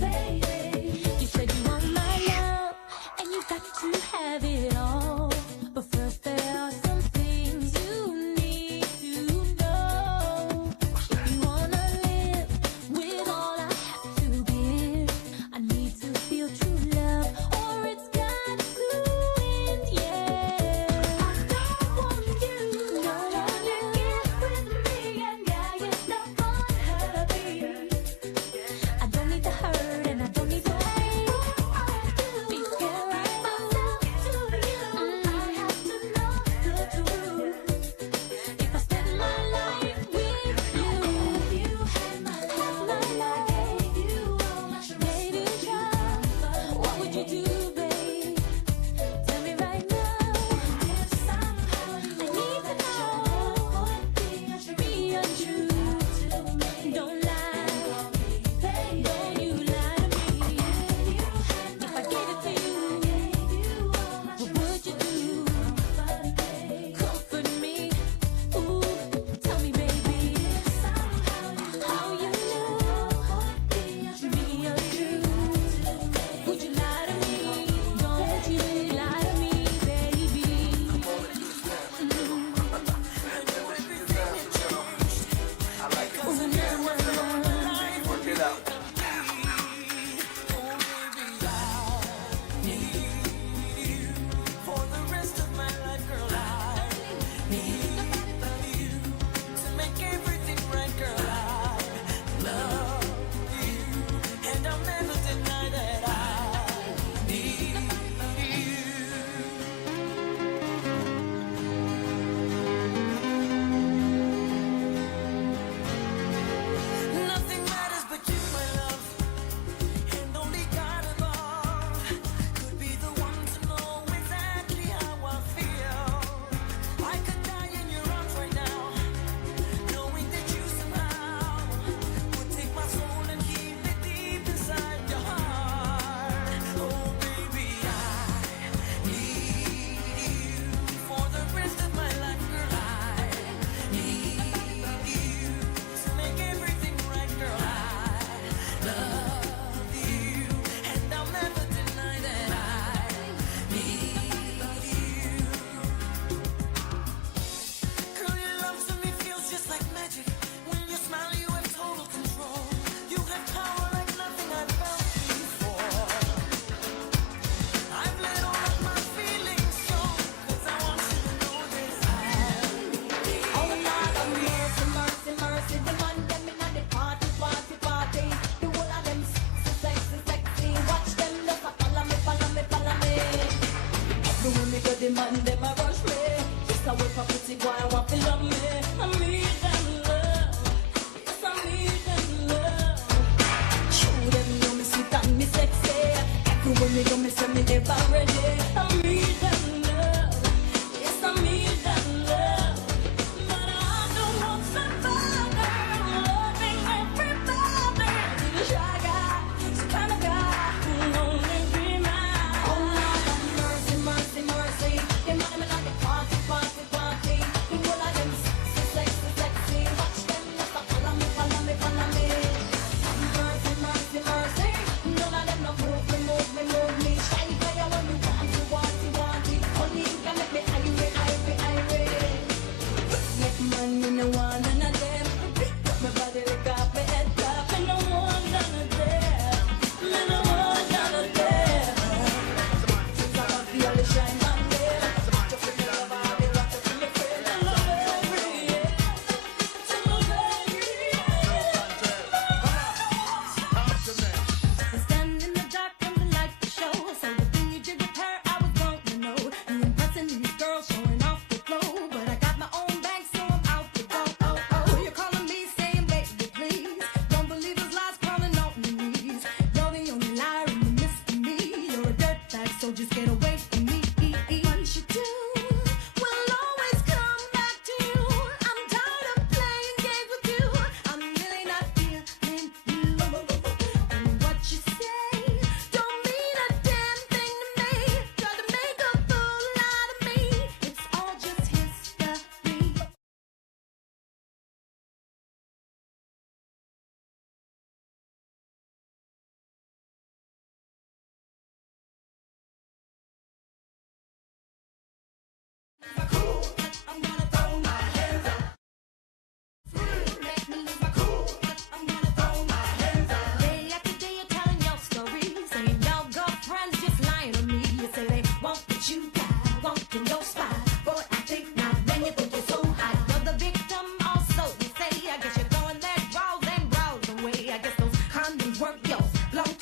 Baby, you said you want my love, and you got to have it all. But first there are some things you need to know. If you wanna live with all I have to give, I need to feel true love, or it's got to end, yeah. I don't want you, no, get with me, and now you're stuck on her, baby.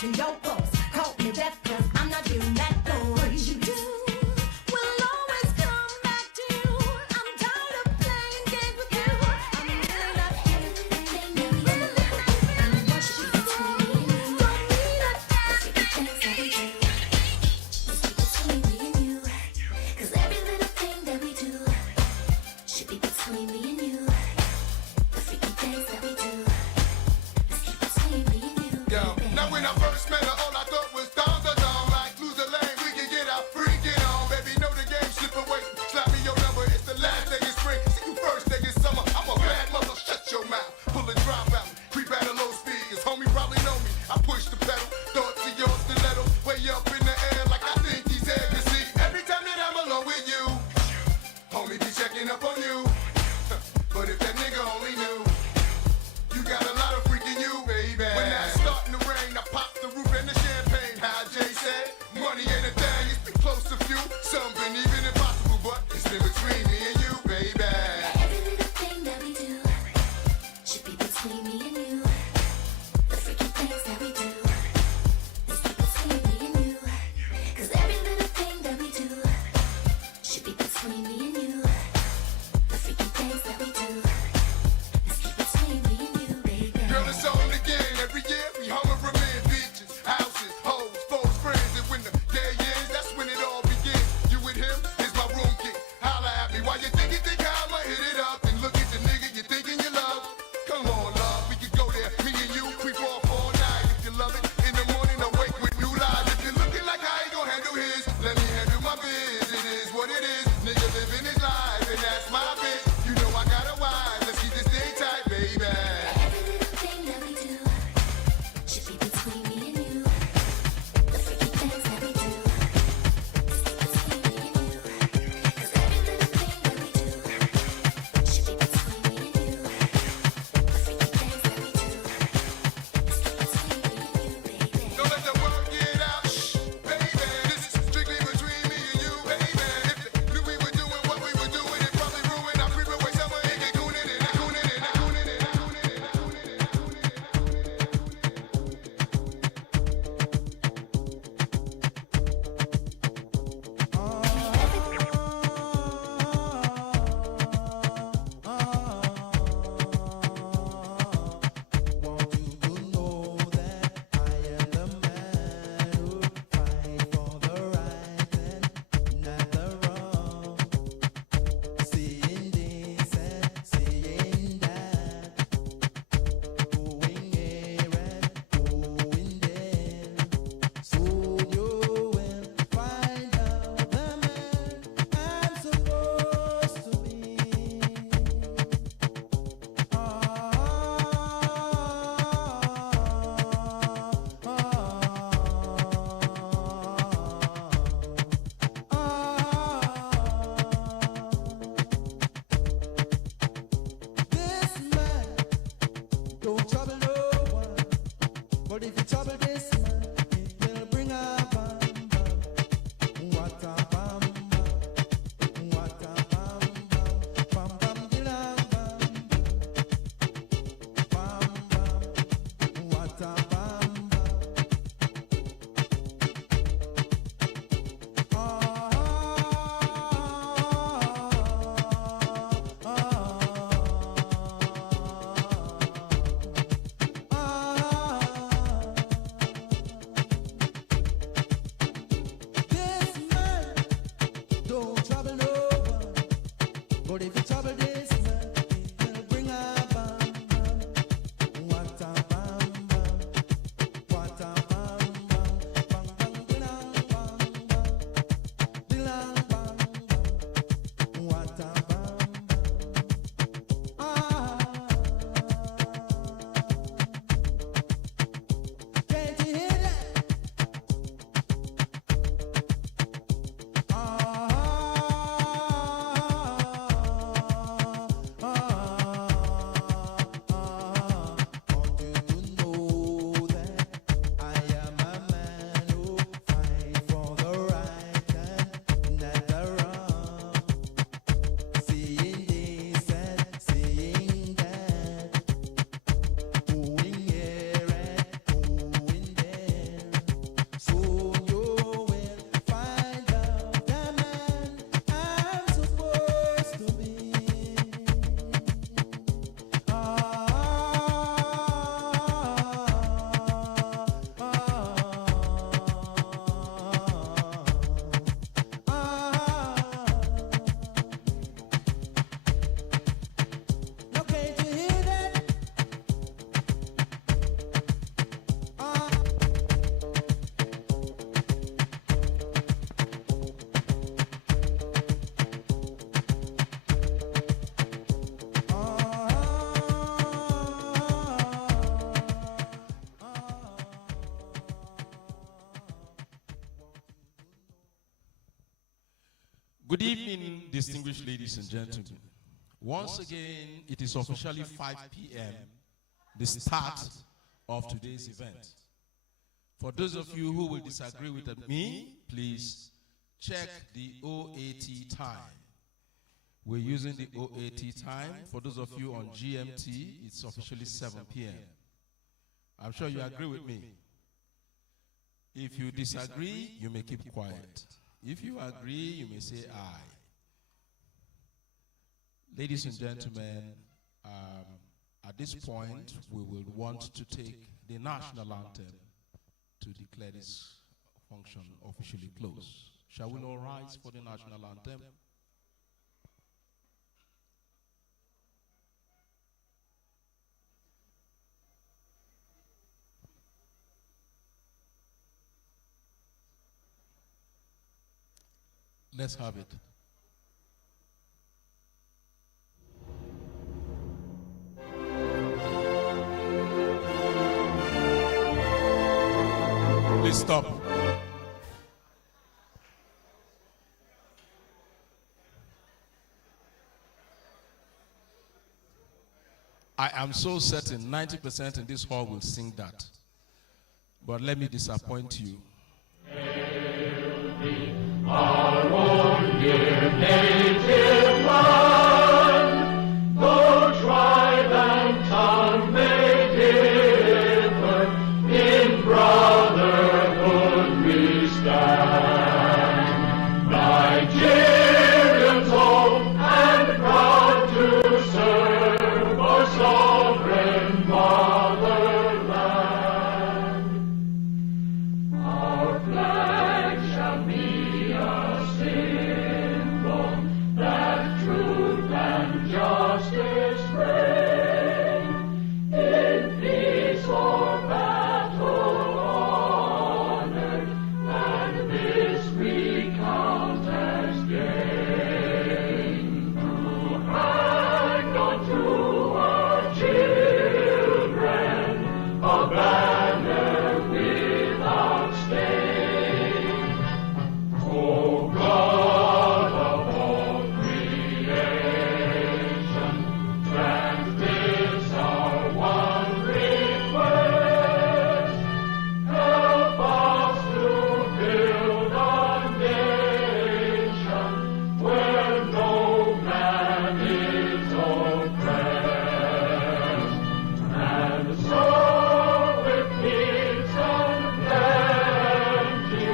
to your folks. Call me deaf 'cause I'm not doing that noise. You do will always come back to you. I'm tired of playing games with you. I'm really not everything you really and what you between me and you. Don't need a secret things that we do. Let's keep between me and you. 'Cause every little thing that we do should be between me and you. The freaky things that we do. Let's keep between me and you. Yo, now when I first met her, all I thought was dong da dong. Like lose a lane, we can get out, freaking on. Baby, know the game, slip away. Slap me your number, it's the last day of spring. See you first day of summer. I'm a bad mother, shut your mouth. Pull a drop out, creep at a low speed. 'Cause homie probably know me. I push the pedal, thoughts of your stiletto, way up in the air like I think he's there. 'Cause see, every time that I'm alone with you, homie be checking up on you. But if that nigga only knew, you got a lot of freaking you, baby. When that's starting to rain, I pop the roof and the champagne. How Jay said, money ain't a thing, it's been close to few. Some been even impossible, but it's been between me and you, baby. Every little thing that we do should be between me and you. The freaky things that we do, let's keep between me and you. 'Cause every little thing that we do should be between me and you. The freaky things that we do, let's keep between me and you, baby. Girl, it's on again. Every year we homer in beaches, houses, hoes, folks, friends. And when the day ends, that's when it all begins. You with him is my room key. Holla at me while you think I'ma hit it up. And look at the nigga you thinking you love. Come on, love, we could go there. Me and you, creep off all night. If you love it, in the morning awake with new lies. If you're looking like how he gon' handle his, let me handle my biz. It is what it is. Nigga living his life, and that's my bitch. You know I got a wife. Let's keep this thing tight, baby. Every little thing that we do should be between me and you. The freaky things that we do, let's keep between me and you. 'Cause every little thing that we do should be between me and you. The freaky things that we do, let's keep between me and you, baby. Don't let the world get out, shh, baby. This is strictly between me and you, baby. If they knew we were doing what we were doing, it probably ruined our freeway summer. It get goonin' and goonin' and goonin' and goonin' and goonin' and Want you to know that I am the man who fight for the right and not the wrong. Saying this and saying that, going here and going there. Soon you will find out the man I'm supposed to be. This man don't trouble no one, but if you trouble this man, it will bring a bam bam. What a bam bam, what a bam bam, bam bam dilang bam bam, bam bam, what a bam bam. Good evening, distinguished ladies and gentlemen. Once again, it is officially 5 p.m., the start of today's event. For those of you who will disagree with me, please check the OAT time. We're using the OAT time. For those of you on GMT, it's officially 7 p.m. I'm sure you agree with me. If you disagree, you may keep quiet. If you agree, you may say aye. Ladies and gentlemen, at this point, we will want to take the national anthem to declare this function officially closed. Shall we all rise for the national anthem? Let's have it. Please stop. I am so certain 90% in this hall will sing that. But let me disappoint you. Our own dear native land, though tribe and tongue may differ, in brotherhood we stand. Nigerians old and proud to serve our sovereign motherland. Our flag shall be a symbol that truth and justice reign. In peace or battle honored, and this we count as gain. To hang on to our children a banner without stain. O God of all creation, grant this our one request. Help us to build a nation where no man is oppressed. And so with peace and plenty,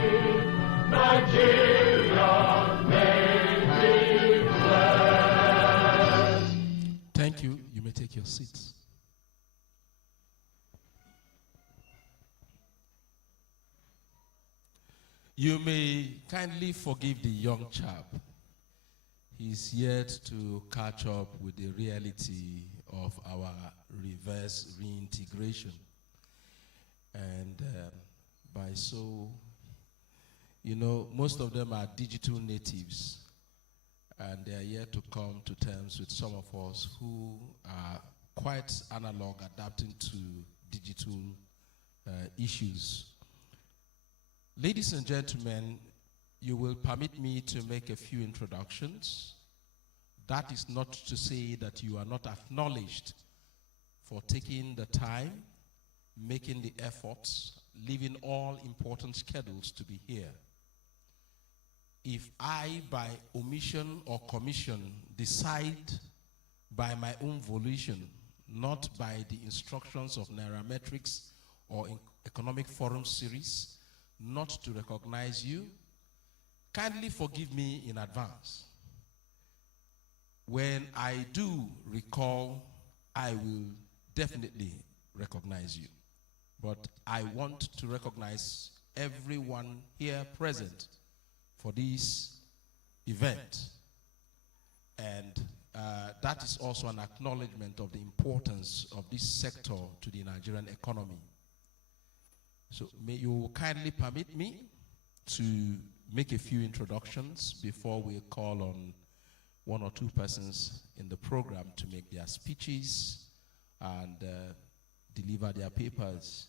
Nigeria may be blessed. Thank you. You may take your seats. You may kindly forgive the young chap. He's yet to catch up with the reality of our reverse reintegration. And by so, you know, most of them are digital natives. And they are yet to come to terms with some of us who are quite analog, adapting to digital issues. Ladies and gentlemen, you will permit me to make a few introductions. That is not to say that you are not acknowledged for taking the time, making the efforts, leaving all important schedules to be here. If I, by omission or commission, decide by my own volition, not by the instructions of NAIRAMETRICS or Economic Forum Series, not to recognize you, kindly forgive me in advance. When I do recall, I will definitely recognize you. But I want to recognize everyone here present for this event. And that is also an acknowledgement of the importance of this sector to the Nigerian economy. So may you kindly permit me to make a few introductions before we call on one or two persons in the program to make their speeches and deliver their papers.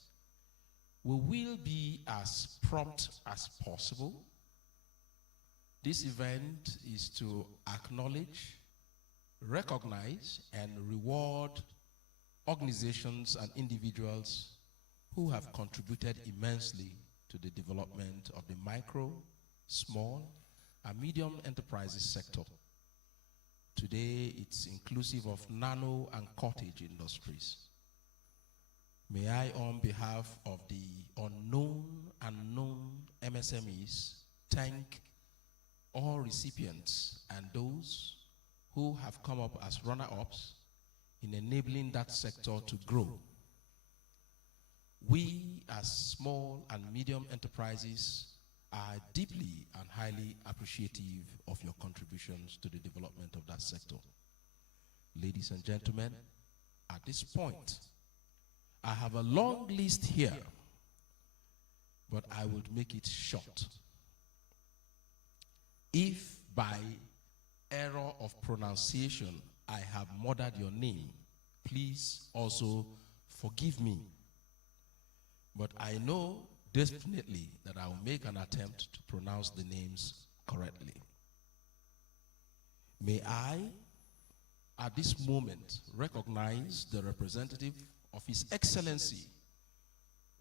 We will be as prompt as possible. This event is to acknowledge, recognize, and reward organizations and individuals who have contributed immensely to the development of the micro, small, and medium enterprises sector. Today, it's inclusive of nano and cottage industries. May I, on behalf of the unknown and known MSMEs, thank all recipients and those who have come up as runner-ups in enabling that sector to grow. We, as small and medium enterprises, are deeply and highly appreciative of your contributions to the development of that sector. Ladies and gentlemen, at this point, I have a long list here, but I would make it short. If by error of pronunciation I have murdered your name, please also forgive me. But I know definitely that I will make an attempt to pronounce the names correctly. May I, at this moment, recognize the representative of His Excellency,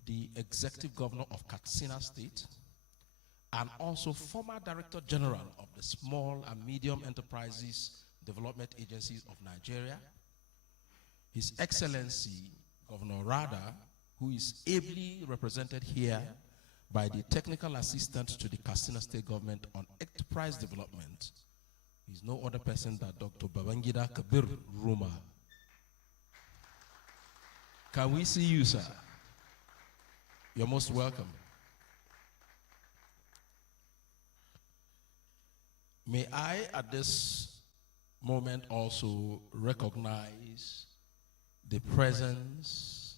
the Executive Governor of Katsina State, and also former Director General of the Small and Medium Enterprises Development Agencies of Nigeria, His Excellency Governor Rada, who is ably represented here by the Technical Assistant to the Katsina State Government on Enterprise Development. He's no other person than Dr. Babangida Kabir Ruma. Can we see you, sir? You're most welcome. May I, at this moment, also recognize the presence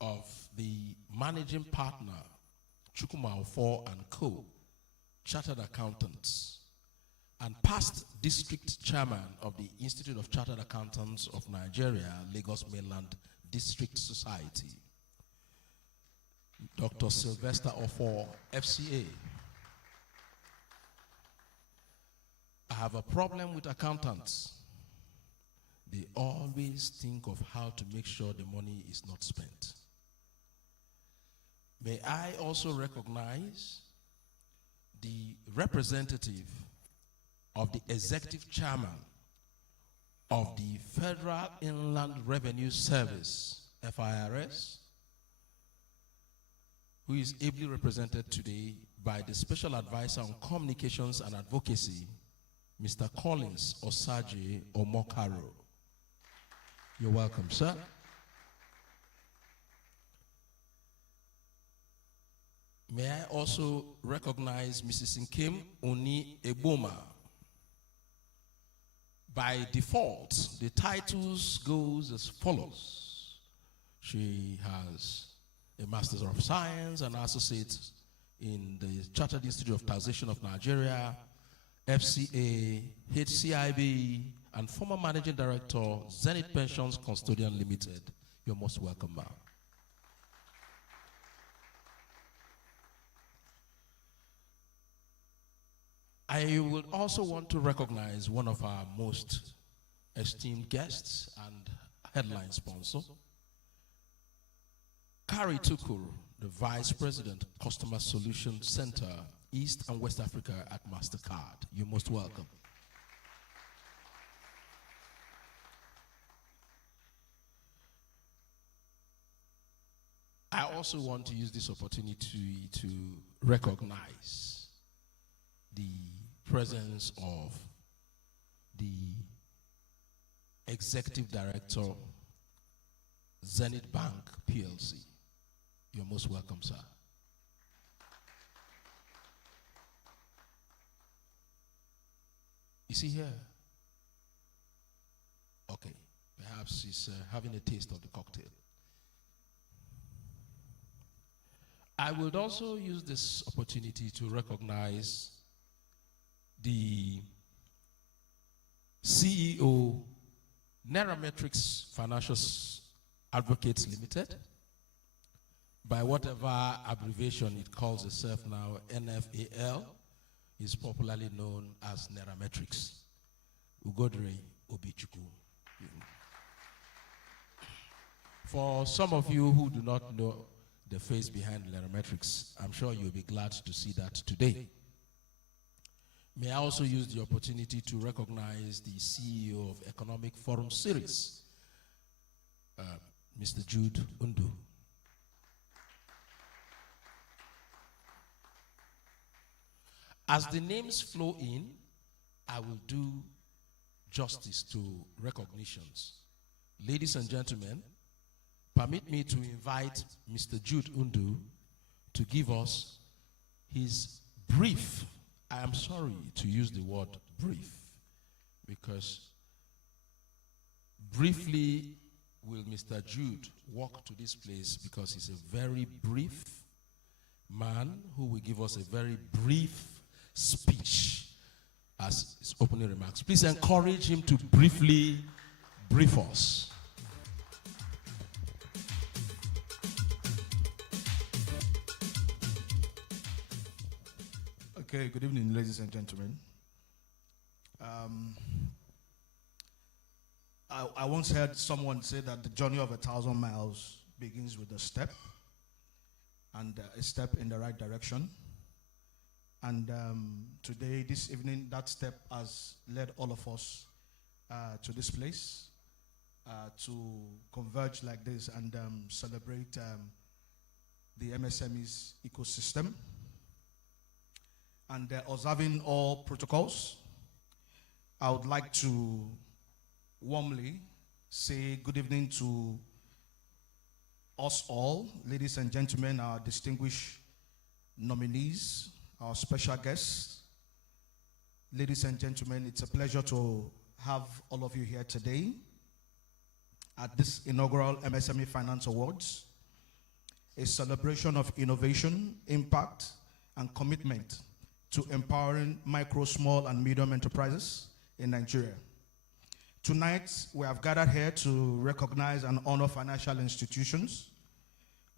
of the managing partner, Chukwuma Ofor & Co., Chartered Accountants, and past district chairman of the Institute of Chartered Accountants of Nigeria, Lagos Mainland District Society, Dr. Sylvester Ofor, FCA. I have a problem with accountants. They always think of how to make sure the money is not spent. May I also recognize the representative of the executive chairman of the Federal Inland Revenue Service, FIRS, who is ably represented today by the Special Advisor on Communications and Advocacy, Mr. Collins Osaje Omokaro. You're welcome, sir. May I also recognize Mrs. Nkem Oni Eboma. By default, the titles goes as follows. She has a Master's of Science and Associate in the Chartered Institute of Taxation of Nigeria, FCA, HCIB, and former Managing Director, Zenith Pensions Custodian Limited. You're most welcome, ma'am. I would also want to recognize one of our most esteemed guests and headline sponsor, Kari Tukur, the Vice President, Customer Solution Center, East and West Africa at MasterCard. You're most welcome. I also want to use this opportunity to recognize the presence of the Executive Director, Zenith Bank PLC. You're most welcome, sir. Is he here? Okay, perhaps he's having a taste of the cocktail. I would also use this opportunity to recognize the CEO, NAIRAMETRICS Financial Advocates Limited, by whatever abbreviation it calls itself now, NFAL, is popularly known as NAIRAMETRICS. Ugodre Obichukwu. For some of you who do not know the face behind NAIRAMETRICS, I'm sure you'll be glad to see that today. May I also use the opportunity to recognize the CEO of Economic Forum Series, Mr. Jude Undu. As the names flow in, I will do justice to recognitions. Ladies and gentlemen, permit me to invite Mr. Jude Undu to give us his brief. I am sorry to use the word brief, because briefly will Mr. Jude walk to this place, because he's a very brief man who will give us a very brief speech as his opening remarks. Please encourage him to briefly brief us. Okay, good evening, ladies and gentlemen. I once heard someone say that the journey of 1,000 miles begins with a step, and a step in the right direction. And today, this evening, that step has led all of us to this place to converge like this and celebrate the MSME's ecosystem. And observing all protocols, I would like to warmly say good evening to us all, ladies and gentlemen, our distinguished nominees, our special guests. Ladies and gentlemen, it's a pleasure to have all of you here today at this inaugural MSME Finance Awards, a celebration of innovation, impact, and commitment to empowering micro, small, and medium enterprises in Nigeria. Tonight, we have gathered here to recognize and honor financial institutions,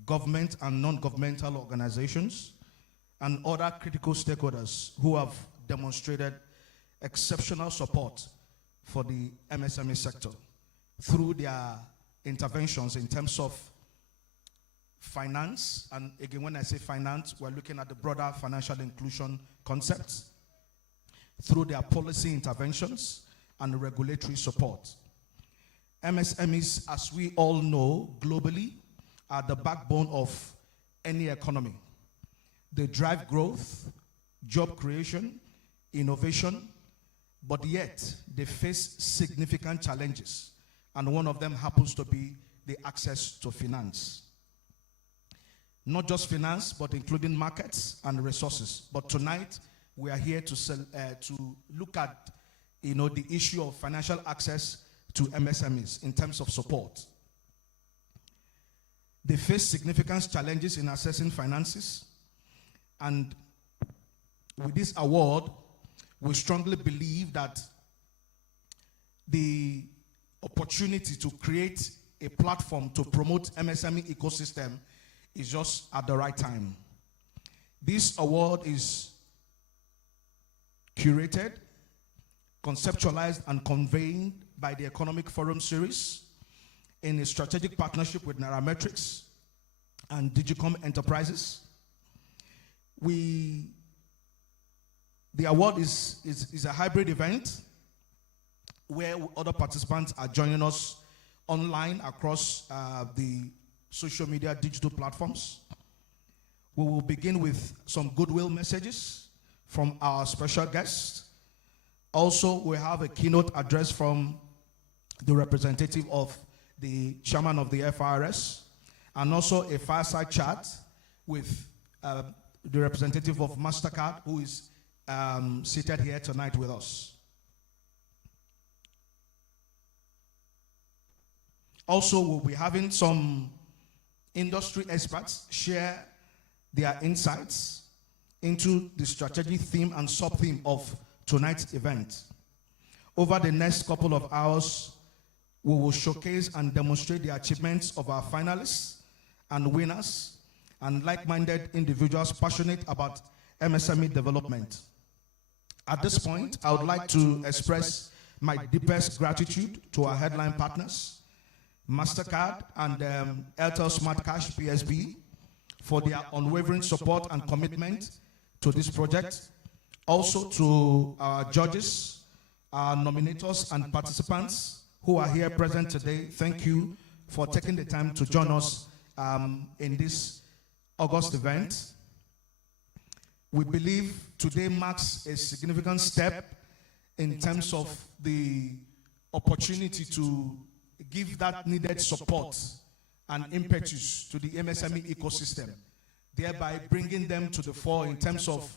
government and non-governmental organizations, and other critical stakeholders who have demonstrated exceptional support for the MSME sector through their interventions in terms of finance. And again, when I say finance, we're looking at the broader financial inclusion concepts, through their policy interventions and regulatory support. MSMEs, as we all know globally, are the backbone of any economy. They drive growth, job creation, innovation, but yet they face significant challenges, and one of them happens to be the access to finance. Not just finance, but including markets and resources. But tonight, we are here to look at, the issue of financial access to MSMEs in terms of support. They face significant challenges in accessing finances, and with this award, we strongly believe that the opportunity to create a platform to promote MSME ecosystem is just at the right time. This award is curated, conceptualized, and conveyed by the Economic Forum Series in a strategic partnership with NAIRAMETRICS and Digicom Enterprises. The award is a hybrid event where other participants are joining us online across the social media digital platforms. We will begin with some goodwill messages from our special guests. Also, we have a keynote address from the representative of the chairman of the FRS, and also a fireside chat with the representative of MasterCard, who is seated here tonight with us. Also, we'll be having some industry experts share their insights into the strategic theme and sub-theme of tonight's event. Over the next couple of hours, we will showcase and demonstrate the achievements of our finalists and winners and like-minded individuals passionate about MSME development. At this point, I would like to express my deepest gratitude to our headline partners, MasterCard and Airtel Smart Cash PSB, for their unwavering support and commitment to this project. Also to our judges, our nominators and participants who are here present today, thank you for taking the time to join us in this August event. We believe today marks a significant step in terms of the opportunity to give that needed support and impetus to the MSME ecosystem, thereby bringing them to the fore in terms of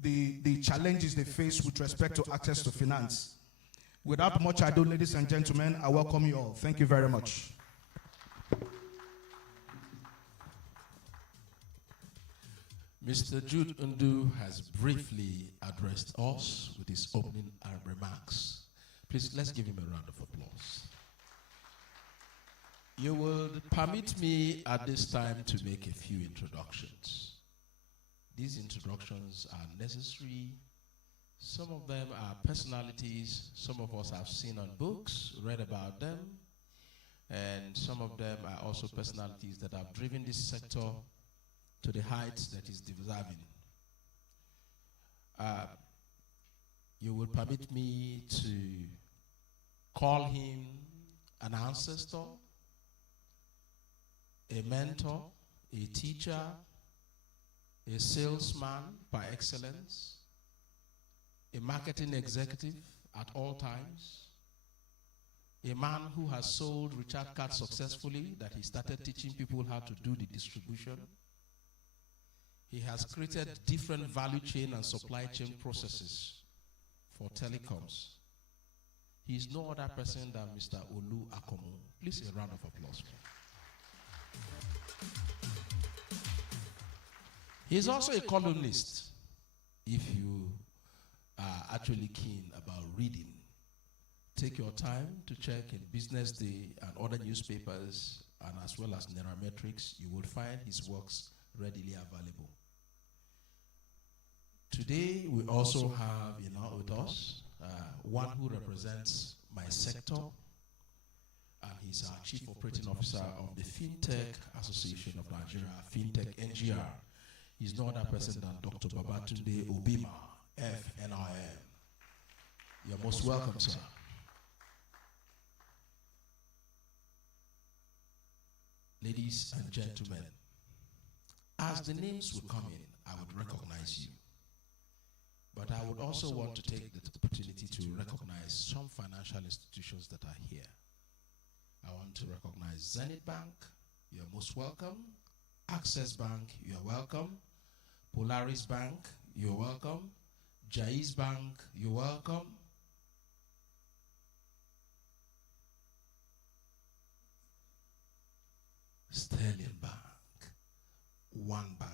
the challenges they face with respect to access to finance. Without much ado, ladies and gentlemen, I welcome you all. Thank you very much. Mr. Jude Undu has briefly addressed us with his opening remarks. Please, let's give him a round of applause. You will permit me at this time to make a few introductions. These introductions are necessary. Some of them are personalities some of us have seen on books, read about them, and some of them are also personalities that have driven this sector to the heights that is deserving. You will permit me to call him an ancestor, a mentor, a teacher, a salesman by excellence, a marketing executive at all times, a man who has sold recharge cards successfully that he started teaching people how to do the distribution. He has created different value chain and supply chain processes for telecoms. He is no other person than Mr. Olu Akomo. Please, a round of applause. He is also a columnist, if you are actually keen about reading. Take your time to check in Business Day and other newspapers, and as well as NAIRAMETRICS, you will find his works readily available. Today, we also have with us one who represents my sector, and he's our Chief Operating Officer of the FinTech Association of Nigeria, FinTech NGR. He's no other person than Dr. Babatunde Obima, FNIM. You're most welcome, sir. Ladies and gentlemen, as the names will come in, I would recognize you. But I would also want to take the opportunity to recognize some financial institutions that are here. I want to recognize Zenith Bank, you're most welcome. Access Bank, you're welcome. Polaris Bank, you're welcome. Jaiz Bank, you're welcome. Sterling Bank, One Bank.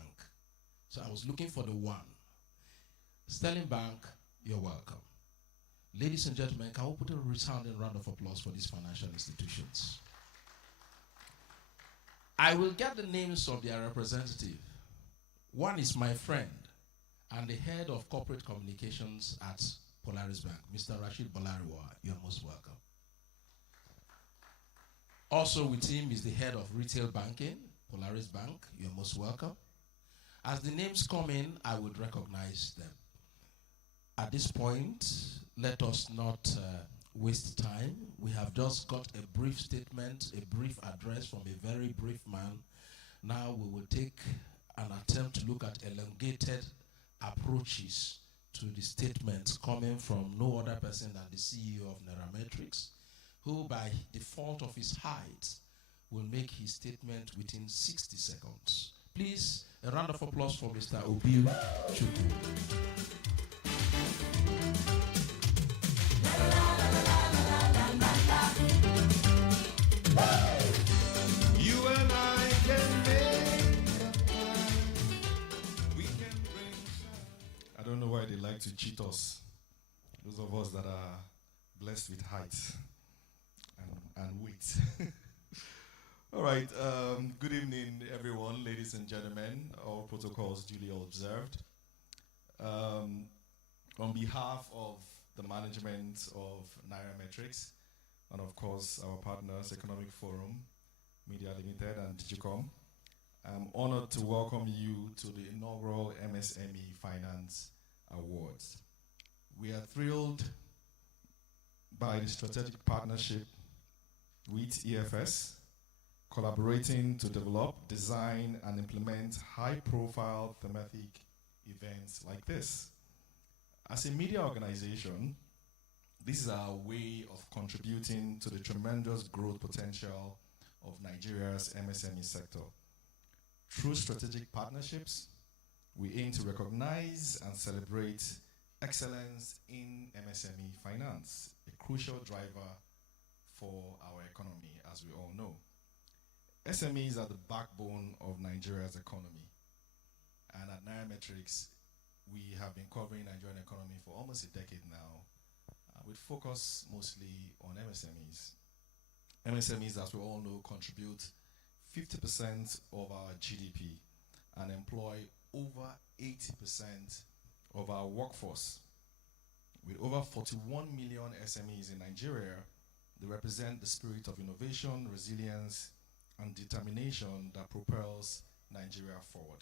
So I was looking for the one. Sterling Bank, you're welcome. Ladies and gentlemen, can we put a resounding round of applause for these financial institutions? I will get the names of their representative. One is my friend and the head of corporate communications at Polaris Bank, Mr. Rashid Balariwa. You're most welcome. Also with him is the head of retail banking, Polaris Bank. You're most welcome. As the names come in, I would recognize them. At this point, let us not waste time. We have just got a brief statement, a brief address from a very brief man. Now we will take an attempt to look at elongated approaches to the statements coming from no other person than the CEO of NAIRAMETRICS, who by default of his height will make his statement within 60 seconds. Please, a round of applause for Mr. Obiu Chukwu. You and I can make a plan. We can bring. I don't know why they like to cheat us. Those of us that are blessed with height and weight. All right. Good evening, everyone, ladies and gentlemen. All protocols duly observed. On behalf of the management of NAIRAMETRICS, and of course our partners, Economic Forum, Media Limited, and Digicom, I'm honored to welcome you to the inaugural MSME Finance Awards. We are thrilled by the strategic partnership with EFS, collaborating to develop, design, and implement high-profile thematic events like this. As a media organization, this is our way of contributing to the tremendous growth potential of Nigeria's MSME sector. Through strategic partnerships, we aim to recognize and celebrate excellence in MSME finance, a crucial driver for our economy, as we all know. SMEs are the backbone of Nigeria's economy. And at NAIRAMETRICS, we have been covering Nigerian economy for almost a decade now, with focus mostly on MSMEs. MSMEs, as we all know, contribute 50% of our GDP and employ over 80% of our workforce. With over 41 million SMEs in Nigeria, they represent the spirit of innovation, resilience, and determination that propels Nigeria forward.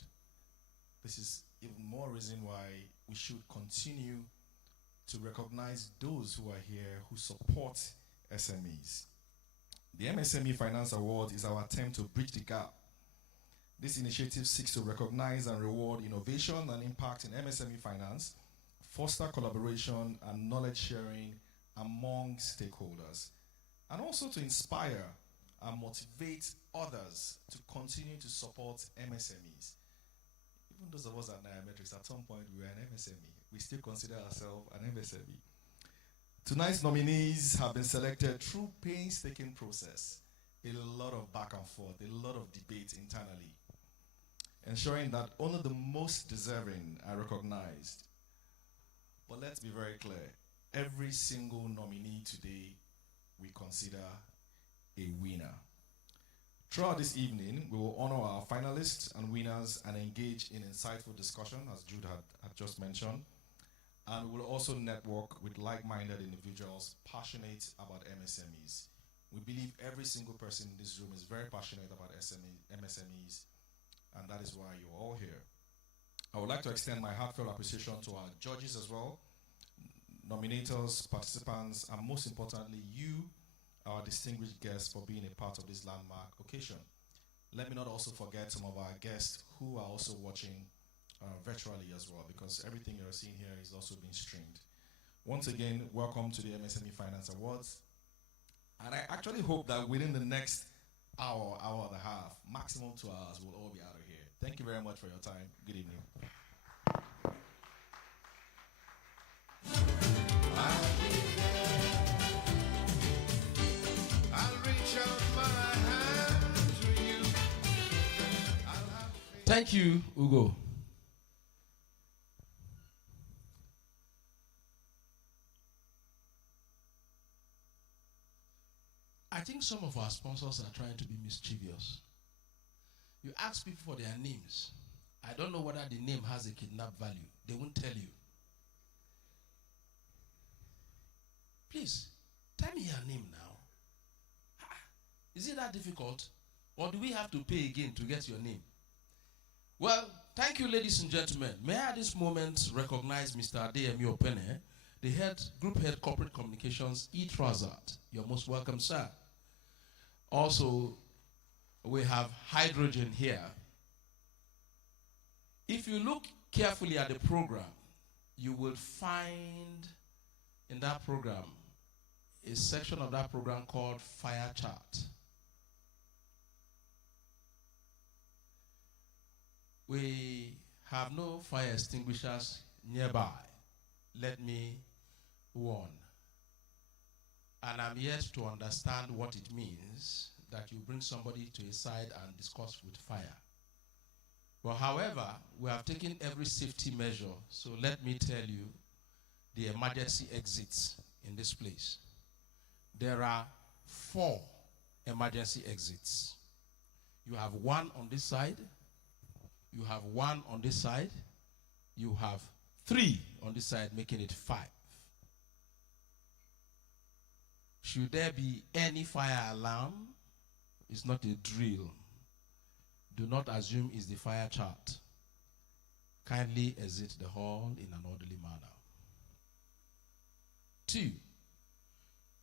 This is even more reason why we should continue to recognize those who are here who support SMEs. The MSME Finance Award is our attempt to bridge the gap. This initiative seeks to recognize and reward innovation and impact in MSME finance, foster collaboration and knowledge sharing among stakeholders, and also to inspire and motivate others to continue to support MSMEs. Even those of us at NAIRAMETRICS, at some point we were an MSME. We still consider ourselves an MSME. Tonight's nominees have been selected through painstaking process, a lot of back and forth, a lot of debate internally, ensuring that only the most deserving are recognized. But let's be very clear, every single nominee today we consider a winner. Throughout this evening, we will honor our finalists and winners and engage in insightful discussion, as Jude had just mentioned. And we will also network with like-minded individuals passionate about MSMEs. We believe every single person in this room is very passionate about MSMEs, and that is why you're all here. I would like to extend my heartfelt appreciation to our judges as well, nominators, participants, and most importantly, you, our distinguished guests, for being a part of this landmark occasion. Let me not also forget some of our guests who are also watching virtually as well, because everything you're seeing here is also being streamed. Once again, welcome to the MSME Finance Awards. And I actually hope that within the next hour, hour and a half, maximum 2 hours, we'll all be out of here. Thank you very much for your time. Good evening. Thank you, Ugo. I think some of our sponsors are trying to be mischievous. You ask people for their names. I don't know whether the name has a kidnap value. They won't tell you. Please, tell me your name now. Is it that difficult? Or do we have to pay again to get your name? Well, thank you, ladies and gentlemen. May I at this moment recognize Mr. Adeyemi Opene, the Group Head Corporate Communications, E-Transat. You're most welcome, sir. Also, we have hydrogen here. If you look carefully at the program, you will find in that program a section of that program called Fire Chart. We have no fire extinguishers nearby. Let me warn. And I'm yet to understand what it means that you bring somebody to a side and discuss with fire. But however, we have taken every safety measure, so let me tell you the emergency exits in this place. There are 4 emergency exits. You have one on this side. You have one on this side. You have three on this side, making it 5. Should there be any fire alarm, it's not a drill. Do not assume it's the fire chart. Kindly exit the hall in an orderly manner. 2,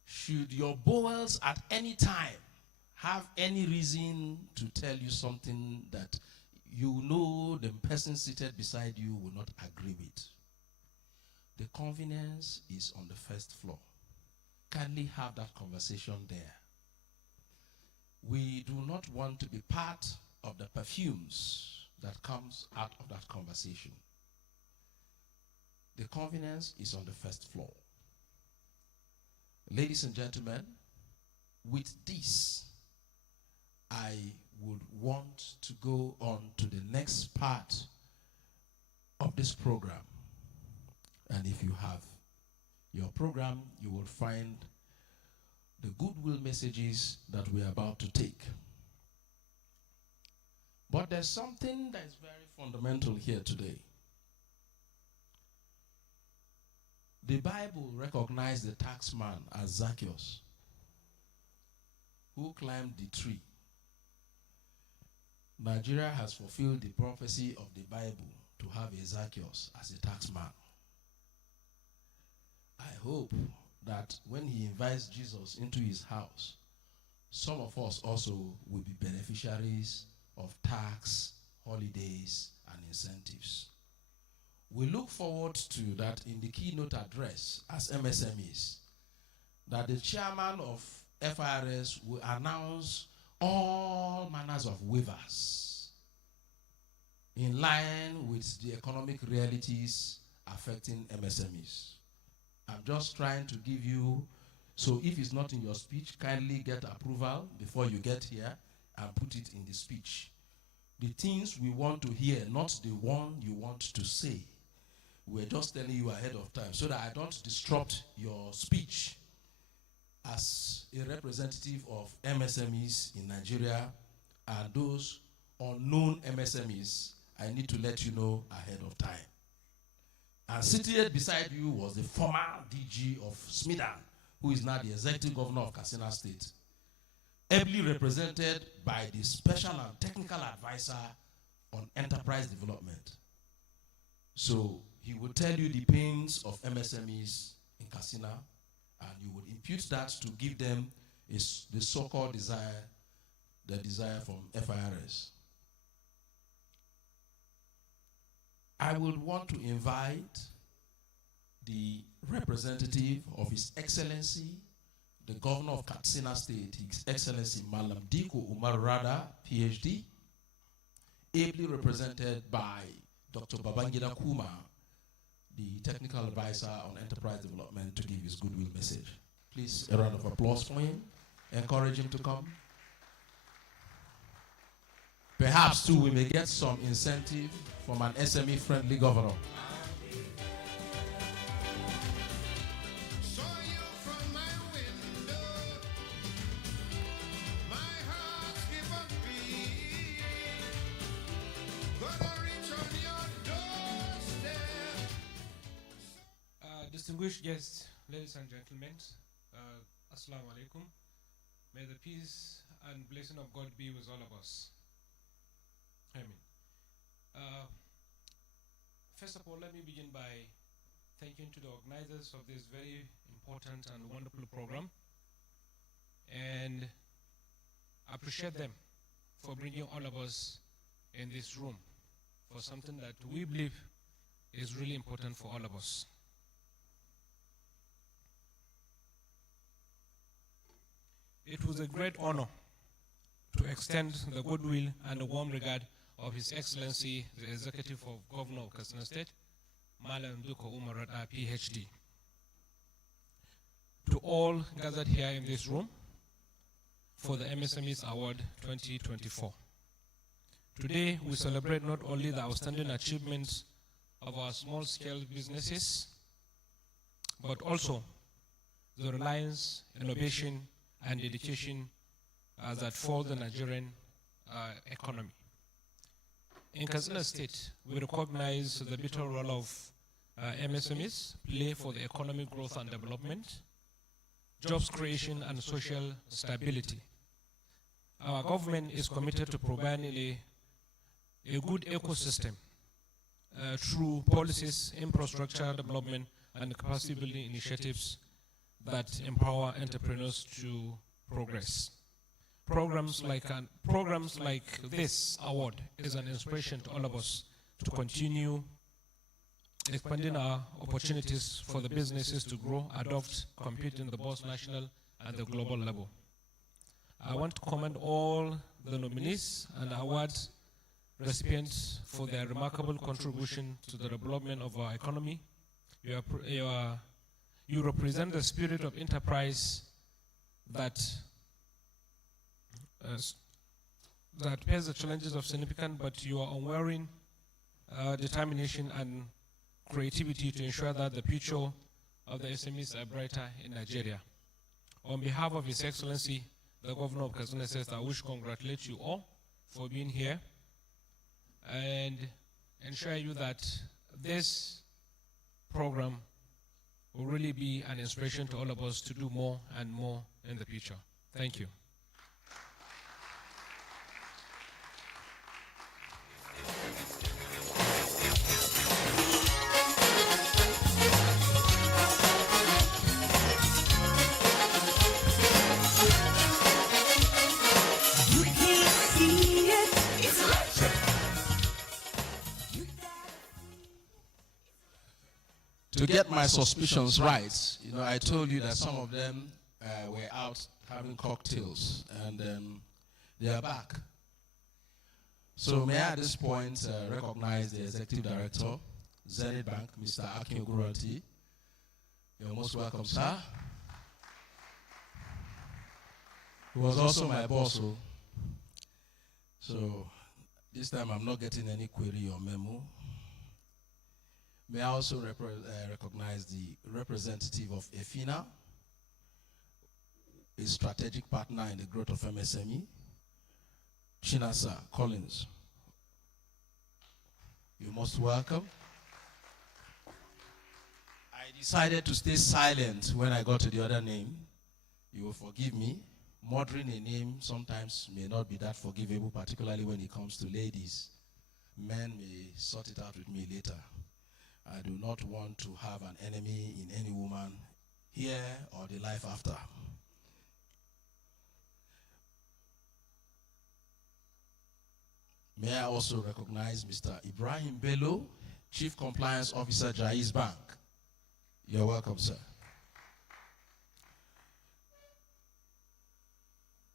should your bowels at any time have any reason to tell you something that you know the person seated beside you will not agree with, the convenience is on the first floor. Kindly have that conversation there. We do not want to be part of the perfumes that comes out of that conversation. The convenience is on the first floor. Ladies and gentlemen, with this, I would want to go on to the next part of this program. And if you have your program, you will find the goodwill messages that we're about to take. But there's something that is very fundamental here today. The Bible recognized the taxman as Zacchaeus, who climbed the tree. Nigeria has fulfilled the prophecy of the Bible to have a Zacchaeus as a taxman. I hope that when he invites Jesus into his house, some of us also will be beneficiaries of tax, holidays, and incentives. We look forward to that in the keynote address as MSMEs, that the chairman of FIRS will announce all manners of waivers in line with the economic realities affecting MSMEs. I'm just trying to give you, so if it's not in your speech, kindly get approval before you get here and put it in the speech. The things we want to hear, not the one you want to say. We're just telling you ahead of time so that I don't disrupt your speech. As a representative of MSMEs in Nigeria and those unknown MSMEs, I need to let you know ahead of time. And seated beside you was the former DG of Smidan, who is now the executive governor of Katsina State, ably represented by the special and technical advisor on enterprise development. So he will tell you the pains of MSMEs in Katsina, and you would impute that to give them the so-called desire, the desire from FIRS. I would want to invite the representative of His Excellency, the Governor of Katsina State, His Excellency Malam Diko Umar Rada, PhD, ably represented by Dr. Babangida Kuma, the Technical Advisor on Enterprise Development, to give his goodwill message. Please, a round of applause for him. Encourage him to come. Perhaps, too, we may get some incentive from an SME-friendly governor. Saw you from my window. My heart skip a beat. Gonna reach on your doorstep. Distinguished guests, ladies and gentlemen, Assalamu alaikum. May the peace and blessing of God be with all of us. Amen. First of all, let me begin by thanking to the organizers of this very important and wonderful program, and appreciate them for bringing all of us in this room for something that we believe is really important for all of us. It was a great honor to extend the goodwill and the warm regard of His Excellency, the Executive Governor of Katsina State, Malam Duko Umar Rada, PhD, to all gathered here in this room for the MSMEs Award 2024. Today, we celebrate not only the outstanding achievements of our small-scale businesses, but also the reliance, innovation, and dedication that for the Nigerian economy. In Katsina State, we recognize the vital role of MSMEs play for the economic growth and development, jobs creation, and social stability. Our government is committed to providing a good ecosystem through policies, infrastructure development, and capacity building initiatives that empower entrepreneurs to progress. Programs like this award is an inspiration to all of us to continue expanding our opportunities for the businesses to grow, adopt, compete in the both national and the global level. I want to commend all the nominees and award recipients for their remarkable contribution to the development of our economy. You represent the spirit of enterprise that face the challenges of significant, but your unwavering determination and creativity to ensure that the future of the SMEs are brighter in Nigeria. On behalf of His Excellency, the Governor of Katsina State, I wish to congratulate you all for being here and ensure you that this program will really be an inspiration to all of us to do more and more in the future. Thank you. You can't see it. It's electric. To get my suspicions right, I told you that some of them were out having cocktails, and they are back. So may I at this point recognize the Executive Director, Zenith Bank, Mr. Akin Oguroti. You're most welcome, sir. He was also my boss, so this time I'm not getting any query or memo. May I also recognize the representative of EFINA, a strategic partner in the growth of MSME, Chinasa Collins. You're most welcome. I decided to stay silent when I got to the other name. You will forgive me. Murdering a name sometimes may not be that forgivable, particularly when it comes to ladies. Men may sort it out with me later. I do not want to have an enemy in any woman here or the life after. May I also recognize Mr. Ibrahim Bello, Chief Compliance Officer, Jaiz Bank. You're welcome, sir.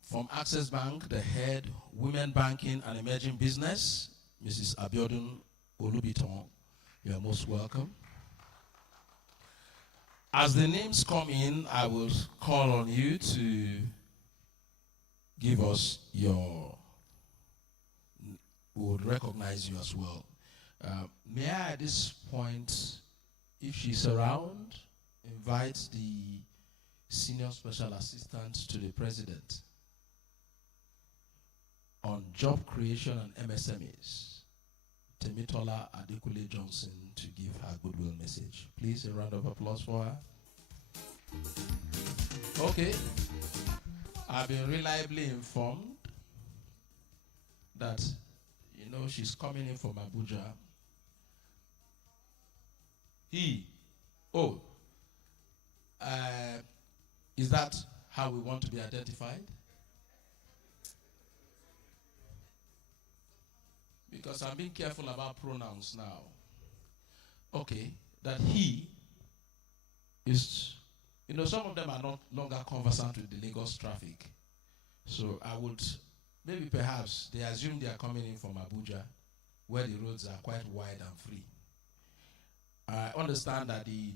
From Access Bank, the head, Women Banking and Emerging Business, Mrs. Abiodun Olubiton. You're most welcome. As the names come in, I will call on you to give us your, we would recognize you as well. May I at this point, if she's around, invite the Senior Special Assistant to the President on job creation and MSMEs, Temitola Adekunle Johnson, to give her goodwill message. Please, a round of applause for her. Okay. I've been reliably informed that, she's coming in from Abuja. Is that how we want to be identified? Because I'm being careful about pronouns now. Okay, that he is, some of them are not longer conversant with the Lagos traffic. So I would, maybe perhaps they assume they are coming in from Abuja, where the roads are quite wide and free. I understand that the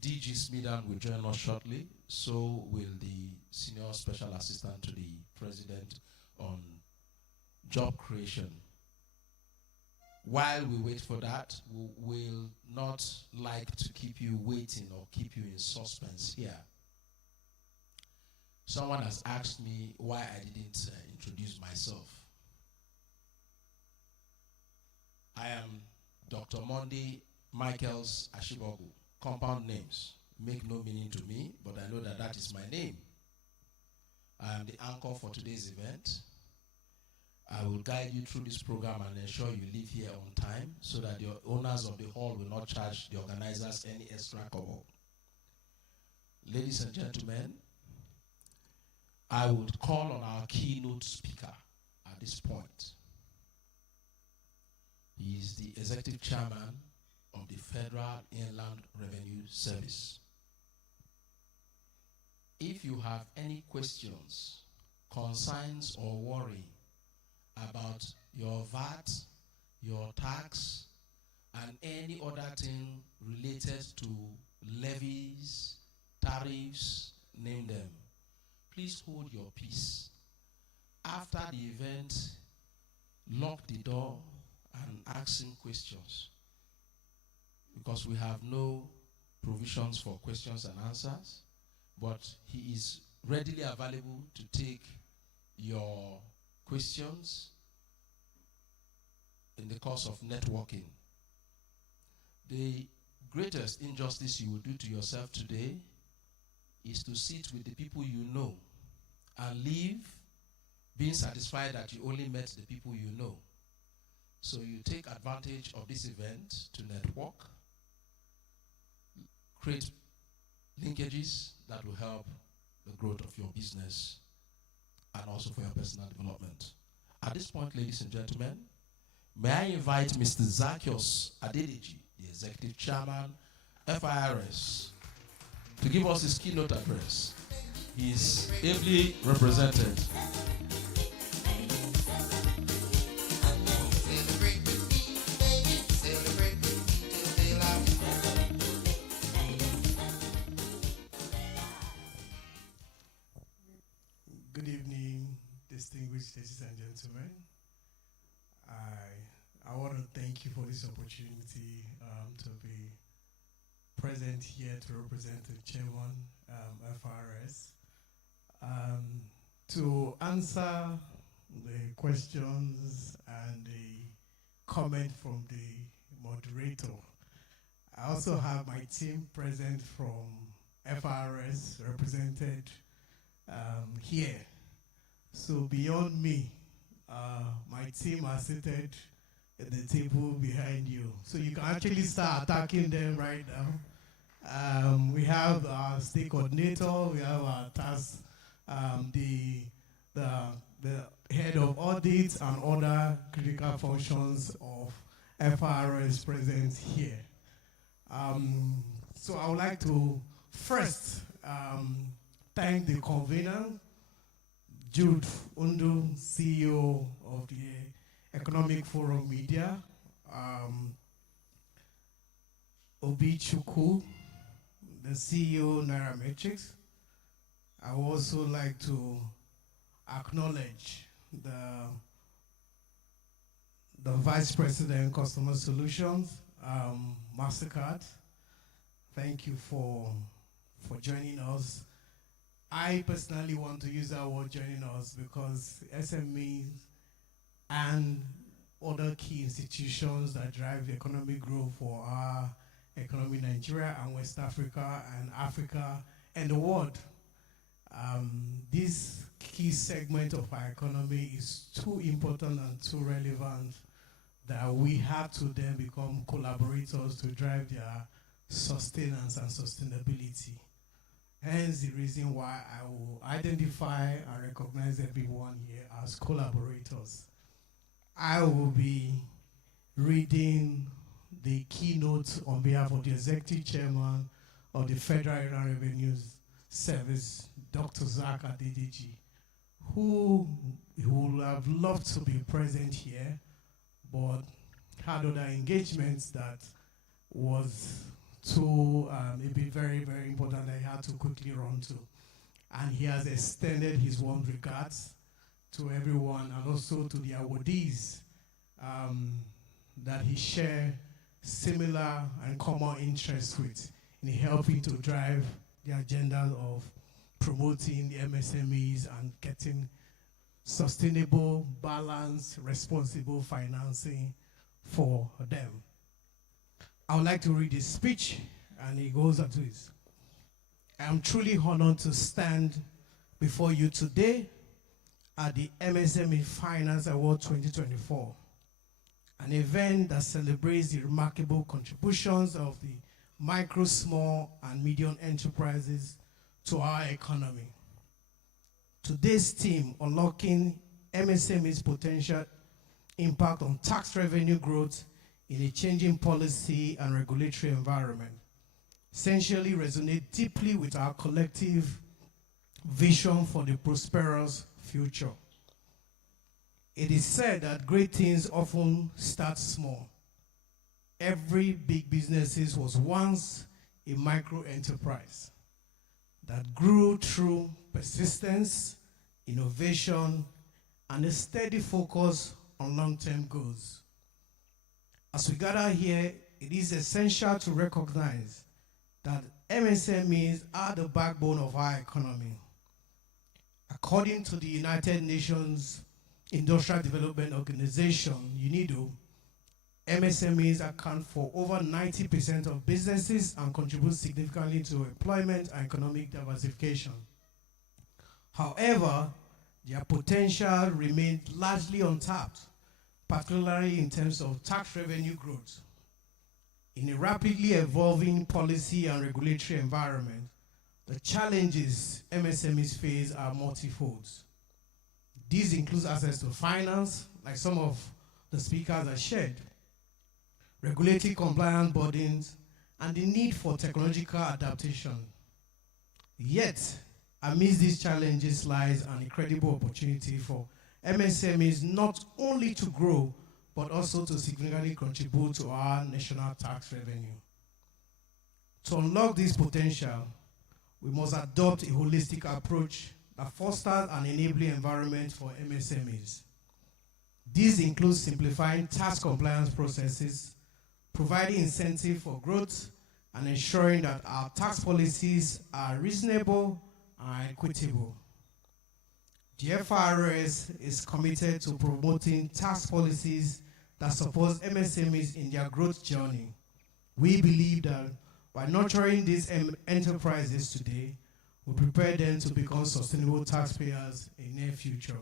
DG Smidan will join us shortly, so will the Senior Special Assistant to the President on job creation. While we wait for that, we will not like to keep you waiting or keep you in suspense here. Someone has asked me why I didn't introduce myself. Dr. Monday Michaels Ashibogu. Compound names make no meaning to me, but I know that that is my name. I am the anchor for today's event. I will guide you through this program and ensure you leave here on time so that the owners of the hall will not charge the organizers any extra cover. Ladies and gentlemen, I would call on our keynote speaker at this point. He is the executive chairman of the Federal Inland Revenue Service. If you have any questions, concerns, or worry about your VAT, your tax, and any other thing related to levies, tariffs, name them, please hold your peace. After the event, lock the door and ask him questions, because we have no provisions for questions and answers, but he is readily available to take your questions in the course of networking. The greatest injustice you will do to yourself today is to sit with the people you know and leave being satisfied that you only met the people you know. So you take advantage of this event to network, create linkages that will help the growth of your business and also for your personal development. At this point, ladies and gentlemen, may I invite Mr. Zacchaeus Adedeji, the Executive Chairman, FIRS, to give us his keynote address. He is ably represented. Good evening, distinguished ladies and gentlemen. I want to thank you for this opportunity to be present here to represent the chairman, FRS. To answer the questions and the comment from the moderator, I also have my team present from FRS represented here. So beyond me, my team are seated at the table behind you. So you can actually start attacking them right now. We have our state coordinator, we have our task, the head of audits and other critical functions of FRS present here. So I would like to first thank the convener, Jude Undu, CEO of the Economic Forum Media, Obi Chukwu, the CEO NAIRAMETRICS. I would also like to acknowledge the Vice President Customer Solutions, MasterCard. Thank you for joining us. I personally want to use that word joining us because SMEs and other key institutions that drive economic growth for our economy, Nigeria and West Africa and the world. This key segment of our economy is too important and too relevant that we have to then become collaborators to drive their sustenance and sustainability. Hence the reason why I will identify and recognize everyone here as collaborators. I will be reading the keynote on behalf of the Executive Chairman of the Federal Inland Revenue Service, Dr. Zach Adedeji, who would have loved to be present here, but had other engagements that was too maybe very, very important that he had to quickly run to. And he has extended his warm regards to everyone and also to the awardees that he share similar and common interests with in helping to drive the agenda of promoting the MSMEs and getting sustainable, balanced, responsible financing for them. I would like to read his speech, and he goes up to this. I am truly honored to stand before you today at the MSME Finance Award 2024, an event that celebrates the remarkable contributions of the micro, small, and medium enterprises to our economy. Today's theme, unlocking MSME's potential impact on tax revenue growth in a changing policy and regulatory environment, essentially resonate deeply with our collective vision for the prosperous future. It is said that great things often start small. Every big business was once a micro enterprise that grew through persistence, innovation, and a steady focus on long-term goals. As we gather here, it is essential to recognize that MSMEs are the backbone of our economy. According to the United Nations Industrial Development Organization, UNIDO, MSMEs account for over 90% of businesses and contribute significantly to employment and economic diversification. However, their potential remains largely untapped, particularly in terms of tax revenue growth. In a rapidly evolving policy and regulatory environment, the challenges MSMEs face are multifold. These include access to finance, like some of the speakers have shared, regulatory compliance burdens, and the need for technological adaptation. Yet, amidst these challenges lies an incredible opportunity for MSMEs not only to grow, but also to significantly contribute to our national tax revenue. To unlock this potential, we must adopt a holistic approach that fosters an enabling environment for MSMEs. This includes simplifying tax compliance processes, providing incentive for growth, and ensuring that our tax policies are reasonable and equitable. The FRS is committed to promoting tax policies that support MSMEs in their growth journey. We believe that by nurturing these enterprises today, we prepare them to become sustainable taxpayers in the near future.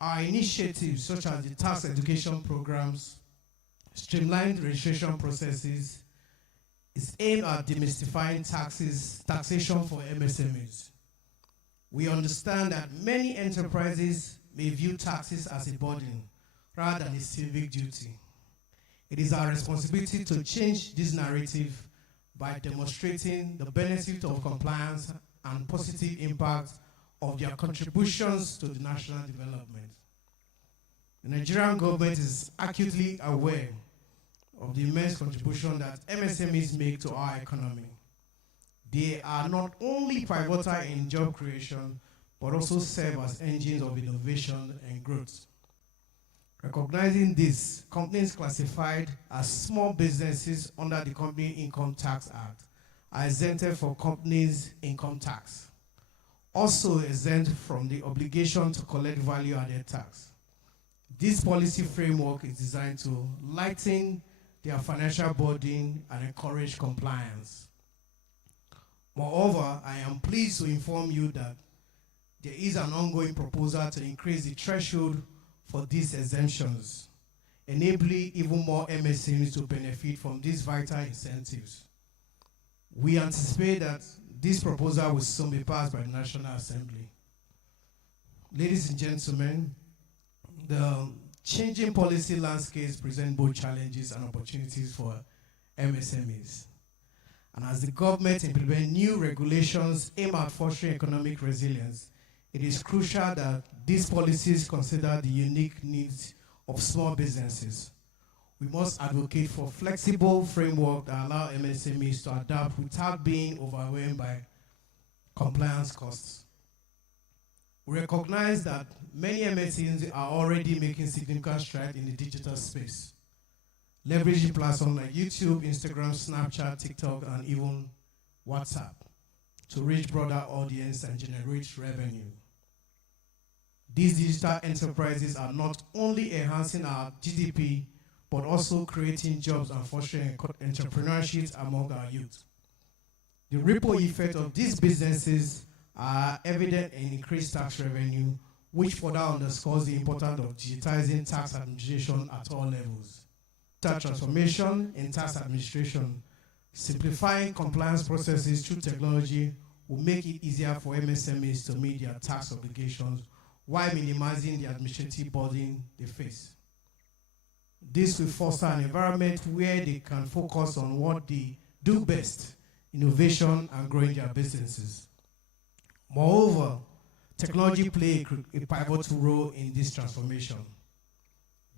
Our initiatives, such as the tax education programs, streamlined registration processes, is aimed at demystifying taxation for MSMEs. We understand that many enterprises may view taxes as a burden rather than a civic duty. It is our responsibility to change this narrative by demonstrating the benefit of compliance and positive impact of their contributions to the national development. The Nigerian government is acutely aware of the immense contribution that MSMEs make to our economy. They are not only pivotal in job creation, but also serve as engines of innovation and growth. Recognizing this, companies classified as small businesses under the Company Income Tax Act are exempted from companies' income tax, also exempt from the obligation to collect value-added tax. This policy framework is designed to lighten their financial burden and encourage compliance. Moreover, I am pleased to inform you that there is an ongoing proposal to increase the threshold for these exemptions, enabling even more MSMEs to benefit from these vital incentives. We anticipate that this proposal will soon be passed by the National Assembly. Ladies and gentlemen, the changing policy landscapes present both challenges and opportunities for MSMEs. And as the government implements new regulations aimed at fostering economic resilience, it is crucial that these policies consider the unique needs of small businesses. We must advocate for flexible framework that allow MSMEs to adapt without being overwhelmed by compliance costs. We recognize that many MSMEs are already making significant strides in the digital space, leveraging platforms like YouTube, Instagram, Snapchat, TikTok, and even WhatsApp to reach broader audience and generate revenue. These digital enterprises are not only enhancing our GDP, but also creating jobs and fostering entrepreneurship among our youth. The ripple effect of these businesses are evident in increased tax revenue, which further underscores the importance of digitizing tax administration at all levels. Tax transformation in tax administration, simplifying compliance processes through technology will make it easier for MSMEs to meet their tax obligations while minimizing the administrative burden they face. This will foster an environment where they can focus on what they do best, innovation and growing their businesses. Moreover, technology plays a pivotal role in this transformation.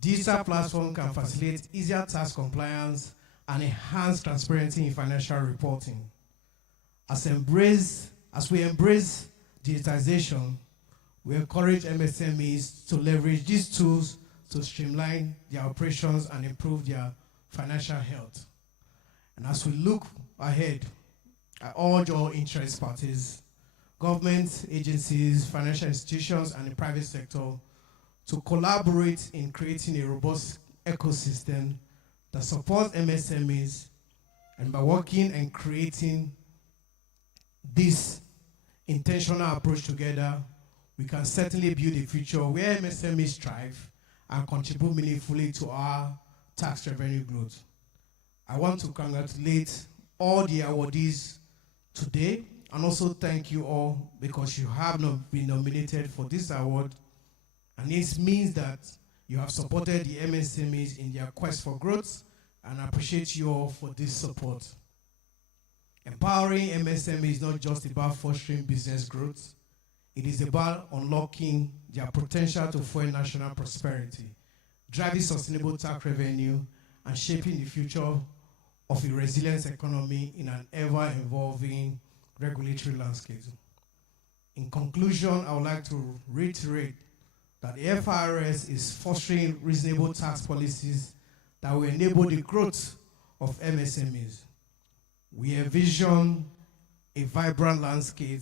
Digital platforms can facilitate easier tax compliance and enhance transparency in financial reporting. As we embrace digitization, we encourage MSMEs to leverage these tools to streamline their operations and improve their financial health. And as we look ahead, I urge all interest parties, government agencies, financial institutions, and the private sector to collaborate in creating a robust ecosystem that supports MSMEs, and by working and creating this intentional approach together, we can certainly build a future where MSMEs thrive and contribute meaningfully to our tax revenue growth. I want to congratulate all the awardees today and also thank you all because you have not been nominated for this award, and this means that you have supported the MSMEs in their quest for growth, and I appreciate you all for this support. Empowering MSMEs is not just about fostering business growth, it is about unlocking their potential to fuel national prosperity, driving sustainable tax revenue, and shaping the future of a resilient economy in an ever-evolving regulatory landscape. In conclusion, I would like to reiterate that the FRS is fostering reasonable tax policies that will enable the growth of MSMEs. We envision a vibrant landscape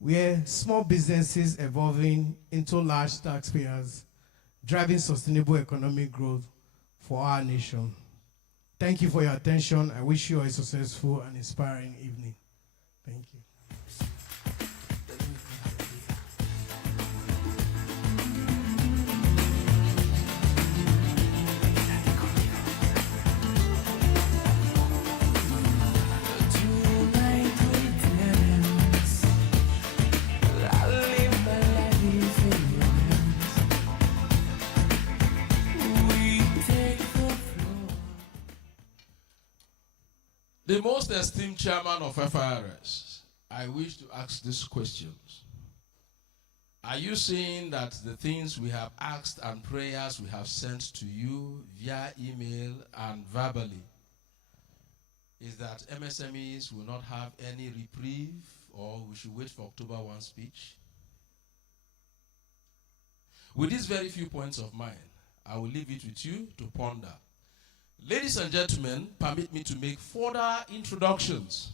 where small businesses evolving into large taxpayers, driving sustainable economic growth for our nation. Thank you for your attention. I wish you a successful and inspiring evening. Thank you. The most esteemed chairman of FIRS, I wish to ask these questions. Are you seeing that the things we have asked and prayers we have sent to you via email and verbally is that MSMEs will not have any reprieve, or we should wait for October 1 speech? With these very few points of mine, I will leave it with you to ponder. Ladies and gentlemen, permit me to make further introductions.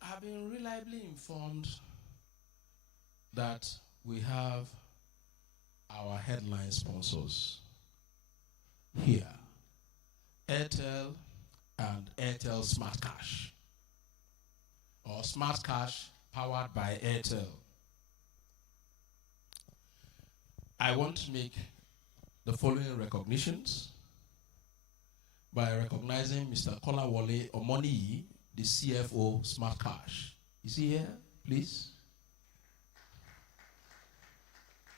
I've been reliably informed that we have our headline sponsors here, Airtel and Airtel Smart Cash, or Smart Cash powered by Airtel. I want to make the following recognitions by recognizing Mr. Kolawole Omoniyi, the CFO Smart Cash. Is he here, please?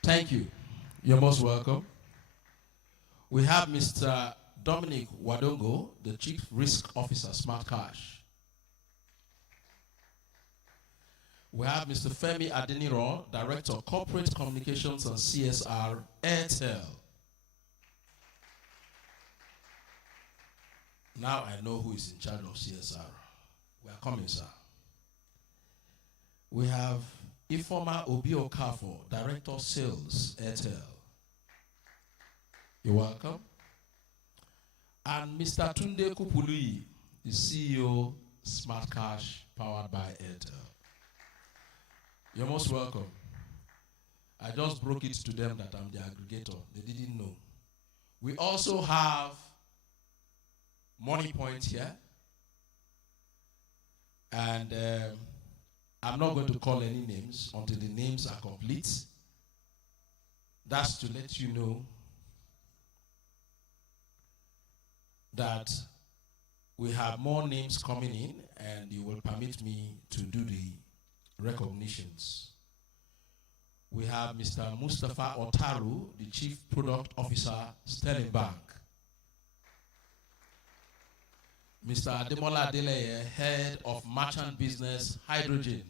Thank you. You're most welcome. We have Mr. Dominic Wadongo, the Chief Risk Officer, Smart Cash. We have Mr. Femi Adeniro, Director of Corporate Communications and CSR, Airtel. Now I know who is in charge of CSR. We are coming, sir. We have Ifoma Obiokafo, Director of Sales, Airtel. You're welcome. And Mr. Tunde Kupului, the CEO, Smart Cash, powered by Airtel. You're most welcome. I just broke it to them that I'm the aggregator. They didn't know. We also have Money Point here. And I'm not going to call any names until the names are complete. That's to let you know that we have more names coming in, and you will permit me to do the recognitions. We have Mr. Mustafa Otaru, the Chief Product Officer, Sterling Bank. Mr. Ademola Adeleye, Head of Merchant Business, Hydrogen.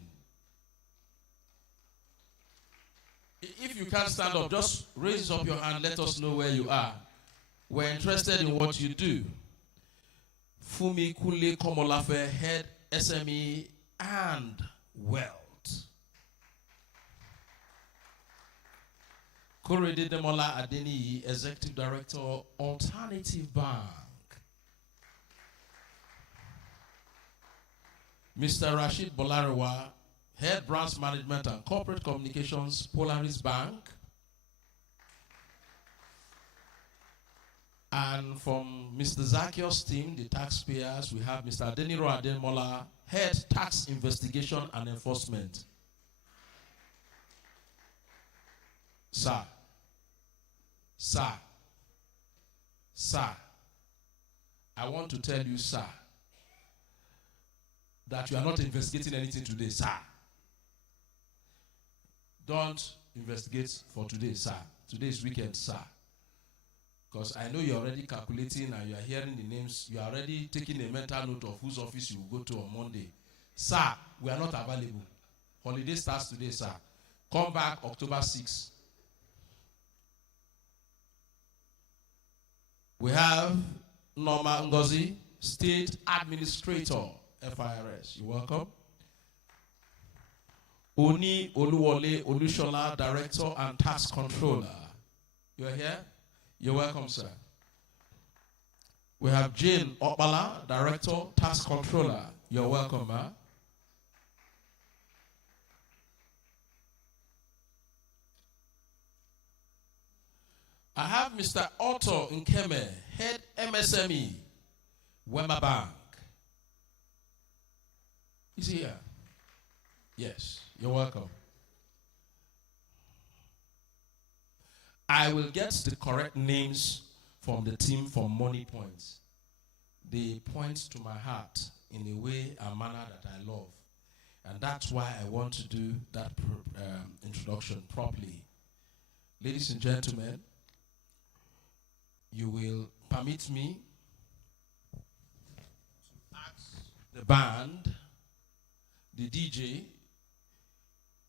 If you can't stand up, just raise up your hand, let us know where you are. We're interested in what you do. Fumi Kule Komolafe, Head SME and Wealth. Korede Demola Adeniyi, Executive Director, Alternative Bank. Mr. Rashid Bolarewa, Head Branch Management and Corporate Communications, Polaris Bank. And from Mr. Zakios' team, the taxpayers, we have Mr. Adeniro Ademola, Head Tax Investigation and Enforcement. Sir, I want to tell you, sir, that you are not investigating anything today, sir. Don't investigate for today, sir. Today is weekend, sir. Because I know you're already calculating and you're hearing the names. You're already taking a mental note of whose office you will go to on Monday. Sir, we are not available. Holiday starts today, sir. Come back October 6th. We have Norma Ngozi, State Administrator, FIRS. You're welcome. Oni Oluwole Olushola, Director and Tax Controller. You're here? You're welcome, sir. We have Jane Opala, Director, Tax Controller. You're welcome, ma. I have Mr. Otto Nkeme, Head MSME, Wema Bank. Is he here? Yes, you're welcome. I will get the correct names from the team from Money Points. They point to my heart in a way, a manner that I love. And that's why I want to do that introduction properly. Ladies and gentlemen, you will permit me to ask the band, the DJ,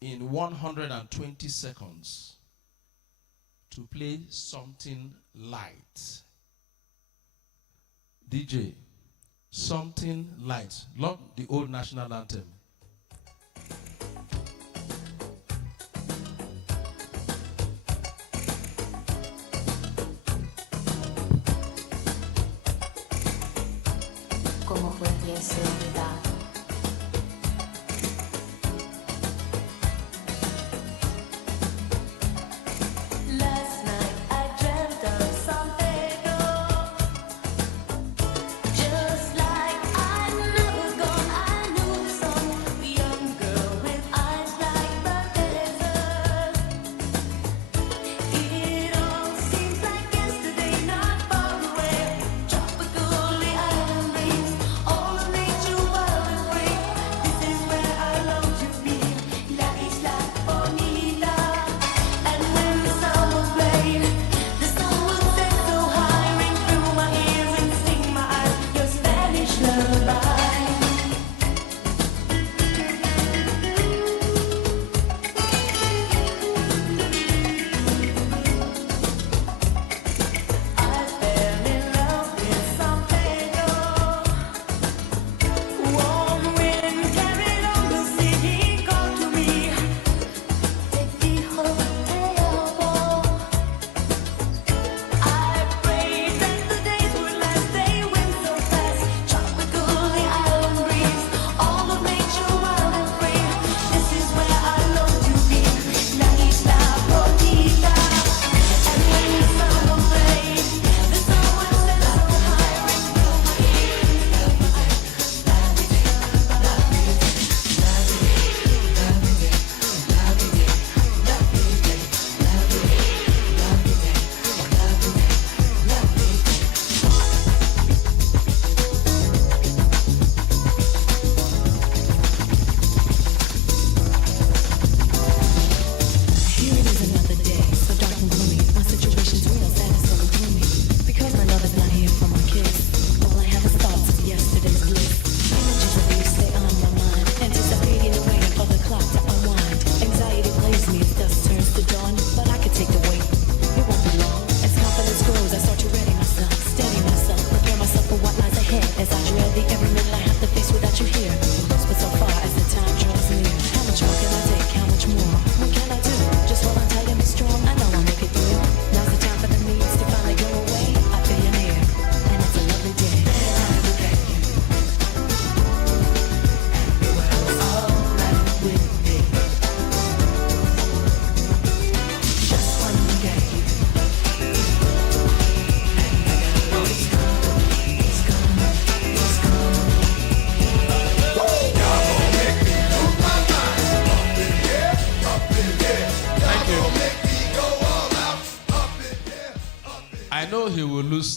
in 120 seconds to play something light. DJ, something light. Not the old national anthem. Como fue que se olvidaba. Last night I dreamt of something just like I never gone. I knew some young girl with eyes like the desert. It all seems like yesterday, not far away. Tropical island breeze, all of nature wild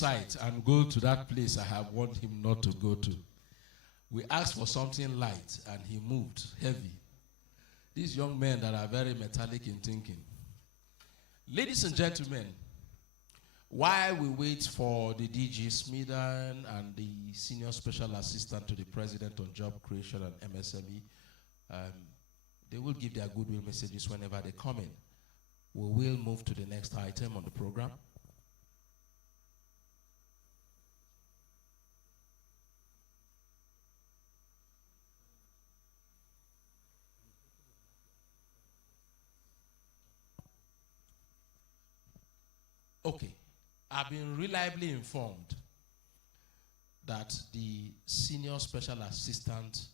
sight and go to that place I have warned him not to go to. We asked for something light and he moved heavy. These young men that are very metallic in thinking. Ladies and gentlemen, while we wait for the DG Smidan and the Senior Special Assistant to the President on Job Creation and MSME, they will give their goodwill messages whenever they come in. We will move to the next item on the program. Okay, I've been reliably informed that the Senior Special Assistant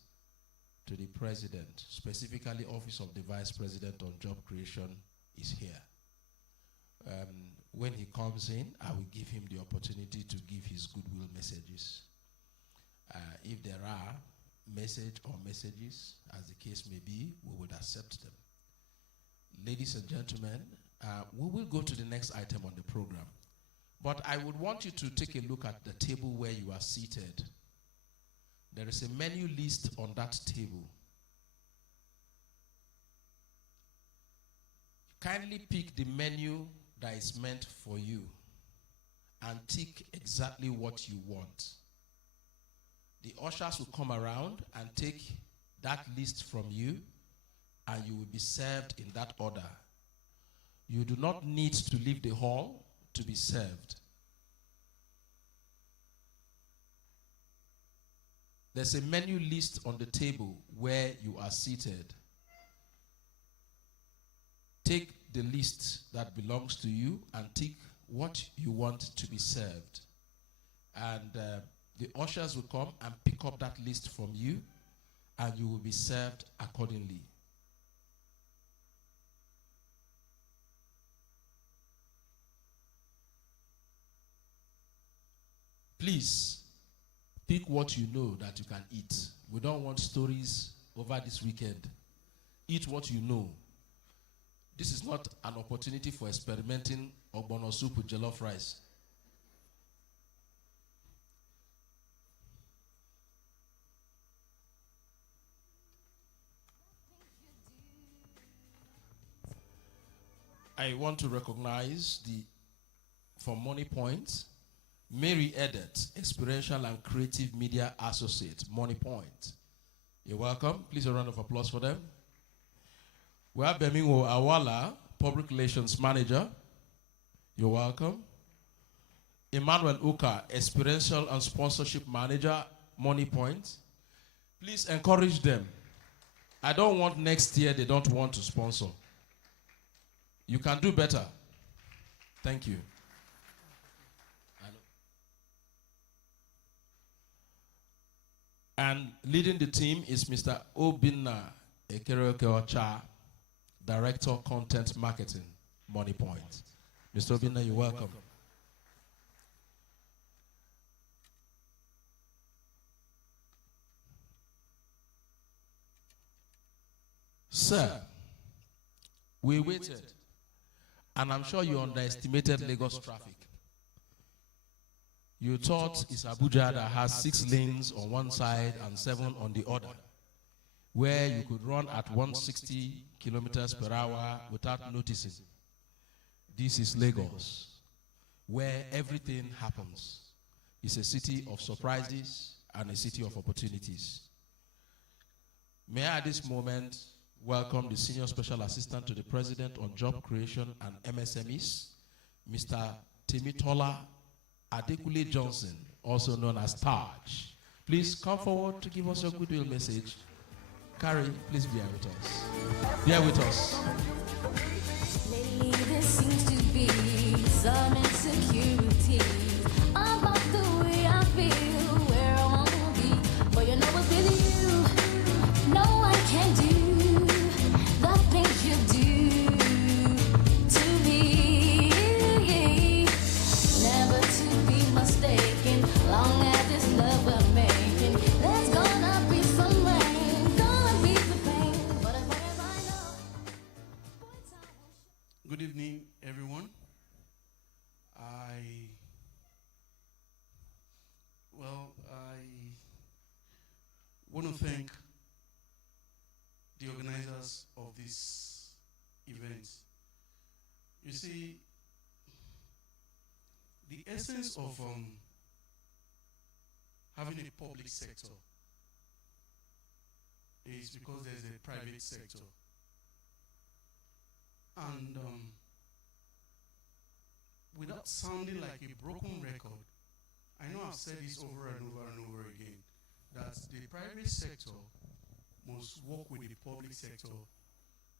to the President, specifically Office of the Vice President on Job Creation, is here. When he comes in, I will give him the opportunity to give his goodwill messages. If there are message or messages, as the case may be, we would accept them. Ladies and gentlemen, we will go to the next item on the program. But I would want you to take a look at the table where you are seated. There is a menu list on that table. Kindly pick the menu that is meant for you and tick exactly what you want. The ushers will come around and take that list from you and you will be served in that order. You do not need to leave the hall to be served. There's a menu list on the table where you are seated. Take the list that belongs to you and tick what you want to be served. And the ushers will come and pick up that list from you and you will be served accordingly. Please, pick what you know that you can eat. We don't want stories over this weekend. Eat what you know. This is not an opportunity for experimenting ogbono soup with jollof rice. I want to recognize for Money Point, Mary Edet, Experiential and Creative Media Associate, Money Point. You're welcome. Please a round of applause for them. We have Bemingo Awala, Public Relations Manager. You're welcome. Emmanuel Uka, Experiential and Sponsorship Manager, Money Point. Please encourage them. I don't want next year they don't want to sponsor. You can do better. Thank you. And leading the team is Mr. Obinna Ekereokeocha, Director Content Marketing, Money Point. Mr. Obinna, you're welcome. Sir, we waited, and I'm sure you underestimated Lagos traffic. You thought it's Abuja that has 6 lanes on one side and 7 on the other, where you could run at 160 kilometers per hour without noticing. This is Lagos, where everything happens. It's a city of surprises and a city of opportunities. May I at this moment welcome the Senior Special Assistant to the President on Job Creation and MSMEs, Mr. Temitola Adekule Johnson, also known as Taj. Please come forward to give us your goodwill message. Carrie, please bear with us. Bear with us. Lately there seems to be some insecurity about the way I feel, where I want to be. But you know what's with you, no one can do the things you do to me. Never to be mistaken, long as this love we're making, there's gonna be some rain, gonna be the pain, but if I know. Good evening, everyone. I want to thank the organizers of this event. You see, the essence of having a public sector is because there's a private sector. And without sounding like a broken record, I know I've said this over and over and over again, that the private sector must work with the public sector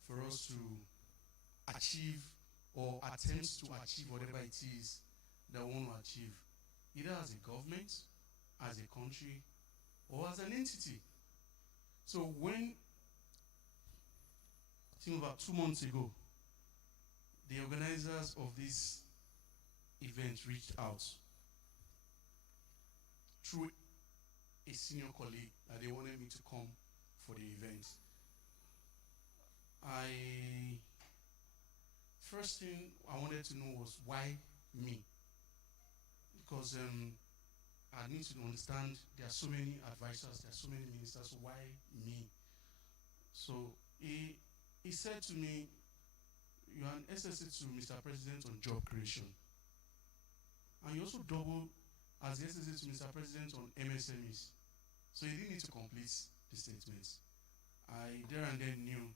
for us to achieve or attempt to achieve whatever it is that we want to achieve, either as a government, as a country, or as an entity. So when, I think about 2 months ago, the organizers of this event reached out through a senior colleague that they wanted me to come for the event. First thing I wanted to know was why me? Because I need to understand there are so many advisors, there are so many ministers, so why me? So he said to me, you are an SSA to Mr. President on job creation. And you also double as the SSA to Mr. President on MSMEs. So he didn't need to complete the statements. I there and then knew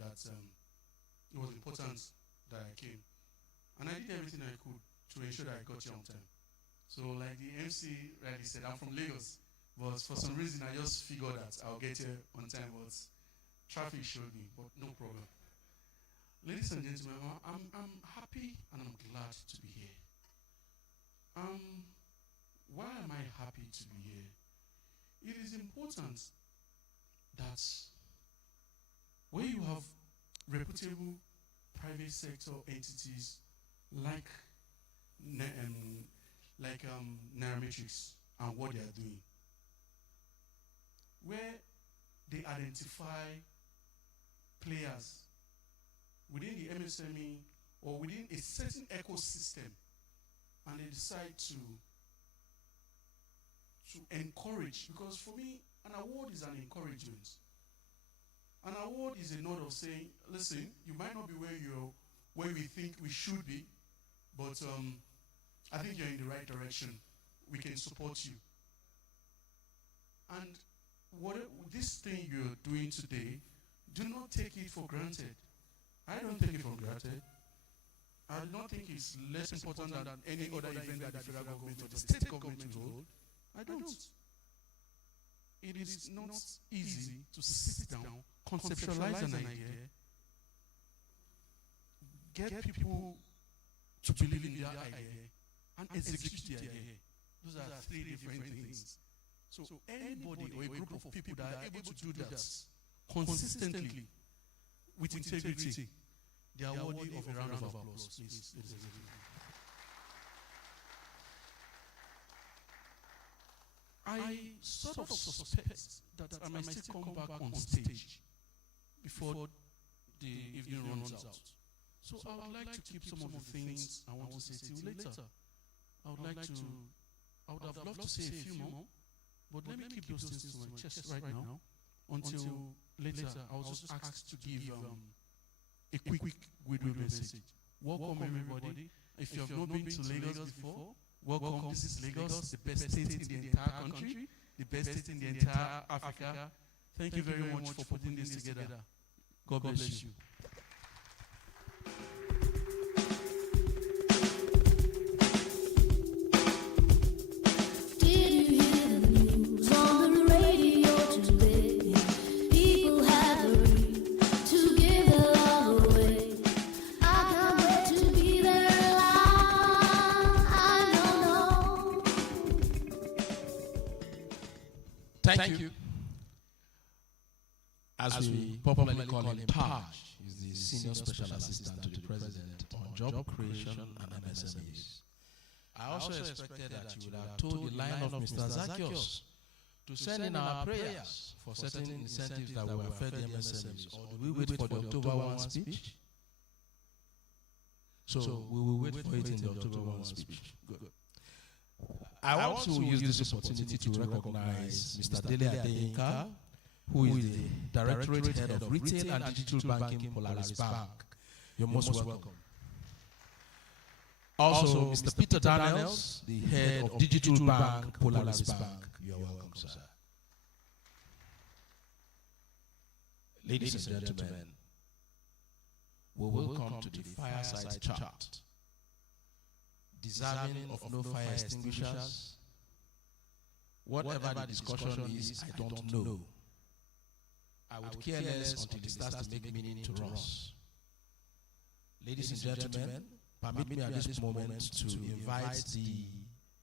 that it was important that I came. And I did everything I could to ensure that I got here on time. So like the MC rightly said, I'm from Lagos. But for some reason, I just figured that I'll get here on time. But traffic showed me, but no problem. Ladies and gentlemen, I'm happy and I'm glad to be here. Why am I happy to be here? It is important that when you have reputable private sector entities like NAIRAMETRICS and what they are doing, where they identify players within the MSME or within a certain ecosystem, and they decide to encourage, because for me, an award is an encouragement. An award is a nod of saying, listen, you might not be where we think we should be, but I think you're in the right direction. We can support you. And this thing you're doing today, do not take it for granted. I don't take it for granted. I do not think it's less important than any other event that the federal government or the state government will hold. I don't. It is not easy to sit down, conceptualize an idea, get people to believe in their idea, and execute the idea. Those are three different things. So anybody or a group of people that are able to do that consistently, with integrity, they are worthy of a round of applause, please. I sort of suspect that I might still come back on stage before the evening runs out. So I would like to keep some of the things I want to say to you later. I would have loved to say a few more, but let me keep those things to my chest right now until later. I was just asked to give a quick goodwill message. Welcome everybody. If you have not been to Lagos before, welcome. This is Lagos, the best state in the entire country, the best state in the entire Africa. Thank you very much for putting this together. God bless you. Did you hear the news on the radio today? People have agreed to give their love away. I can't wait to be there alive. I don't know. Thank you. As we popularly call him, Taj is the Senior Special Assistant to the President on Job Creation and MSMEs. I also expected that you would have told the line of Mr. Zacchaeus to send in our prayers for certain incentives that will affect the MSMEs. Or do we wait for the October 1 speech? So we will wait for it in the October 1 speech. Good. I want to use this opportunity to recognize Mr. Dele Adeyinka, who is the Directorate Head of Retail and Digital Banking, Polaris Bank. You're most welcome. Also, Mr. Peter Daniels, the Head of Digital Bank, Polaris Bank. You're welcome, sir. Ladies and gentlemen, we will come to the fireside chat. Deserving of no fire extinguishers. Whatever the discussion is, I don't know. I would care less until it starts to make meaning to us. Ladies and gentlemen, permit me at this moment to invite the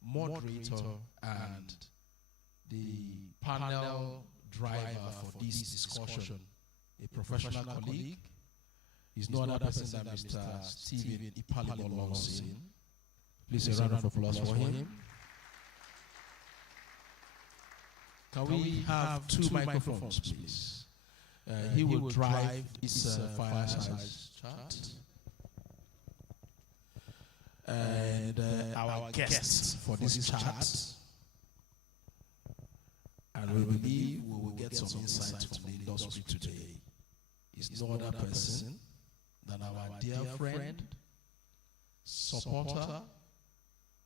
moderator and the panel driver for this discussion, a professional colleague. He's no other person than Mr. Stephen Ipalibolonsin. Please a round of applause for him. Can we have two microphones, please? He will drive this fireside chat. And our guest for this chat. And we believe we will get some insights from the industry today. Is no other person than our dear friend, supporter,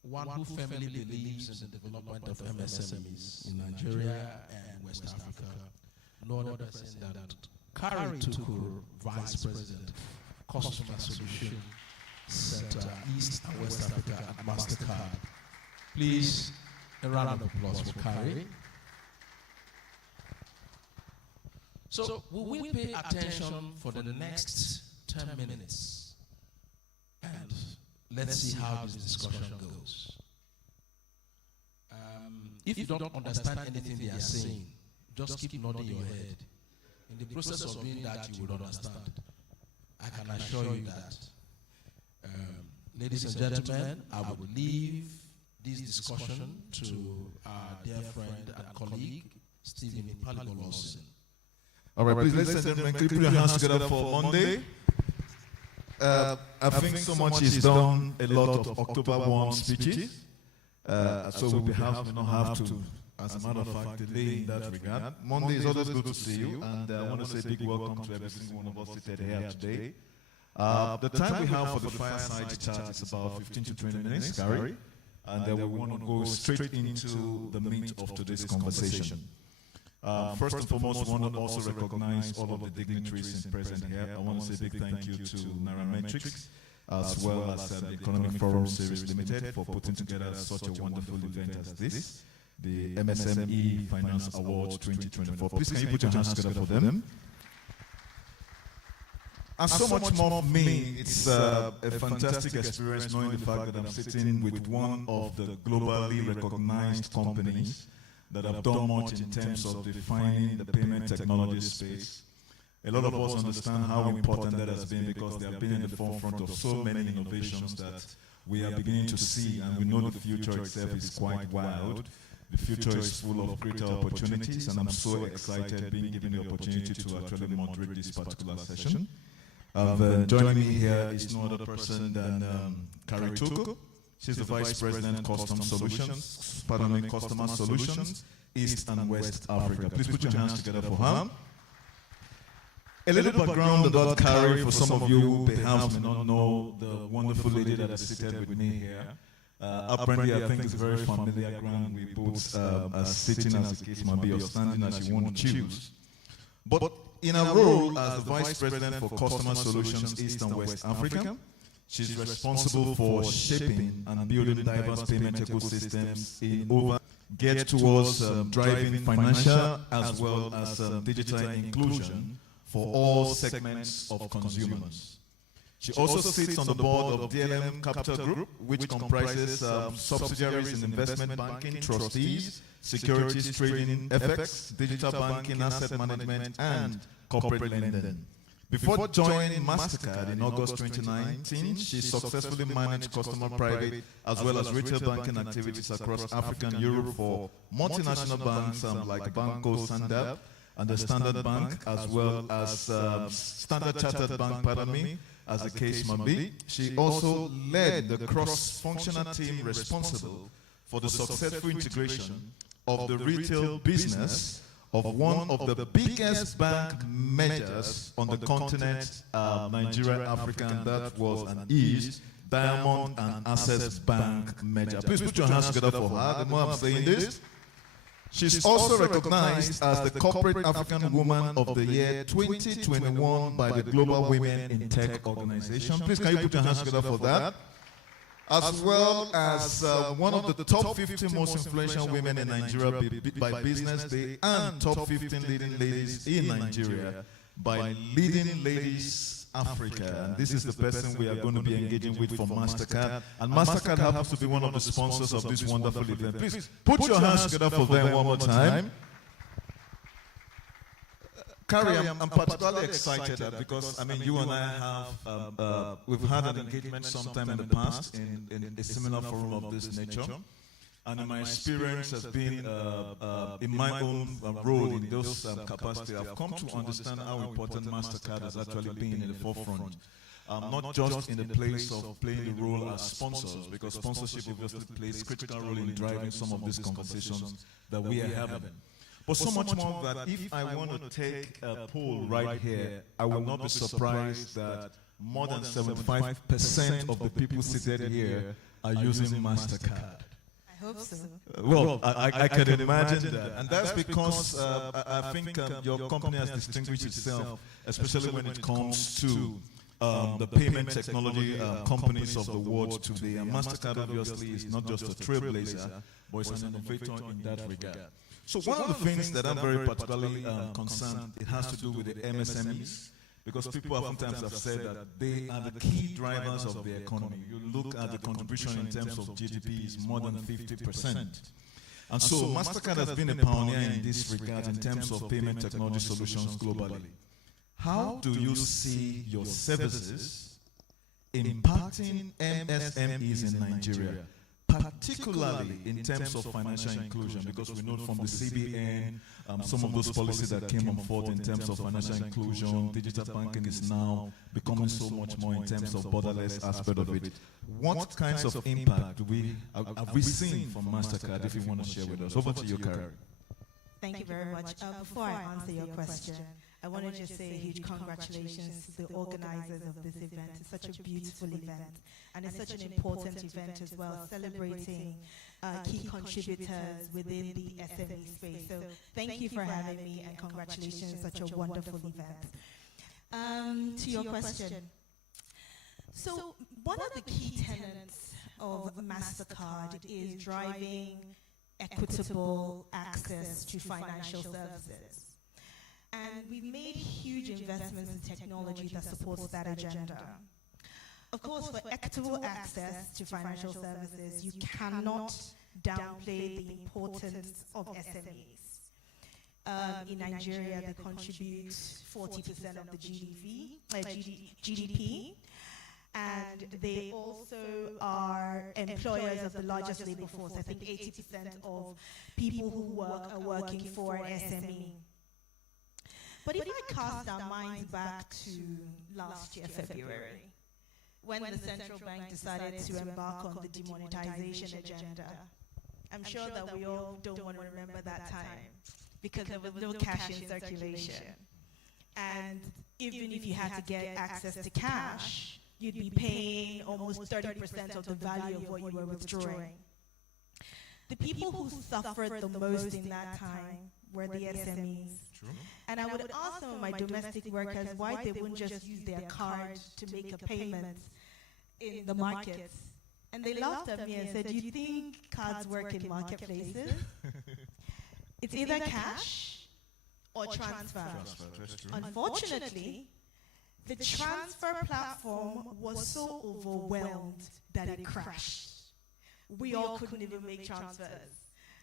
one who firmly believes in the development of MSMEs in Nigeria and West Africa. No other person than Kari Tukur, Vice President, Customer Solution Center, East and West Africa at MasterCard. Please, a round of applause for Kari. So we will pay attention for the next 10 minutes and let's see how this discussion goes. If you don't understand anything they are saying, just keep nodding your head. In the process of doing that, you will understand. I can assure you that. Ladies and gentlemen, I will leave this discussion to our dear friend and colleague, Stephen Ipalibolonsin. All right, please, ladies and gentlemen, can you put your hands together for Monday? I think so much is done, a lot of October 1 speeches. So we perhaps may not have to, as a matter of fact, delay in that regard. Monday is always good to see you, and I want to say a big welcome to every single one of us seated here today. The time we have for the fireside chat is about 15 to 20 minutes, Gary, and then we want to go straight into the meat of today's conversation. First and foremost, we want to also recognize all of the dignitaries present here. I want to say a big thank you to NAIRAMETRICS, as well as the Economic Forum Series Limited for putting together such a wonderful event as this, the MSME Finance Awards 2024. Please, can you put your hands together for them? And so much more for me, it's a fantastic experience knowing the fact that I'm sitting with one of the globally recognized companies that have done much in terms of defining the payment technology space. A lot of us understand how important that has been because they have been in the forefront of so many innovations that we are beginning to see, and we know the future itself is quite wild. The future is full of greater opportunities, and I'm so excited being given the opportunity to actually moderate this particular session. Joining me here is no other person than Kari Tukur. She's the Vice President Customer Solutions, East and West Africa. Please put your hands together for her. A little background about Kari for some of you who perhaps may not know the wonderful lady that is seated with me here. Apparently, I think it's a very familiar ground. We both are sitting, as the case might be, or standing as you want to choose. But in her role as the Vice President for Customer Solutions East and West Africa, she's responsible for shaping and building diverse payment ecosystems in over geared towards driving financial as well as digital inclusion for all segments of consumers. She also sits on the board of DLM Capital Group, which comprises subsidiaries in investment banking, trustees, securities trading, FX, digital banking, asset management, and corporate lending. Before joining MasterCard in August 2019, she successfully managed customer private as well as retail banking activities across Africa and Europe for multinational banks like Banco Santander and the Standard Bank, as well as Standard Chartered Bank, as the case may be. She also led the cross-functional team responsible for the successful integration of the retail business of one of the biggest bank mergers on the continent, Nigeria, Africa, and that was and is Diamond and Access Bank merger. Please put your hands together for her. The more I'm saying this, she's also recognized as the Corporate African Woman of the Year 2021 by the Global Women in Tech organization. Please, can you put your hands together for that? As well as one of the top 15 most influential women in Nigeria by Business Day and top 15 leading ladies in Nigeria by Leading Ladies Africa. And this is the person we are going to be engaging with for MasterCard. And MasterCard happens to be one of the sponsors of this wonderful event. Please put your hands together for them one more time. Carrie, I'm particularly excited because, I mean, you and I have, we've had an engagement sometime in the past in a similar forum of this nature. And my experience has been, in my own role in those capacity, I've come to understand how important MasterCard has actually been in the forefront. Not just in the place of playing the role as sponsors, because sponsorship obviously plays a critical role in driving some of these conversations that we are having. But so much more that if I want to take a poll right here, I will not be surprised that more than 75% of the people seated here are using MasterCard. I hope so. Well, I can imagine that. And that's because I think your company has distinguished itself, especially when it comes to the payment technology companies of the world today. And MasterCard obviously is not just a trailblazer, but it's an innovator in that regard. So one of the things that I'm very particularly concerned, it has to do with the MSMEs, because people oftentimes have said that they are the key drivers of the economy. You look at the contribution in terms of GDP is more than 50%. And so MasterCard has been a pioneer in this regard in terms of payment technology solutions globally. How do you see your services impacting MSMEs in Nigeria, particularly in terms of financial inclusion? Because we know from the CBN, some of those policies that came on forth in terms of financial inclusion, digital banking is now becoming so much more in terms of borderless aspect of it. What kinds of impact have we seen from MasterCard, if you want to share with us? Over to you, Carrie. Thank you very much. Before I answer your question, I want to just say a huge congratulations to the organizers of this event. It's such a beautiful event, and it's such an important event as well, celebrating key contributors within the SME space. So thank you for having me, and congratulations, such a wonderful event. To your question. So one of the key tenets of MasterCard is driving equitable access to financial services. And we've made huge investments in technology that supports that agenda. Of course, for equitable access to financial services, you cannot downplay the importance of SMEs. In Nigeria, they contribute 40% of the GDP, and they also are employers of the largest labor force. I think 80% of people who work are working for an SME. But if I cast our minds back to last year, February, when the central bank decided to embark on the demonetization agenda, I'm sure that we all don't want to remember that time because there was no cash in circulation. And even if you had to get access to cash, you'd be paying almost 30% of the value of what you were withdrawing. The people who suffered the most in that time were the SMEs. True. And I would ask some of my domestic workers why they wouldn't just use their card to make a payment in the markets. And they laughed at me and said, "Do you think cards work in marketplaces?" It's either cash or transfer. Unfortunately, the transfer platform was so overwhelmed that it crashed. We all couldn't even make transfers.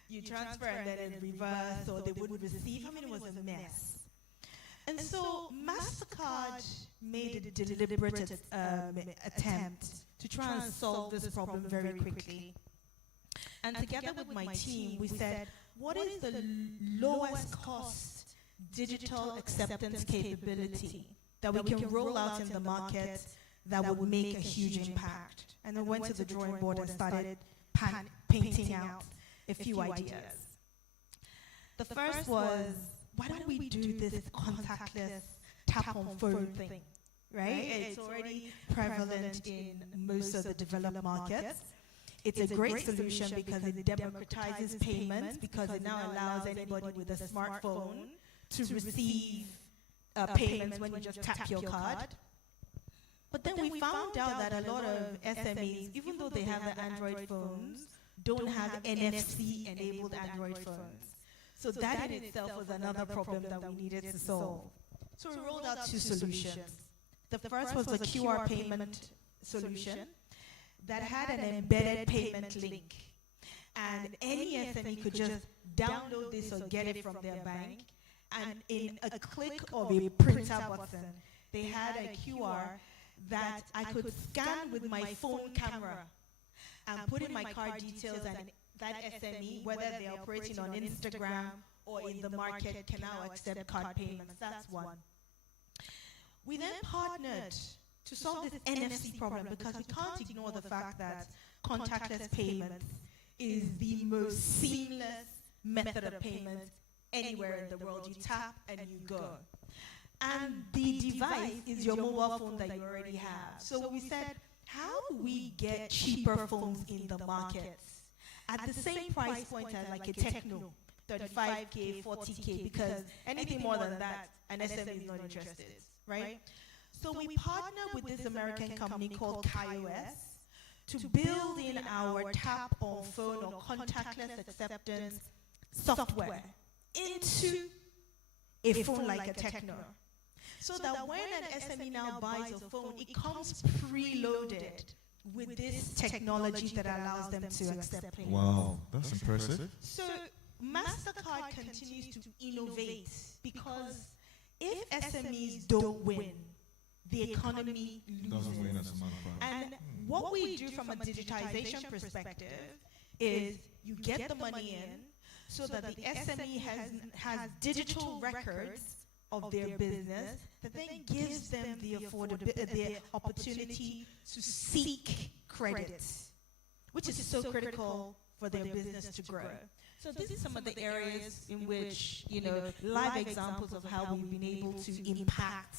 You transfer and then in reverse, or they wouldn't receive. I mean, it was a mess. And so MasterCard made a deliberate attempt to try and solve this problem very quickly. And together with my team, we said, what is the lowest cost digital acceptance capability that we can roll out in the market that would make a huge impact? And then went to the drawing board and started painting out a few ideas. The first was, why don't we do this contactless tap on phone thing, right? It's already prevalent in most of the developed markets. It's a great solution because it democratizes payments, because it now allows anybody with a smartphone to receive payments when you just tap your card. But then we found out that a lot of SMEs, even though they have the Android phones, don't have NFC-enabled Android phones. So that in itself was another problem that we needed to solve. So we rolled out two solutions. The first was the QR payment solution that had an embedded payment link. And any SME could just download this or get it from their bank. And in a click of a printer button, they had a QR that I could scan with my phone camera and put in my card details, and that SME, whether they're operating on Instagram or in the market, can now accept card payments. That's one. We then partnered to solve this NFC problem, because we can't ignore the fact that contactless payments is the most seamless method of payment anywhere in the world. You tap and you go. And the device is your mobile phone that you already have. So we said, how do we get cheaper phones in the markets at the same price point as like a Techno, 35K, 40K, because anything more than that, an SME is not interested, right? So we partnered with this American company called KaiOS to build in our tap on phone or contactless acceptance software into a phone like a Techno. So that when an SME now buys a phone, it comes preloaded with this technology that allows them to accept payments. Wow, that's impressive. So MasterCard continues to innovate, because if SMEs don't win, the economy loses. Doesn't win as a matter of fact. And what we do from a digitization perspective is you get the money in so that the SME has digital records of their business that then gives them the opportunity to seek credit, which is so critical for their business to grow. So this is some of the areas in which, live examples of how we've been able to impact.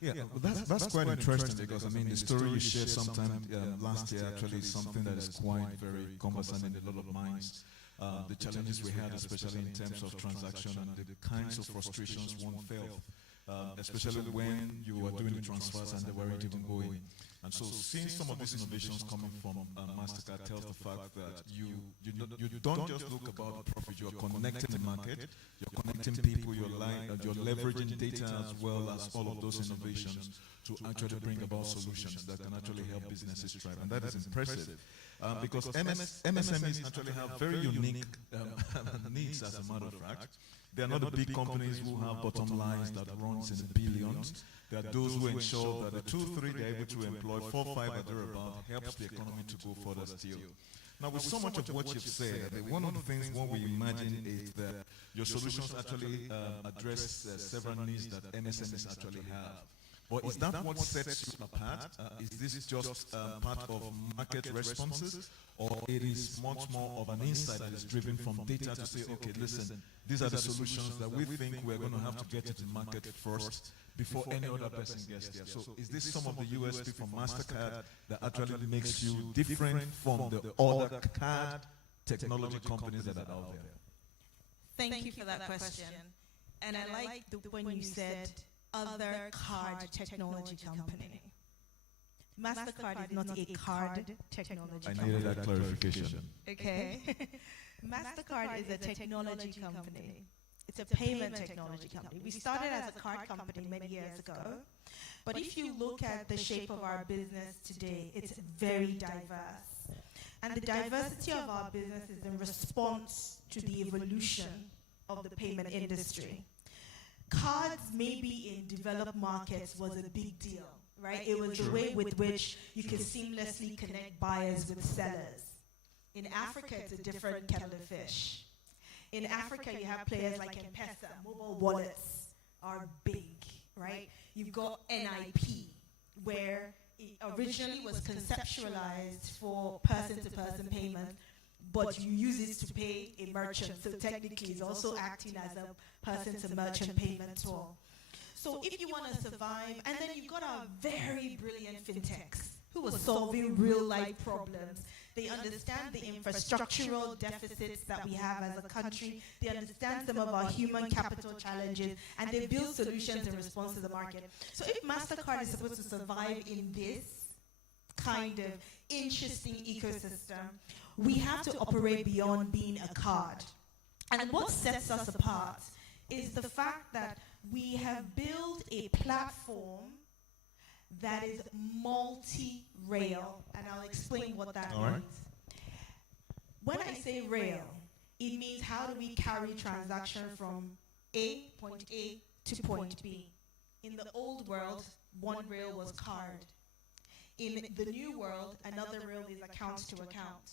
Yeah, well, that's quite interesting, because I mean the story you shared sometime last year actually is something that is quite very cumbersome in a lot of minds. The challenges we had, especially in terms of transaction and the kinds of frustrations one felt, especially when you were doing the transfers and they weren't even going. And so seeing some of these innovations coming from MasterCard tells the fact that you don't just look about profit, you're connecting the market, you're connecting people, you're leveraging data as well as all of those innovations to actually bring about solutions that can actually help businesses thrive. And that is impressive. Because MSMEs actually have very unique needs, as a matter of fact. They are not the big companies who have bottom lines that runs in the billions. They are those who ensure that the 2, 3 they're able to employ, 4, 5 or thereabout helps the economy to go further still. Now, with so much of what you've said, one of the things what we imagine is that your solutions actually address several needs that MSMEs actually have. But is that what sets you apart? Is this just part of market responses, or it is much more of an insight that is driven from data to say, okay, listen, these are the solutions that we think we're going to have to get to the market first before any other person gets there. So is this some of the USP from MasterCard that actually makes you different from the other card technology companies that are out there? Thank you for that question. And I like when you said other card technology company. MasterCard is not a card technology company. I needed that clarification. Okay. MasterCard is a technology company. It's a payment technology company. We started as a card company many years ago. But if you look at the shape of our business today, it's very diverse. And the diversity of our business is in response to the evolution of the payment industry. Cards, maybe in developed markets, was a big deal, right? It was the way with which you could seamlessly connect buyers with sellers. In Africa, it's a different kettle of fish. In Africa, you have players like M-Pesa. Mobile wallets are big, right? You've got NIP, where it originally was conceptualized for person-to-person payment, but you use it to pay a merchant. So technically, it's also acting as a person-to-merchant payment tool. So if you want to survive, and then you've got our very brilliant fintechs who are solving real-life problems. They understand the infrastructural deficits that we have as a country. They understand some of our human capital challenges, and they build solutions in response to the market. So if MasterCard is supposed to survive in this kind of interesting ecosystem, we have to operate beyond being a card. And what sets us apart is the fact that we have built a platform that is multi-rail, and I'll explain what that means. When I say rail, it means how do we carry transaction from point A to point B. In the old world, one rail was card. In the new world, another rail is account to account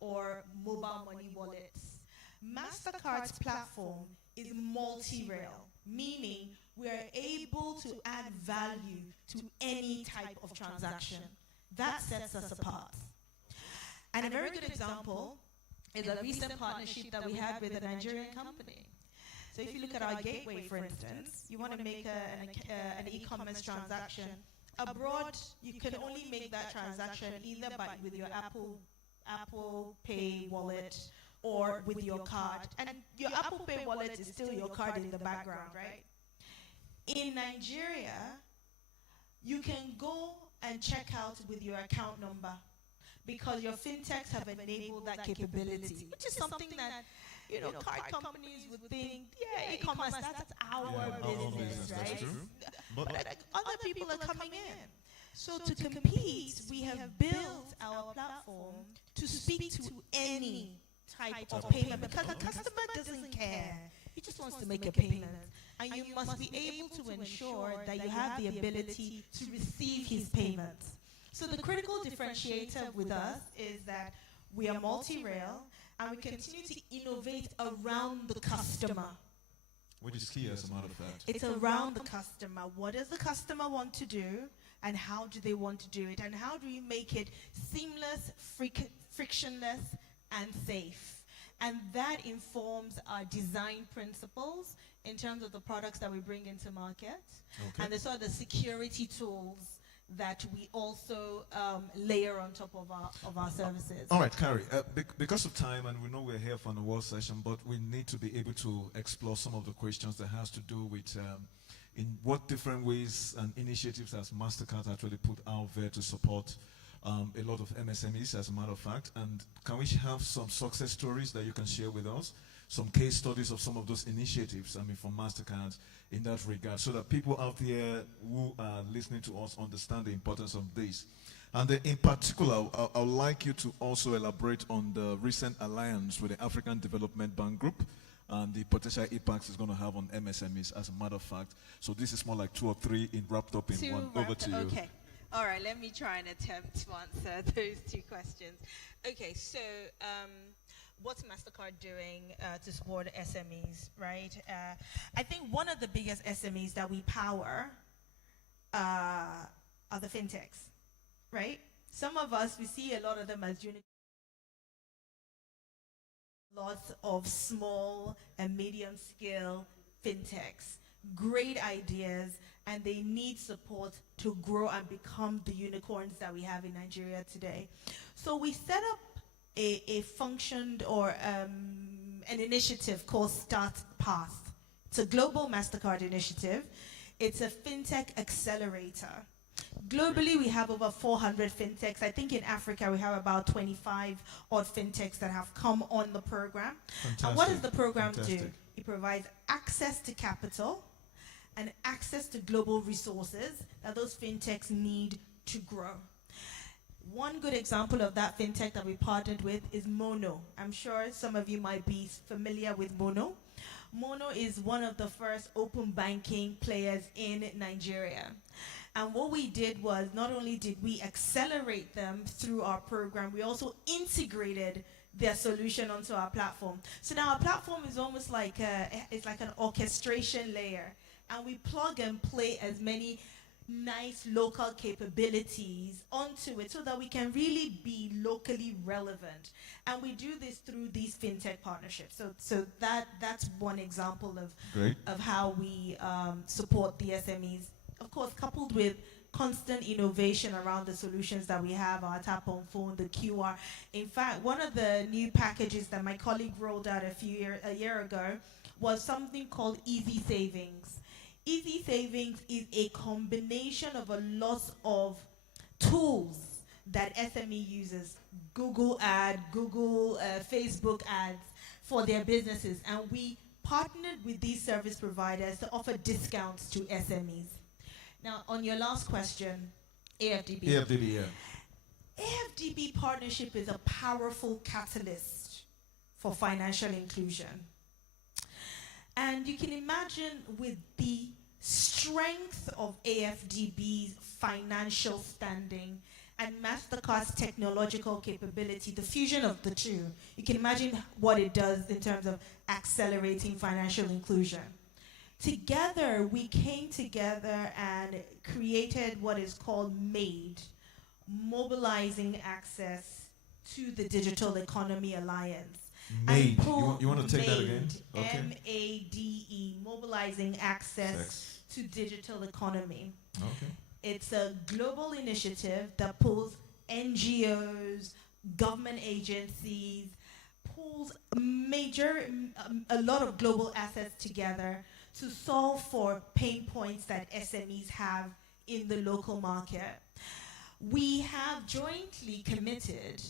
or mobile money wallets. MasterCard's platform is multi-rail, meaning we are able to add value to any type of transaction. That sets us apart. And a very good example is a recent partnership that we had with a Nigerian company. So if you look at our gateway, for instance, you want to make an e-commerce transaction. Abroad, you can only make that transaction either with your Apple Pay wallet or with your card. And your Apple Pay wallet is still your card in the background, right? In Nigeria, you can go and check out with your account number because your fintechs have enabled that capability, which is something that, you know, card companies would think, yeah, e-commerce, that's our business, right? But other people are coming in. So to compete, we have built our platform to speak to any type of payment because the customer doesn't care. He just wants to make a payment. And you must be able to ensure that you have the ability to receive his payments. So the critical differentiator with us is that we are multi-rail and we continue to innovate around the customer. Which is key, as a matter of fact. It's around the customer. What does the customer want to do and how do they want to do it? And how do you make it seamless, frictionless, and safe? And that informs our design principles in terms of the products that we bring into market. Okay. And the sort of the security tools that we also layer on top of our services. All right, Carrie, because of time, and we know we're here for an award session, but we need to be able to explore some of the questions that has to do with in what different ways and initiatives has MasterCard actually put out there to support a lot of MSMEs, as a matter of fact. And can we have some success stories that you can share with us? Some case studies of some of those initiatives, from MasterCard in that regard, so that people out there who are listening to us understand the importance of this. And in particular, I would like you to also elaborate on the recent alliance with the African Development Bank Group and the potential impacts it's going to have on MSMEs, as a matter of fact. So this is more like 2 or 3 wrapped up in one. Over to you. Okay. All right, let me try and attempt to answer those 2 questions. Okay, so what's MasterCard doing to support SMEs, right? I think one of the biggest SMEs that we power are the fintechs, right? Some of us, we see a lot of them as lots of small and medium scale fintechs, great ideas, and they need support to grow and become the unicorns that we have in Nigeria today. So we set up a function or an initiative called Start Path. It's a global MasterCard initiative. It's a fintech accelerator. Globally, we have over 400 fintechs. I think in Africa, we have about 25 odd fintechs that have come on the program. Fantastic. And what does the program do? It provides access to capital and access to global resources that those fintechs need to grow. One good example of that fintech that we partnered with is Mono. I'm sure some of you might be familiar with Mono. Mono is one of the first open banking players in Nigeria. And what we did was, not only did we accelerate them through our program, we also integrated their solution onto our platform. So now our platform is almost like it's like an orchestration layer. And we plug and play as many nice local capabilities onto it so that we can really be locally relevant. And we do this through these fintech partnerships. So that's one example of how we support the SMEs. Of course, coupled with constant innovation around the solutions that we have, our tap on phone, the QR. In fact, one of the new packages that my colleague rolled out a year ago was something called Easy Savings. Easy Savings is a combination of a lot of tools that SME uses, Google Ad, Facebook ads for their businesses. And we partnered with these service providers to offer discounts to SMEs. Now, on your last question, AFDB. AFDB, yeah. AFDB partnership is a powerful catalyst for financial inclusion. And you can imagine with the strength of AFDB's financial standing and MasterCard's technological capability, the fusion of the two, you can imagine what it does in terms of accelerating financial inclusion. Together, we came together and created what is called MADE, Mobilizing Access to the Digital Economy Alliance. MADE. You want to take that again? Okay. MADE, Mobilizing Access to Digital Economy. Okay. It's a global initiative that pulls NGOs, government agencies, pulls a lot of global assets together to solve for pain points that SMEs have in the local market. We have jointly committed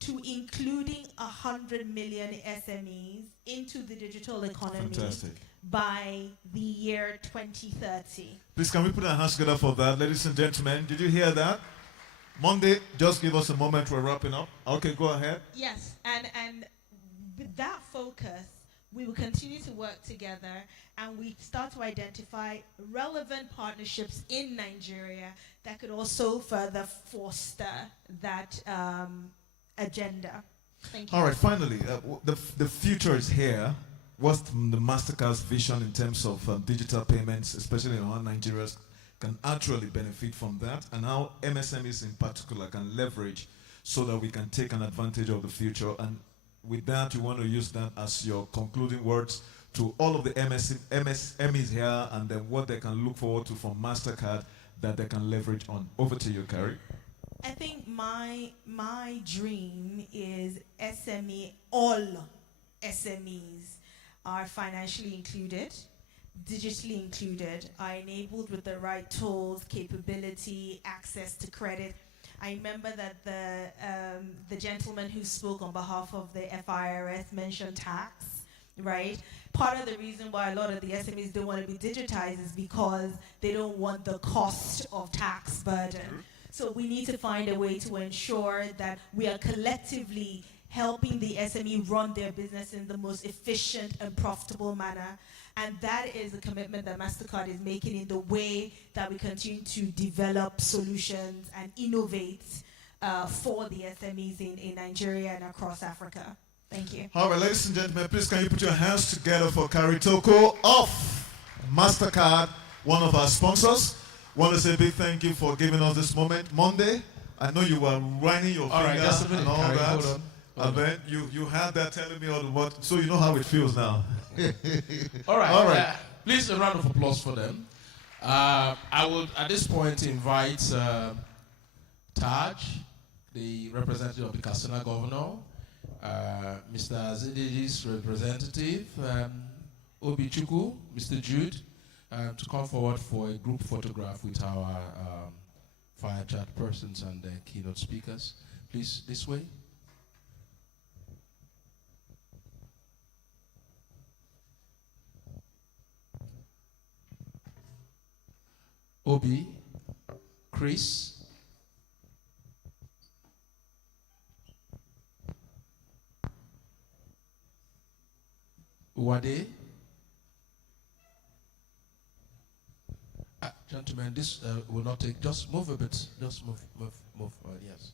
to including 100 million SMEs into the digital economy. Fantastic. By the year 2030. Please, can we put our hands together for that, ladies and gentlemen? Did you hear that? Monday, just give us a moment. We're wrapping up. Okay, go ahead. Yes, and with that focus, we will continue to work together and we start to identify relevant partnerships in Nigeria that could also further foster that agenda. Thank you. All right, finally, the future is here. What's the MasterCard's vision in terms of digital payments, especially in how Nigerians can actually benefit from that, and how MSMEs in particular can leverage so that we can take an advantage of the future? And with that, you want to use that as your concluding words to all of the MSMEs here, and then what they can look forward to from MasterCard that they can leverage on. Over to you, Carrie. I think my dream is all SMEs are financially included, digitally included, are enabled with the right tools, capability, access to credit. I remember that the gentleman who spoke on behalf of the FIRS mentioned tax, right? Part of the reason why a lot of the SMEs don't want to be digitized is because they don't want the cost of tax burden. So we need to find a way to ensure that we are collectively helping the SME run their business in the most efficient and profitable manner. And that is a commitment that MasterCard is making in the way that we continue to develop solutions and innovate for the SMEs in Nigeria and across Africa. Thank you. All right, ladies and gentlemen, please can you put your hands together for Carrie Toko of MasterCard, one of our sponsors. Want to say a big thank you for giving us this moment. Monday, I know you were running your fingers and all Carrie, that. hold on. And then you had that telling me all the what, so you know how it feels now. All right. All right. Please, a round of applause for them. I would, at this point, invite Taj, the representative of the Katsina governor, Mr. Azideji's representative, Obi Chukwu, Mr. Jude, to come forward for a group photograph with our fire chat persons and keynote speakers. Please, this way. Obi, Chris, Wade. Gentlemen, this will not take, just move a bit, just move, yes.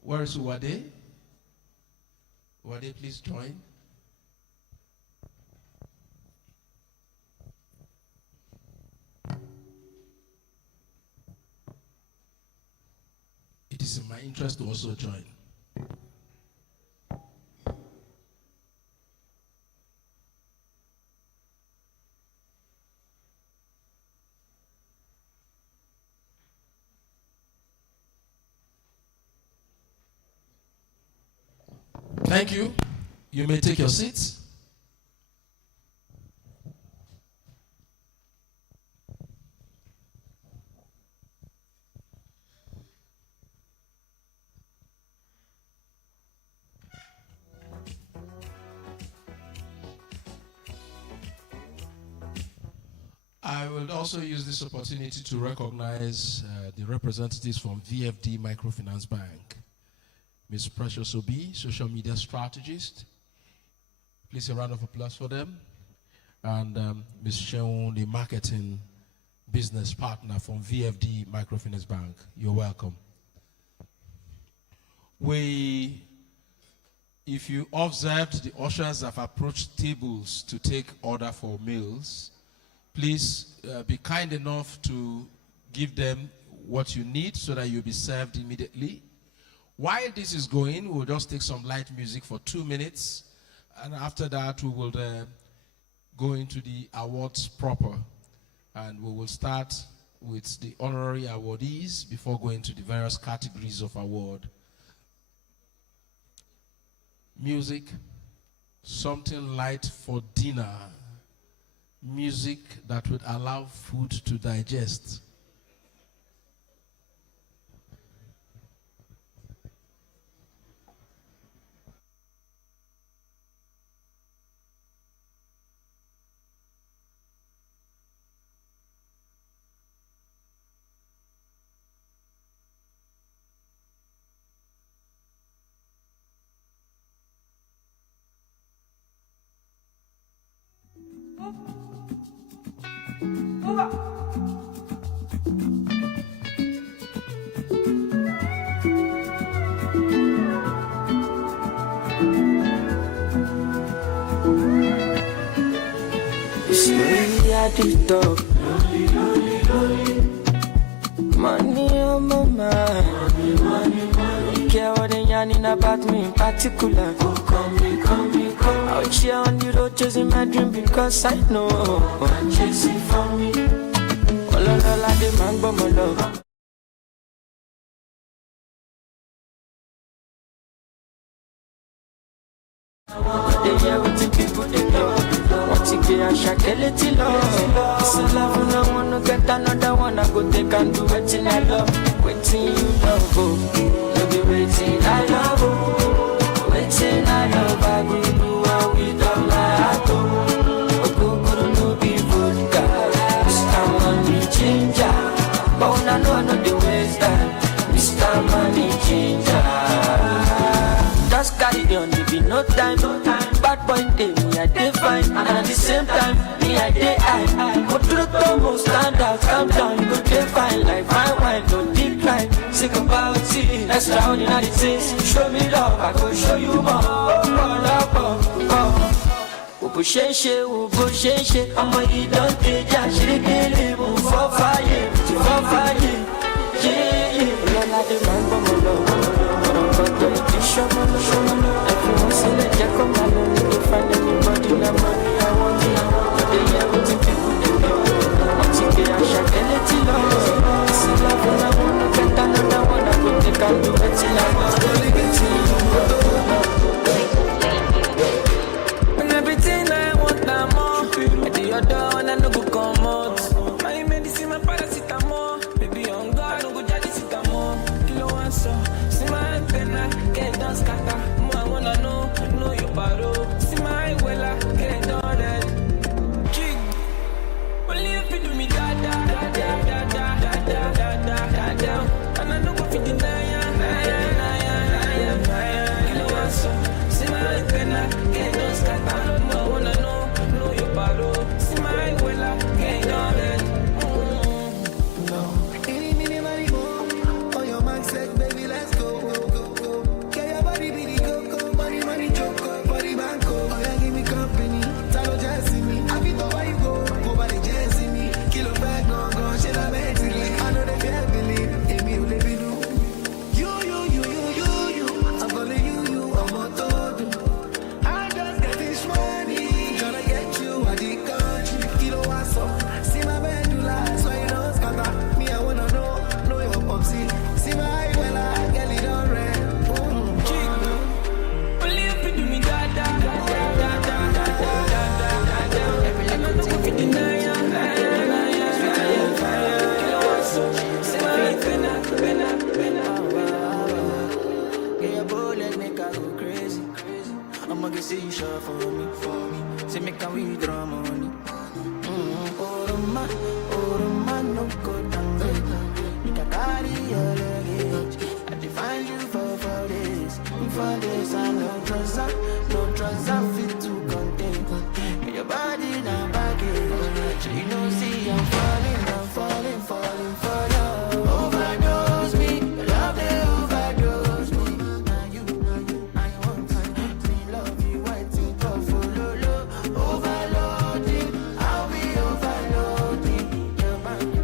Where is Wade? Wade, please join. my interest to also join. Thank you. You may take your seats. I will also use this opportunity to recognize the representatives from VFD Microfinance Bank. Ms. Precious Obi, social media strategist. Please a round of applause for them. And Ms. Sheon, the marketing business partner from VFD Microfinance Bank. You're welcome. If you observed, the ushers have approached tables to take order for meals. Please be kind enough to give them what you need so that you'll be served immediately. While this is going, we'll just take some light music for 2 minutes. And after that, we will go into the awards proper. And we will start with the honorary awardees before going to the various categories of award. Music, something light for dinner. Music that would allow food to digest. Dog. Money on my mind. Money. Care what they yarning about me in particular. Come. Out here on the road chasing my dream because I know I'm chasing for me. All I demand but my love. They hear what the people they love. I shake love. It's a love and I wanna get another one. I go take and do waiting I love. Waiting you love, oh. No be waiting I love, oh. Waiting I love. I will do what with all my heart, oh. Go no be vodka. Mr. Money Changer. But when I know the waste that Mr. Money Changer. Just carry on, there be no time. Bad boy day, me I dey fine. And at the same time, me I dey high. But to the top, stand out, calm down. You go dey fine like fine wine, don't decline. Sick about it, extraordinary things. Show me love, I go show you more. Ubu sheshe, I'ma eat on the jazz. She dey move for fire. Yeah. Lola the man, but my love. But don't show me. Everyone say let you come along. Find anybody that money I want it. But they hear what the people they know. Once you get a shot, they let you know. It's a love when I wanna get another one. I go take and do it till I want to get to you. And everything I want, I'm more. At the other one, I no go come out. My medicine, my paracetamol. Baby, on God, no go just sit more. Kilo one I'ma get see you sure for me. Say make a withdraw money. Oh, no go down there. Make a carry your luggage. I define you for this. For this, I no trust, I fit to contain. Your body now baggage. So you know, see, I'm falling for love. Overdose me, love they overdose me. Now you, I want me, love you, waiting for follow. Overloading, I'll be overloading. Your bank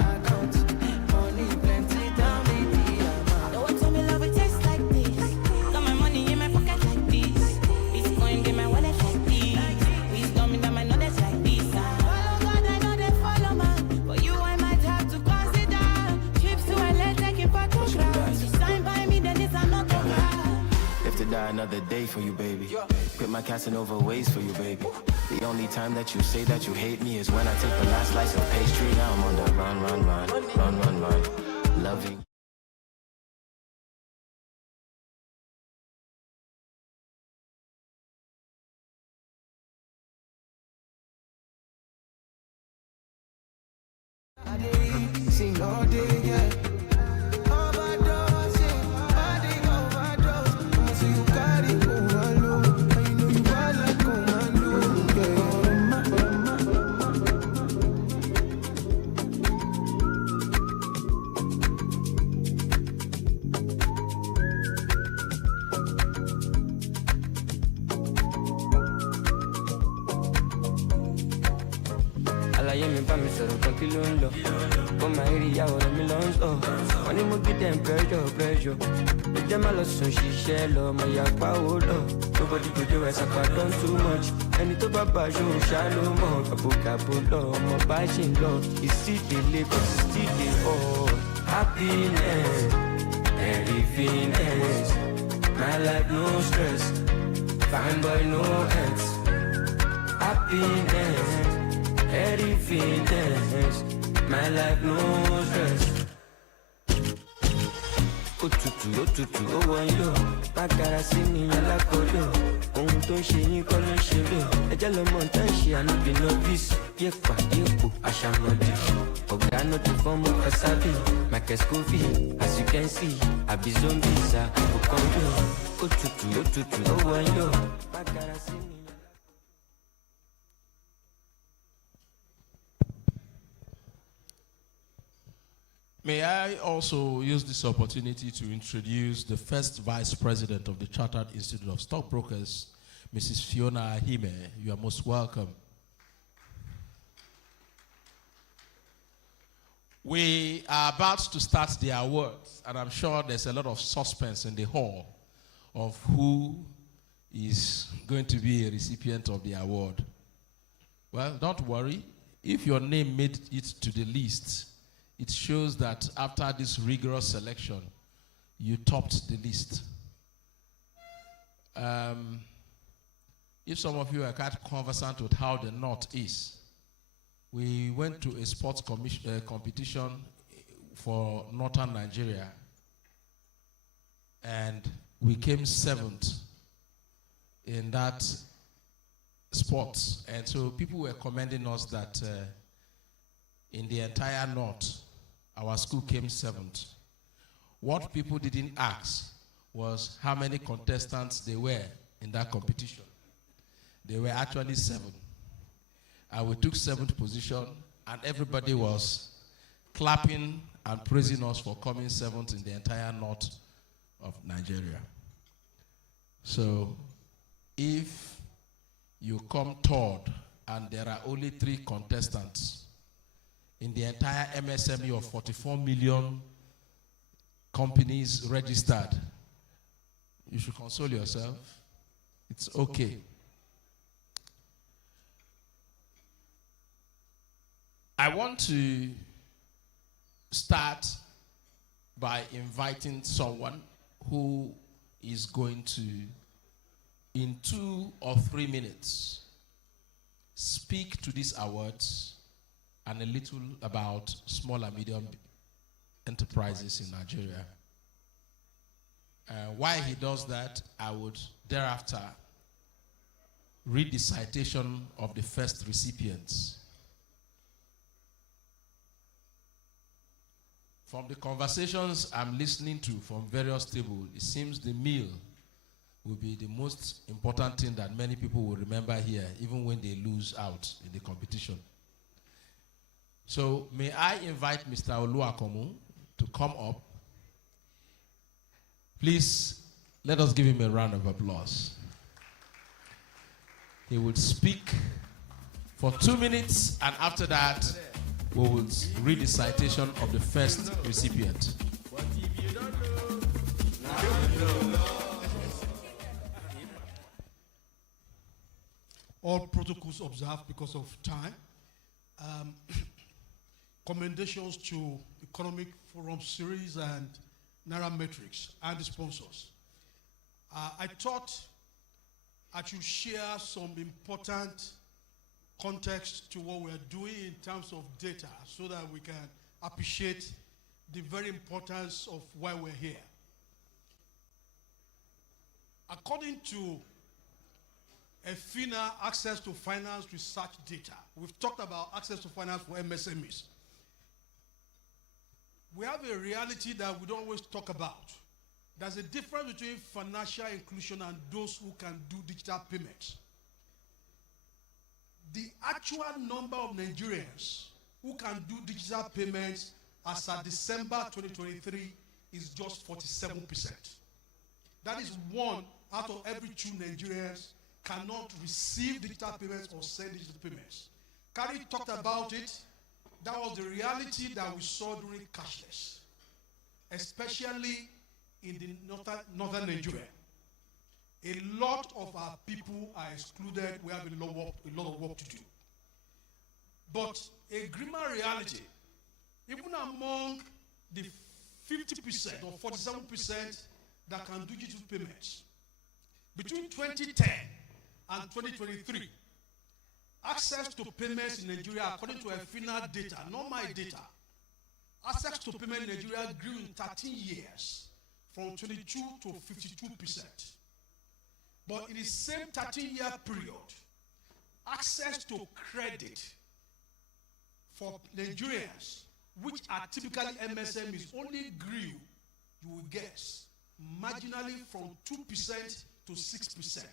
account, money plenty, down the amount. Don't tell me love it tastes like this. Got my money in my pocket like this. Bitcoin in my wallet like this. Wisdom in my knowledge like this. Follow God, I know they follow man. But you, I might have to consider. Trips to LA, taking photographs. You sign by me, then it's an autograph. Live to die another day for you, baby. Quit my casting over ways for you, baby. The only time that you say that you hate me is when I take the last slice of pastry. Now I'm on the run. Loving. Sing all day, yeah. Overdose, yeah. Body overdose. I'ma see you carry overload. And you know you bad like commando, yeah. Àlàyé mi bá mi sọ̀rọ̀ kan kí ló ń lọ. Ó máa rí ìyàwó rẹ̀ mi lọ ń sọ. Wọ́n ní mo give them pressure. Ó jẹ́ má lọ sùn ṣiṣẹ́ lọ, ọmọ ìyá pa owó lọ. Nobody go do ẹ̀sà pa done too much. Ẹni tó bá bá aṣọ òṣà ló mọ̀. Gàbogàbo lọ, ọmọ bá ṣì ń lọ. Ìsídìílé kò sí dìde ọ̀. Happiness, everythingness. My life no stress. Fine boy no ex. Happiness. Everything dance, my life no stress. Òtútù, ó wọ̀nyí o. Bákàrà sí mi alákòódò. Ohun tó ń ṣe yín kọ́ ló ń ṣe mí. Ẹjẹ́ lọ mọ̀ tá ń ṣe ànúbì novice. Yépa, àṣàmọ̀dì. Ọ̀gá no dey form of wasabi. Michael Scoville, as you can see, àbí zombies are òkànjọ́. Òtútù, ó wọ̀nyí o. Bákàrà sí mi. May I also use this opportunity to introduce the first Vice President of the Chartered Institute of Stockbrokers, Mrs. Fiona Ahime. You are most welcome. We are about to start the awards, and I'm sure there's a lot of suspense in the hall of who is going to be a recipient of the award. Well, don't worry. If your name made it to the list, it shows that after this rigorous selection, you topped the list. If some of you are quite conversant with how the North is, we went to a sports competition for Northern Nigeria, and we came 7th in that sports. And so people were commending us that in the entire North, our school came 7th. What people didn't ask was how many contestants there were in that competition. There were actually 7. And we took 7th position, and everybody was clapping and praising us for coming 7th in the entire North of Nigeria. So if you come 3rd and there are only 3 contestants in the entire MSME of 44 million companies registered, you should console yourself. It's okay. I want to start by inviting someone who is going to, in 2 or 3 minutes, speak to these awards and a little about small and medium enterprises in Nigeria. While he does that, I would thereafter read the citation of the first recipients. From the conversations I'm listening to from various tables, it seems the meal will be the most important thing that many people will remember here, even when they lose out in the competition. So may I invite Mr. Oluwakomu to come up. Please, let us give him a round of applause. He will speak for 2 minutes, and after that, we will read the citation of the first recipient. All protocols observed because of time. Commendations to Economic Forum Series and NAIRAMETRICS and the sponsors. I thought I should share some important context to what we are doing in terms of data so that we can appreciate the very importance of why we're here. According to FINA access to finance research data, we've talked about access to finance for MSMEs. We have a reality that we don't always talk about. There's a difference between financial inclusion and those who can do digital payments. The actual number of Nigerians who can do digital payments as of December 2023 is just 47%. That is 1 out of every 2 Nigerians cannot receive digital payments or send digital payments. Kari talked about it. That was the reality that we saw during cashless, especially in the northern Nigeria. A lot of our people are excluded. We have a lot of work to do. But a grimmer reality, even among the 50% or 47% that can do digital payments, between 2010 and 2023, access to payments in Nigeria, according to FINA data, not my data, access to payment in Nigeria grew in 13 years from 22 to 52%. But in the same 13-year period, access to credit for Nigerians, which are typically MSMEs, only grew, you will guess, marginally from 2% to 6%.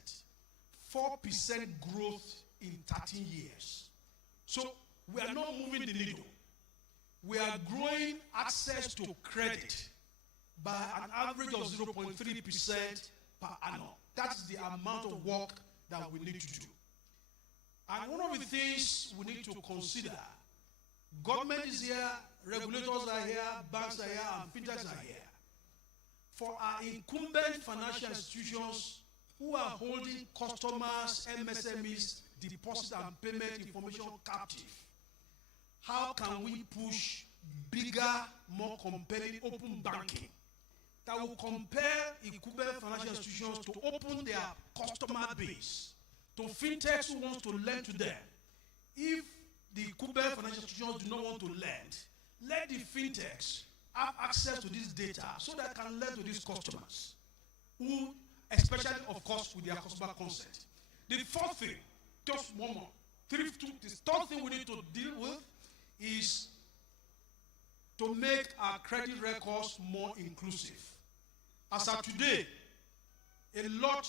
4% growth in 13 years. So we are not moving the needle. We are growing access to credit by an average of 0.3% per annum. That's the amount of work that we need to do. And one of the things we need to consider, government is here, regulators are here, banks are here, and fintechs are here. For our incumbent financial institutions who are holding customers, MSMEs, deposit and payment information captive, how can we push bigger, more compelling open banking that will compare incumbent financial institutions to open their customer base to fintechs who want to lend to them? If the incumbent financial institutions do not want to lend, let the fintechs have access to this data so that they can lend to these customers, who, especially, of course, with their customer consent. The fourth thing, just one more, the third thing we need to deal with is to make our credit records more inclusive. As of today, a lot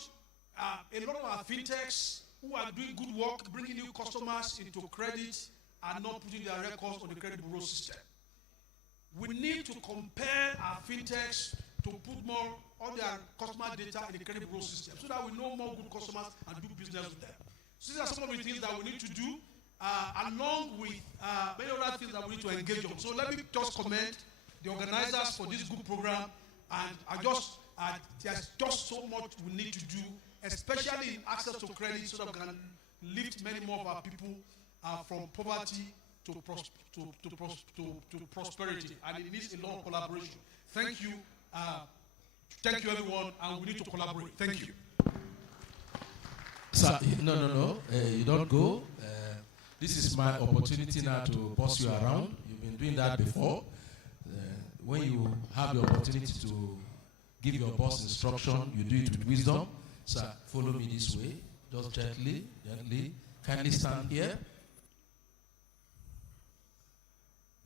of our fintechs who are doing good work, bringing new customers into credit, are not putting their records on the credit bureau system. We need to compare our fintechs to put more on their customer data in the credit bureau system so that we know more good customers and do business with them. So these are some of the things that we need to do, along with many other things that we need to engage on. So let me just commend the organizers for this good program, and there's just so much we need to do, especially in access to credit, so that we can lift many more of our people from poverty to prosperity, and it needs a lot of collaboration. Thank you everyone, and we need to collaborate. Thank you. Sir, no, you don't go. This is my opportunity now to boss you around. You've been doing that before. When you have the opportunity to give your boss instruction, you do it with wisdom. Sir, follow me this way. Just gently, gently. Kindly stand here.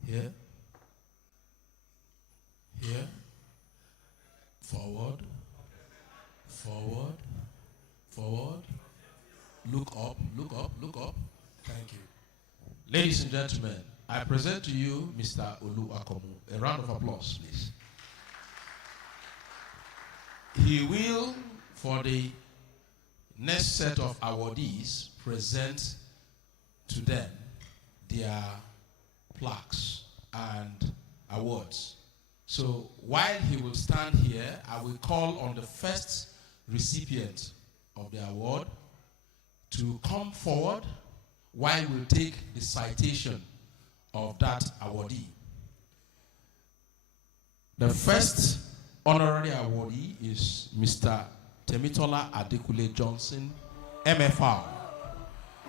Here. Here. Forward. Forward. Forward. Look up, look up, look up. Thank you. Ladies and gentlemen, I present to you Mr. Olu Akomu. A round of applause, please. He will, for the next set of awardees, present to them their plaques and awards. So while he will stand here, I will call on the first recipient of the award to come forward while we'll take the citation of that awardee. The first honorary awardee is Mr. Temitola Adekule Johnson, MFR,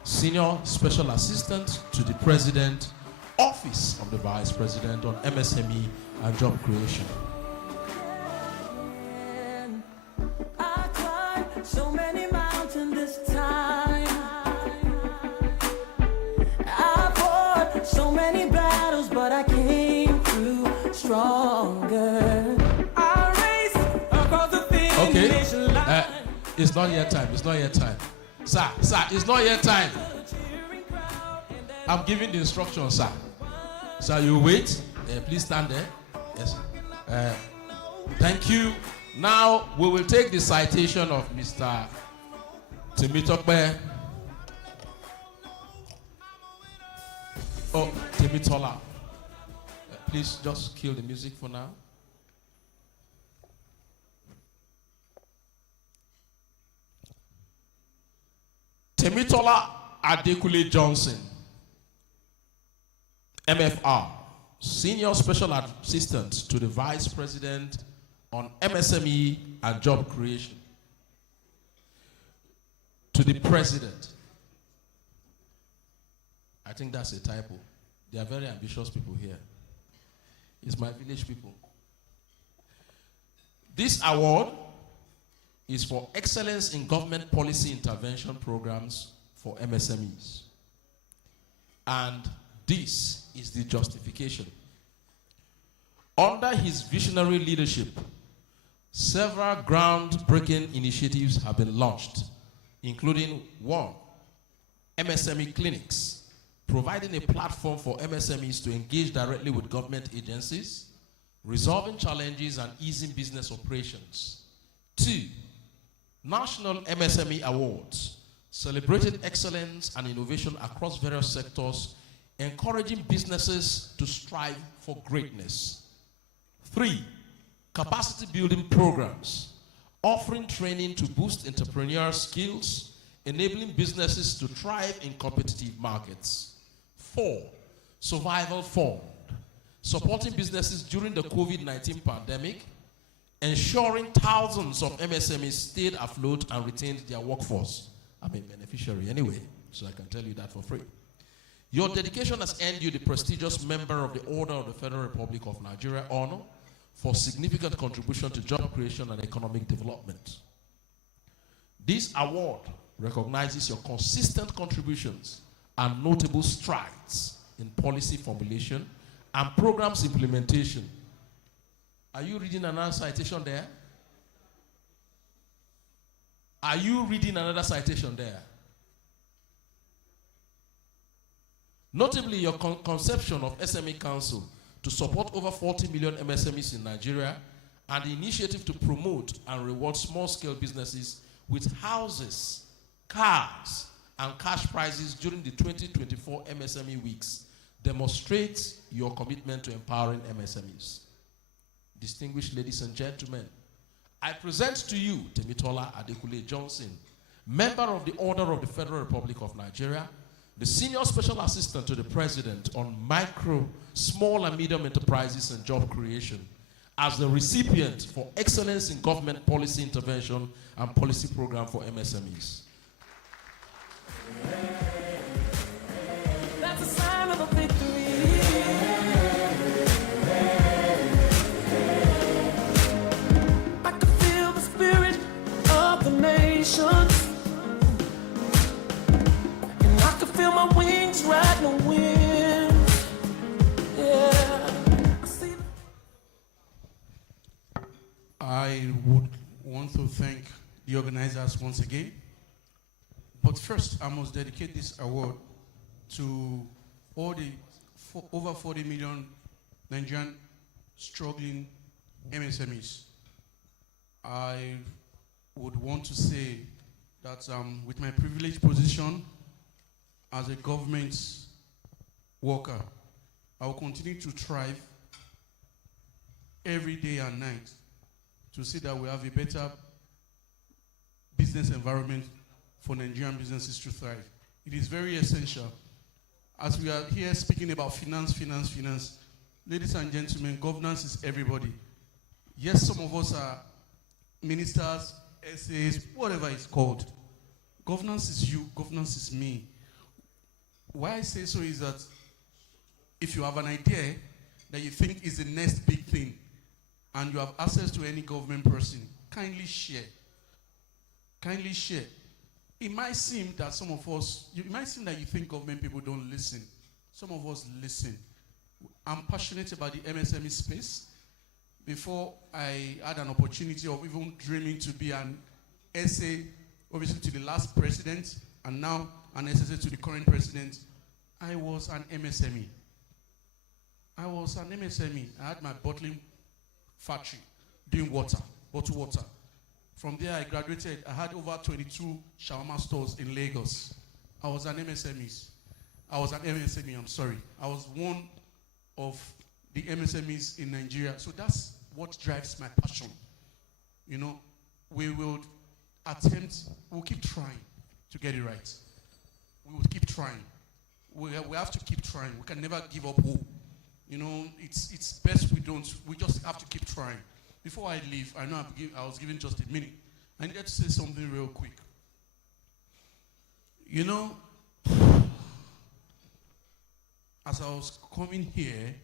Senior Special Assistant to the President, Office of the Vice President on MSME and Job Creation. I climbed so many mountains this time. I fought so many battles, but I came through stronger. I raced across the finish line. It's not yet time. It's not yet time. Sir, it's not yet time. I'm giving the instructions, sir. Sir, you wait. Please stand there. Yes. Thank you. Now we will take the citation of Mr. Temitope. Oh, Temitola. Please just kill the music for now. Temitola Adekule Johnson, MFR, Senior Special Assistant to the Vice President on MSME and Job Creation. To the President. I think that's a typo. They are very ambitious people here. It's my village people. This award is for excellence in government policy intervention programs for MSMEs. And this is the justification. Under his visionary leadership, several groundbreaking initiatives have been launched, including 1, MSME clinics, providing a platform for MSMEs to engage directly with government agencies, resolving challenges and easing business operations. 2, National MSME Awards, celebrating excellence and innovation across various sectors, encouraging businesses to strive for greatness. 3, capacity building programs, offering training to boost entrepreneurial skills, enabling businesses to thrive in competitive markets. 4, survival fund, supporting businesses during the COVID-19 pandemic, ensuring thousands of MSMEs stayed afloat and retained their workforce. I'm a beneficiary anyway, so I can tell you that for free. Your dedication has earned you the prestigious Member of the Order of the Federal Republic of Nigeria honor for significant contribution to job creation and economic development. This award recognizes your consistent contributions and notable strides in policy formulation and programs implementation. Are you reading another citation there? Are you reading another citation there? Notably, your conception of SME Council to support over 40 million MSMEs in Nigeria and the initiative to promote and reward small-scale businesses with houses, cars, and cash prizes during the 2024 MSME weeks demonstrates your commitment to empowering MSMEs. Distinguished ladies and gentlemen, I present to you Temitola Adekule Johnson, Member of the Order of the Federal Republic of Nigeria, the Senior Special Assistant to the President on Micro, Small and Medium Enterprises and Job Creation, as the recipient for excellence in government policy intervention and policy program for MSMEs. That's a sign of a victory. I can feel the spirit of the nations my wings ride the wind. Yeah. I would want to thank the organizers once again. But first, I must dedicate this award to all the over 40 million Nigerian struggling MSMEs. I would want to say that with my privileged position as a government worker, I will continue to thrive every day and night to see that we have a better business environment for Nigerian businesses to thrive. It is very essential. As we are here speaking about finance, ladies and gentlemen, governance is everybody. Yes, some of us are ministers, SAs, whatever it's called. Governance is you, governance is me. Why I say so is that if you have an idea that you think is the next big thing and you have access to any government person, kindly share. Kindly share. It might seem that some of us, it might seem that you think government people don't listen. Some of us listen. I'm passionate about the MSME space. Before I had an opportunity of even dreaming to be an SA, obviously to the last president, and now an SSA to the current president, I was an MSME. I was an MSME. I had my bottling factory doing water, bottled water. From there, I graduated. I had over 22 shawarma stores in Lagos. I was an MSME. I was one of the MSMEs in Nigeria. So that's what drives my passion. You know, we will we'll keep trying to get it right. We will keep trying. We have to keep trying. We can never give up hope. You know, it's best we don't. We just have to keep trying. Before I leave, I know I was given just a minute. I needed to say something real quick. You know, as I was coming here,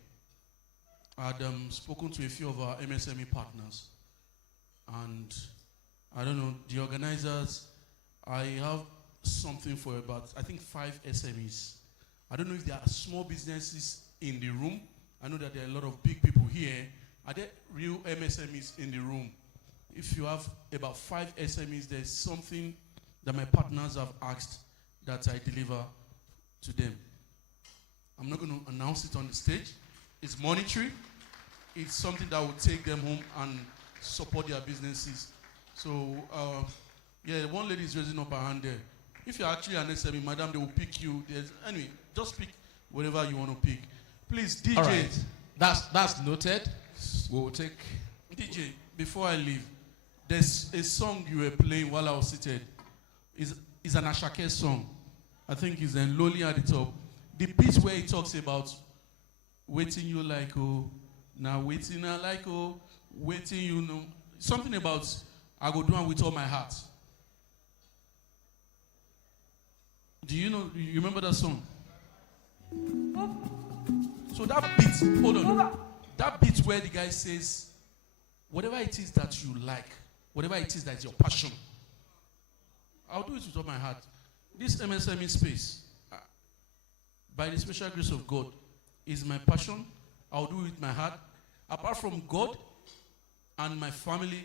I'd spoken to a few of our MSME partners. And I don't know, the organizers, I have something for about, I think 5 SMEs. I don't know if there are small businesses in the room. I know that there are a lot of big people here. Are there real MSMEs in the room? If you have about 5 SMEs, there's something that my partners have asked that I deliver to them. I'm not going to announce it on the stage. It's monetary. It's something that will take them home and support their businesses. So, yeah, one lady is raising up her hand there. If you're actually an SME, madam, they will pick you. Anyway, just pick whatever you want to pick. Please, DJ. All right. That's noted. We'll take... DJ, before I leave, there's a song you were playing while I was seated. It's an Ashake song. I think it's in Lowly at the top. The bit where it talks about waiting you like, oh, now waiting I like, oh, waiting you know. Something about I go do it with all my heart. Do you know, you remember that song? So that beat, hold on. That bit where the guy says, whatever it is that you like, whatever it is that is your passion, I'll do it with all my heart. This MSME space, by the special grace of God, is my passion. I'll do it with my heart. Apart from God and my family,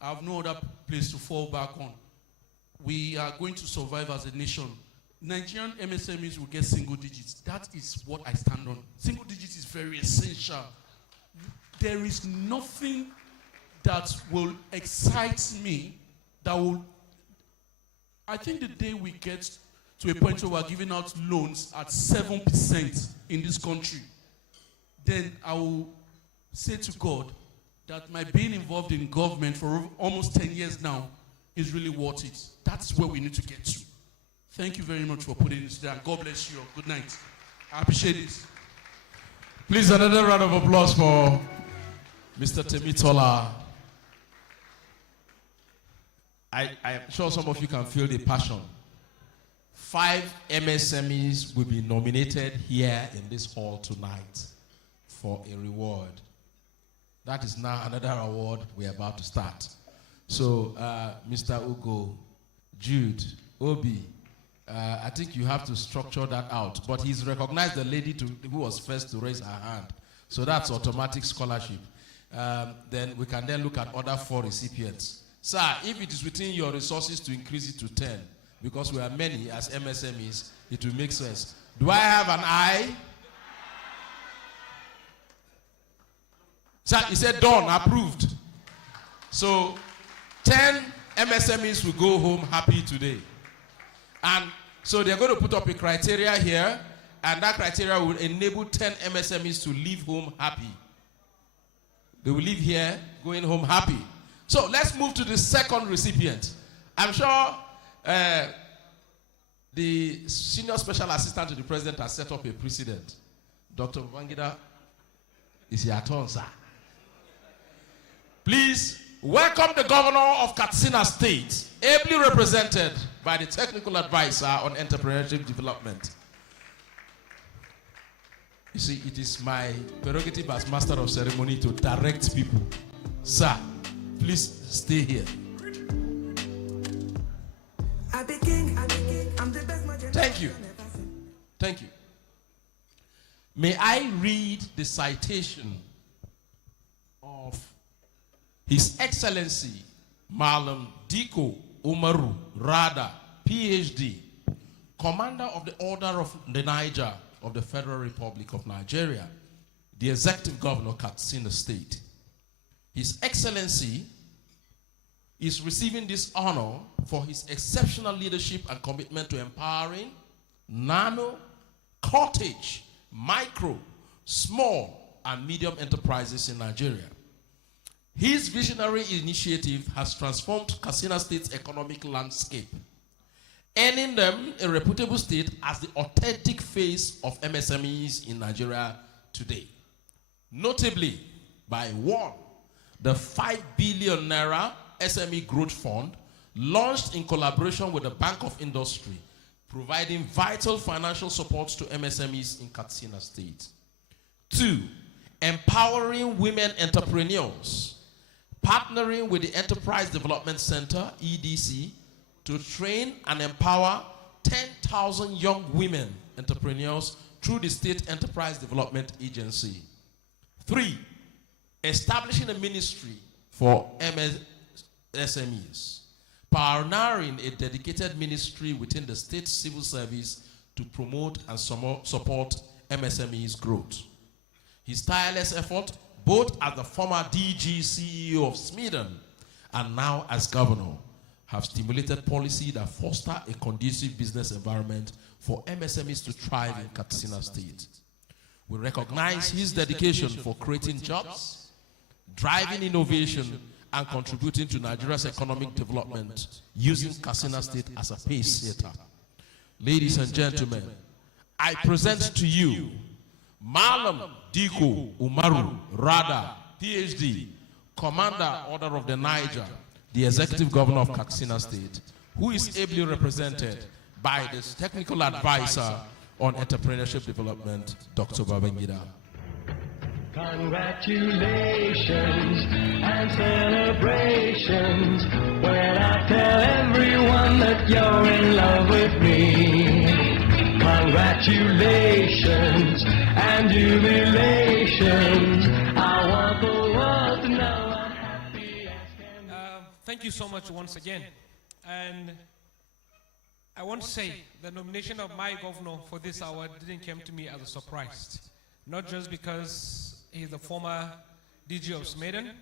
I have no other place to fall back on. We are going to survive as a nation. Nigerian MSMEs will get single digits. That is what I stand on. Single digits is very essential. There is nothing that will excite me that will... I think the day we get to a point where we're giving out loans at 7% in this country, then I will say to God that my being involved in government for almost 10 years now is really worth it. That's where we need to get to. Thank you very much for putting this there. God bless you. Good night. I appreciate it. Please, another round of applause for Mr. Temitola. I am sure some of you can feel the passion. 5 MSMEs will be nominated here in this hall tonight for a reward. That is now another award we're about to start. So, Mr. Ugo, Jude, Obi, I think you have to structure that out. But he's recognized the lady who was first to raise her hand. So that's automatic scholarship. Then we can then look at other 4 recipients. Sir, if it is within your resources to increase it to 10, because we are many as MSMEs, it will make sense. Do I have an aye? Sir, he said done, approved. So 10 MSMEs will go home happy today. And so they're going to put up a criteria here, and that criteria will enable 10 MSMEs to leave home happy. They will leave here going home happy. So let's move to the second recipient. I'm sure the Senior Special Assistant to the President has set up a precedent. Dr. Babangida is your turn, sir. Please welcome the Governor of Katsina State, ably represented by the Technical Advisor on Entrepreneurship Development. You see, it is my prerogative as Master of Ceremony to direct people. Sir, please stay here. Thank you. Thank you. May I read the citation of His Excellency Malam Diko Umaru Rada, PhD, Commander of the Order of the Niger of the Federal Republic of Nigeria, the Executive Governor of Katsina State. His Excellency is receiving this honor for his exceptional leadership and commitment to empowering nano, cottage, micro, small, and medium enterprises in Nigeria. His visionary initiative has transformed Katsina State's economic landscape, earning them a reputable state as the authentic face of MSMEs in Nigeria today. Notably, by 1, the 5 billion naira SME Growth Fund, launched in collaboration with the Bank of Industry, providing vital financial support to MSMEs in Katsina State. 2, empowering women entrepreneurs, partnering with the Enterprise Development Center, EDC, to train and empower 10,000 young women entrepreneurs through the State Enterprise Development Agency. 3, establishing a ministry for SMEs, pioneering a dedicated ministry within the state civil service to promote and support MSMEs' growth. His tireless effort, both as the former DG CEO of Smeden and now as governor, have stimulated policy that foster a conducive business environment for MSMEs to thrive in Katsina State. We recognize his dedication for creating jobs, driving innovation, and contributing to Nigeria's economic development using Katsina State as a pace setter. Ladies and gentlemen, I present to you Malam Diko Umaru Rada, PhD, Commander Order of the Niger, the Executive Governor of Katsina State, who is ably represented by the Technical Advisor on Entrepreneurship Development, Dr. Babangida. Congratulations and celebrations when I tell everyone that you're in love with me. Congratulations and jubilations. I want the world to know I'm happy as can be. Thank you so much once again. And I want to say the nomination of my governor for this award didn't come to me as a surprise. Not just because he's the former DG of Smeden,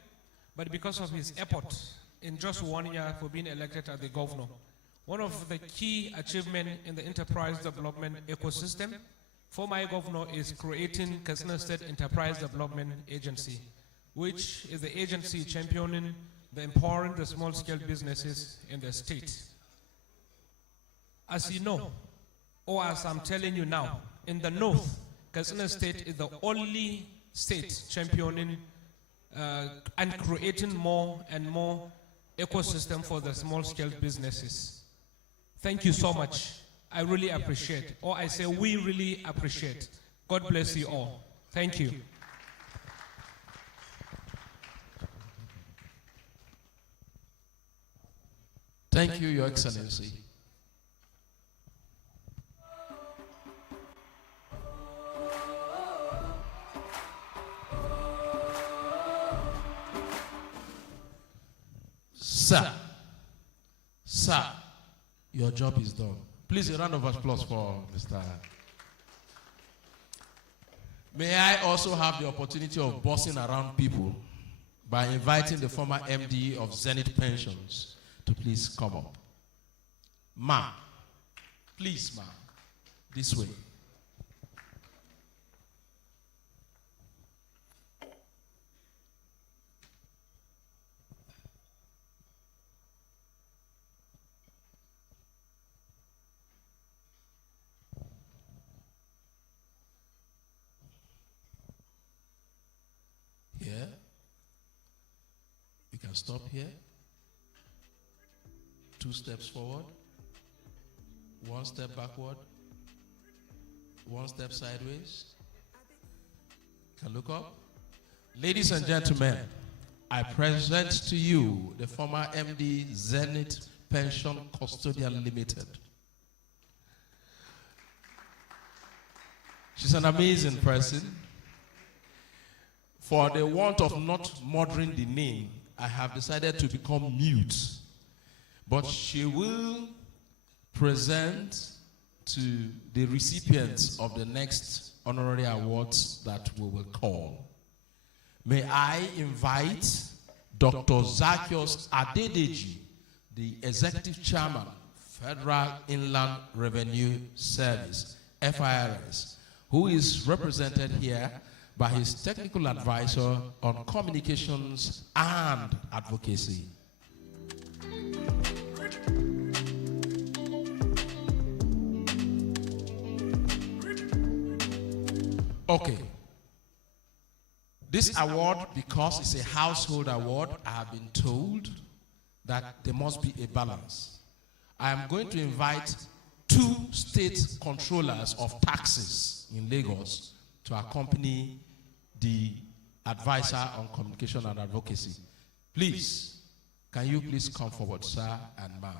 but because of his effort in just 1 year for being elected as the governor. One of the key achievements in the enterprise development ecosystem for my governor is creating Katsina State Enterprise Development Agency, which is the agency championing the empowering the small-scale businesses in the state. As you know, or as I'm telling you now, in the north, Katsina State is the only state championing and creating more and more ecosystem for the small-scale businesses. Thank you so much. I really appreciate, or I say we really appreciate. God bless you all. Thank you. Thank you, Your Excellency. Sir, your job is done. Please, a round of applause for Mr. May I also have the opportunity of bossing around people by inviting the former MD of Zenith Pensions to please come up. Ma, please, ma, this way. Here. You can stop here. 2 steps forward. 1 step backward. 1 step sideways. Can look up. Ladies and gentlemen, I present to you the former MD Zenith Pension Custodian Limited. She's an amazing person. For the want of not murdering the name, I have decided to become mute. But she will present to the recipients of the next honorary awards that we will call. May I invite Dr. Zacchaeus Adedeji, the Executive Chairman, Federal Inland Revenue Service, FIRS, who is represented here by his technical advisor on communications and advocacy. Okay. This award, because it's a household award, I have been told that there must be a balance. I am going to invite 2 state controllers of taxes in Lagos to accompany the advisor on communication and advocacy. Please, can you please come forward, sir and ma?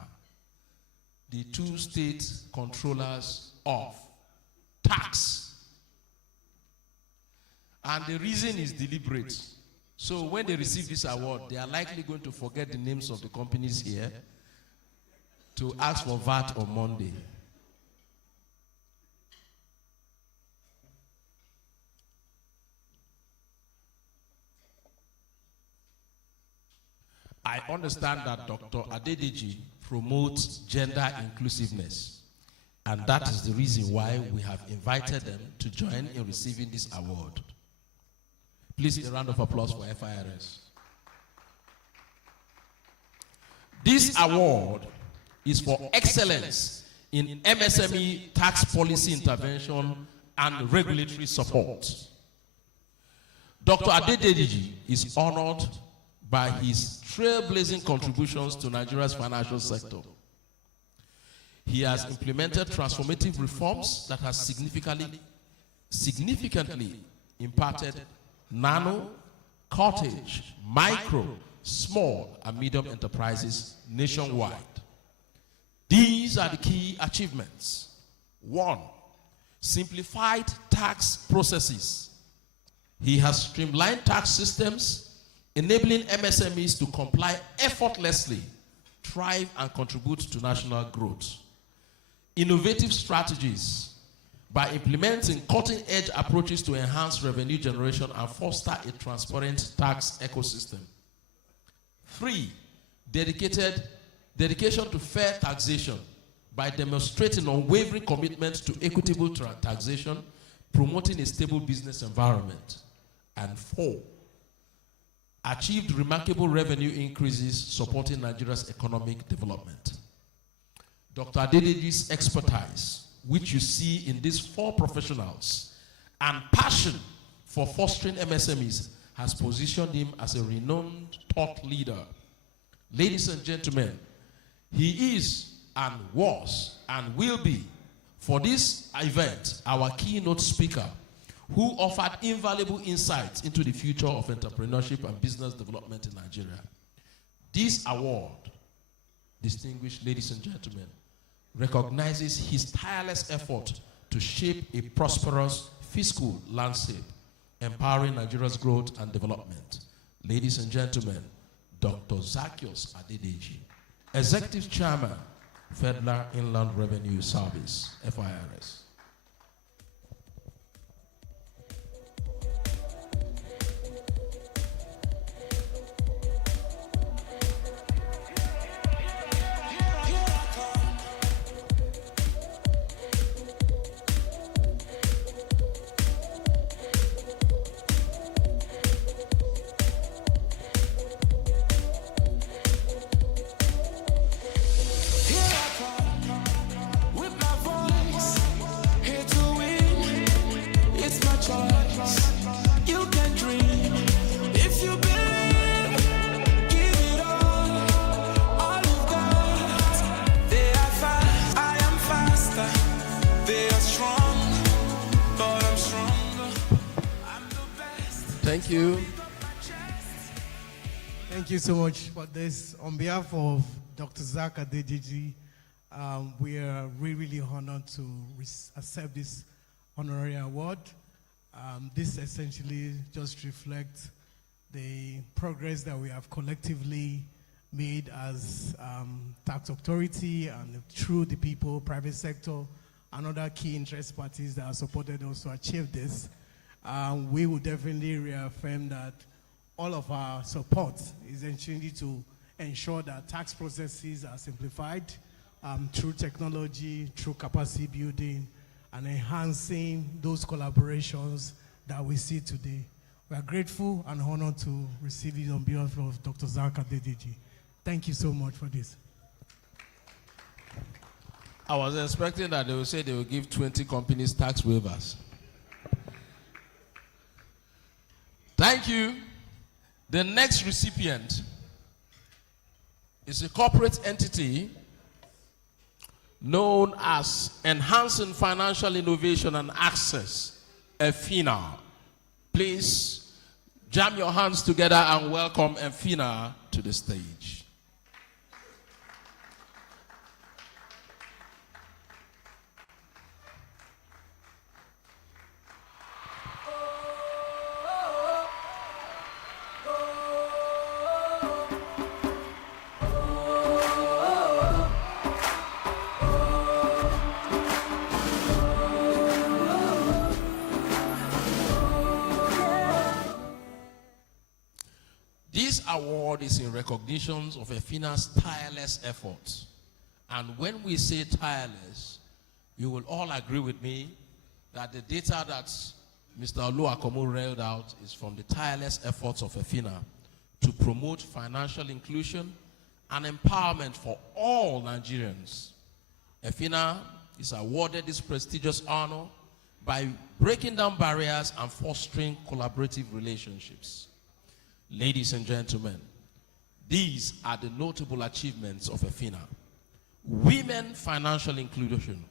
The 2 state controllers of tax. And the reason is deliberate. So when they receive this award, they are likely going to forget the names of the companies here to ask for VAT on Monday. I understand that Dr. Adedeji promotes gender inclusiveness, and that is the reason why we have invited them to join in receiving this award. Please, a round of applause for FIRS. This award is for excellence in MSME tax policy intervention and regulatory support. Dr. Adedeji is honored by his trailblazing contributions to Nigeria's financial sector. He has implemented transformative reforms that has significantly impacted nano, cottage, micro, small, and medium enterprises nationwide. These are the key achievements. 1, simplified tax processes. He has streamlined tax systems, enabling MSMEs to comply effortlessly, thrive, and contribute to national growth. Innovative strategies by implementing cutting-edge approaches to enhance revenue generation and foster a transparent tax ecosystem. 3, dedication to fair taxation by demonstrating unwavering commitment to equitable taxation, promoting a stable business environment. And 4, achieved remarkable revenue increases supporting Nigeria's economic development. Dr. Adedeji's expertise, which you see in these 4 professionals, and passion for fostering MSMEs has positioned him as a renowned thought leader. Ladies and gentlemen, he is and was and will be, for this event, our keynote speaker, who offered invaluable insights into the future of entrepreneurship and business development in Nigeria. This award, distinguished ladies and gentlemen, recognizes his tireless effort to shape a prosperous fiscal landscape, empowering Nigeria's growth and development. Ladies and gentlemen, Dr. Zacchaeus Adedeji, Executive Chairman, Federal Inland Revenue Service, FIRS. Thank you. Thank you so much for this. On behalf of Dr. Zach Adedeji, we are really honored to accept this honorary award. This essentially just reflects the progress that we have collectively made as tax authority and through the people, private sector, and other key interest parties that have supported us to achieve this. We will definitely reaffirm that all of our support is essentially to ensure that tax processes are simplified through technology, through capacity building, and enhancing those collaborations that we see today. We are grateful and honored to receive it on behalf of Dr. Zach Adedeji. Thank you so much for this. I was expecting that they would say they will give 20 companies tax waivers. Thank you. The next recipient is a corporate entity known as Enhancing Financial Innovation and Access, EFINA. Please jam your hands together and welcome EFINA to the stage. This award is in recognition of EFINA's tireless efforts. And when we say tireless, you will all agree with me that the data that Mr. Oluwakomo read out is from the tireless efforts of EFINA to promote financial inclusion and empowerment for all Nigerians. EFINA is awarded this prestigious honor by breaking down barriers and fostering collaborative relationships. Ladies and gentlemen, these are the notable achievements of EFINA. Women financial inclusion.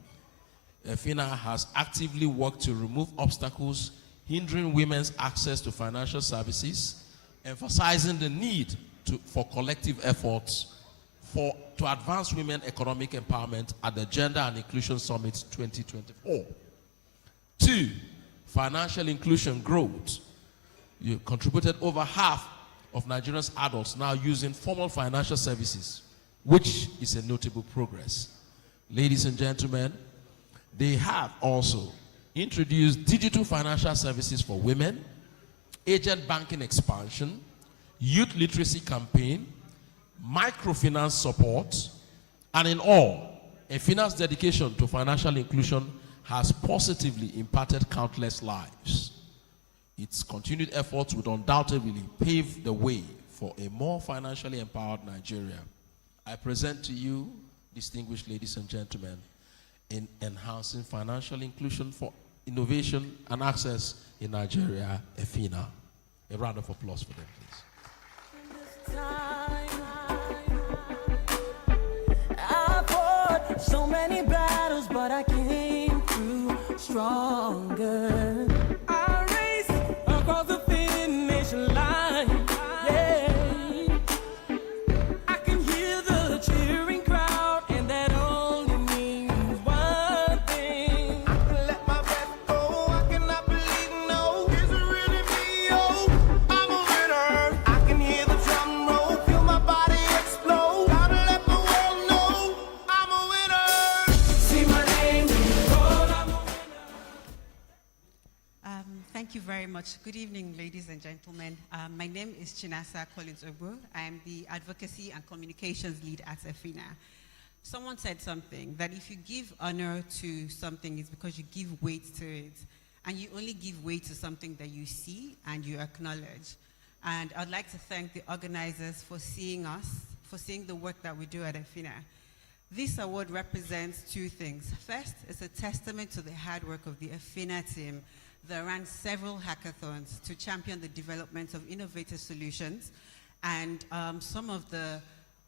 EFINA has actively worked to remove obstacles hindering women's access to financial services, emphasizing the need for collective efforts to advance women economic empowerment at the Gender and Inclusion Summit 2024. 2, financial inclusion growth. You contributed over half of Nigeria's adults now using formal financial services, which is a notable progress. Ladies and gentlemen, they have also introduced digital financial services for women, agent banking expansion, youth literacy campaign, microfinance support, and in all, EFINA's dedication to financial inclusion has positively impacted countless lives. Its continued efforts would undoubtedly pave the way for a more financially empowered Nigeria. I present to you, distinguished ladies and gentlemen, in enhancing financial inclusion for innovation and access in Nigeria, EFINA. A round of applause for them, please. I fought so many battles, but I came through stronger. I raced across the finish line. Yeah, I can hear the cheering crowd, and that only means one thing. I can let my breath go. I cannot believe no. Is it really me? Oh, I'm a winner. I can hear the drum roll, feel my Thank you very much. Good evening, ladies and gentlemen. My name is Chinasa Collins Obu. I am the Advocacy and Communications Lead at EFINA. Someone said something, that if you give honor to something, it's because you give weight to it. And you only give weight to something that you see and you acknowledge. And I'd like to thank the organizers for seeing us, for seeing the work that we do at EFINA. This award represents two things. First, it's a testament to the hard work of the EFINA team that ran several hackathons to champion the development of innovative solutions. And some of the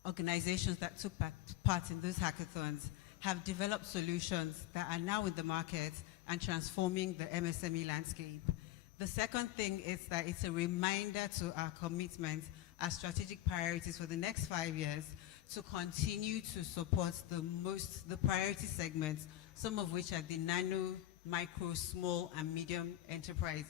organizations that took part in those hackathons have developed solutions that are now in the market and transforming the MSME landscape. The second thing is that it's a reminder to our commitment, our strategic priorities for the next 5 years, to continue to support the priority segments, some of which are the nano, micro, small, and medium enterprises,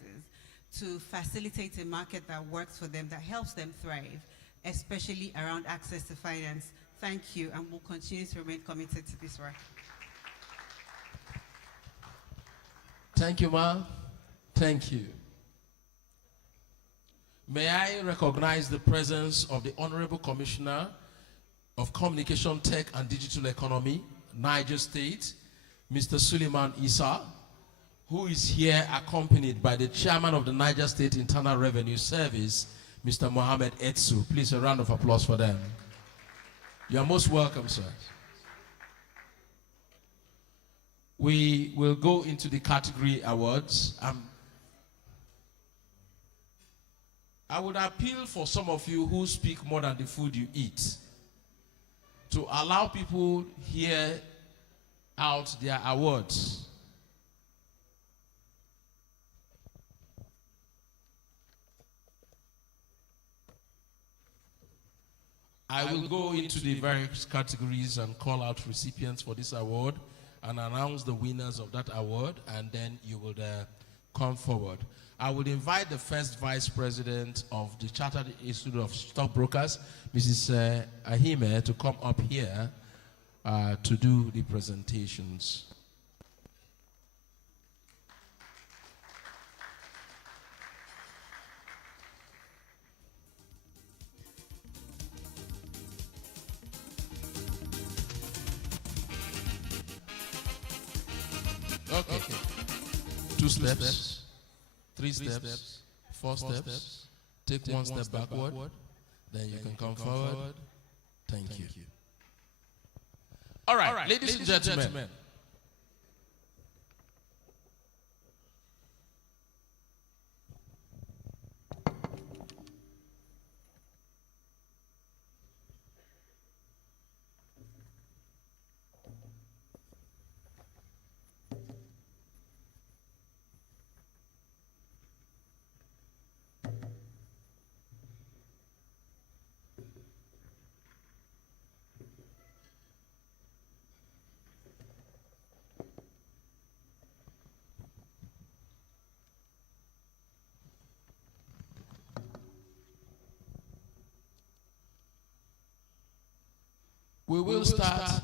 to facilitate a market that works for them, that helps them thrive, especially around access to finance. Thank you, and we'll continue to remain committed to this work. Thank you, ma'am. Thank you. May I recognize the presence of the Honorable Commissioner of Communication, Tech and Digital Economy, Niger State, Mr. Suleiman Issa, who is here accompanied by the Chairman of the Niger State Internal Revenue Service, Mr. Mohammed Etsu. Please, a round of applause for them. You are most welcome, sir. We will go into the category awards. I would appeal for some of you who speak more than the food you eat to allow people hear out their awards. I will go into the various categories and call out recipients for this award and announce the winners of that award, and then you will come forward. I would invite the first Vice President of the Chartered Institute of Stockbrokers, Mrs. Ahime, to come up here to do the presentations. Okay. 2 steps, 3 steps, 4 steps. Take 1 step backward. Then you can come forward. Thank you. All right, ladies and gentlemen. We will start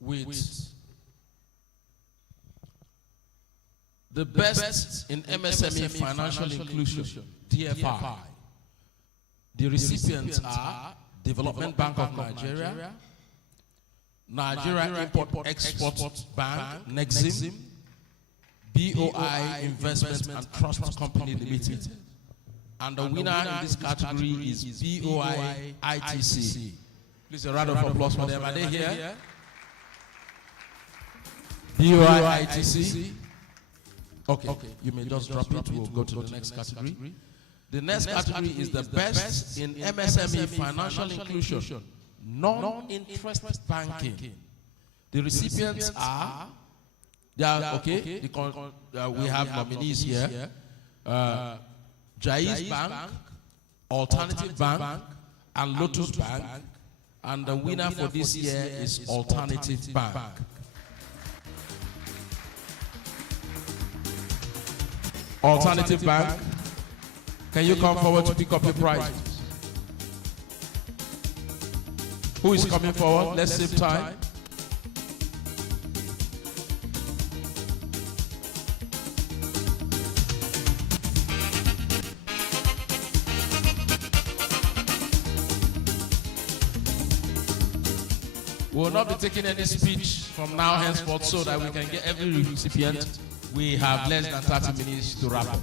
with the best in MSME financial inclusion, DFI. The recipients are Development Bank of Nigeria, Nigeria Import-Export Bank, NEXIM, BOI Investment and Trust Company Limited. And the winner in this category is BOI ITC. Please, a round of applause for them. Are they here? BOI ITC. Okay, you may just drop it. We'll go to the next category. The next category is the best in MSME financial inclusion, non-interest banking. The recipients are, we have nominees here. Jaiz Bank, Alternative Bank, and Lotus Bank. And the winner for this year is Alternative Bank. Alternative Bank, can you come forward to pick up your prize? Who is coming forward? Let's save time. We will not be taking any speech from now henceforth so that we can get every recipient. We have less than 30 minutes to wrap up.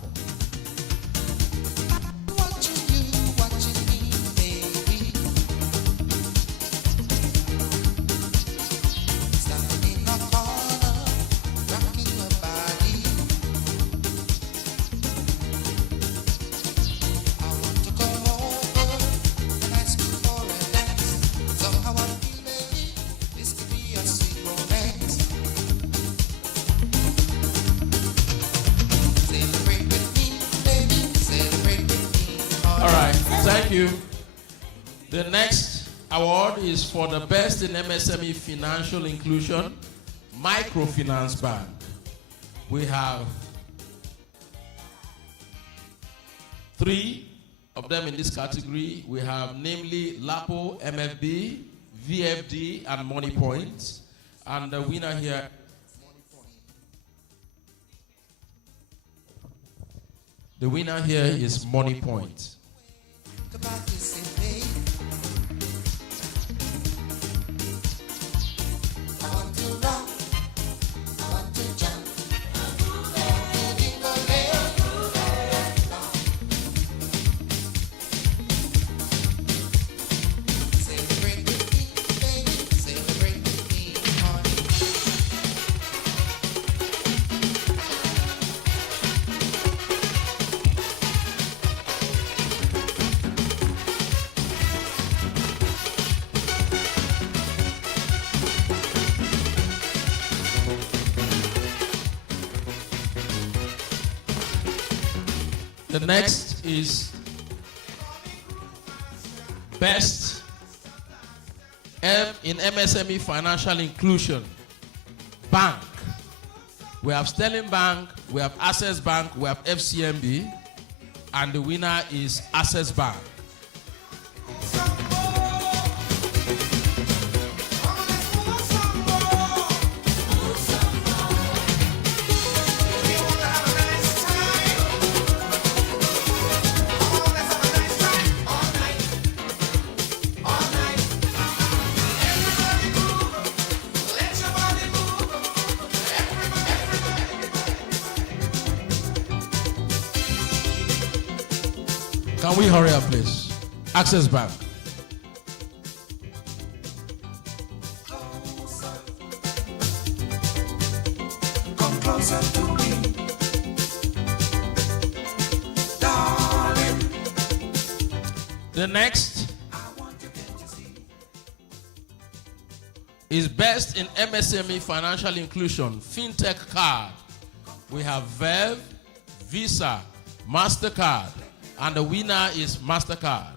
Thank you. The next award is for the best in MSME financial inclusion, microfinance bank. We have 3 of them in this category. We have namely LAPO, MFB, VFD, and Money Point. And the winner here is Money Point. The next is best in MSME financial inclusion bank. We have Sterling Bank, we have Access Bank, we have FCMB, and the winner is Access Bank. Can we hurry up, please? Access Bank. Come closer to me, darling. The next is best in MSME financial inclusion, fintech card. We have Verve, Visa, MasterCard, and the winner is MasterCard.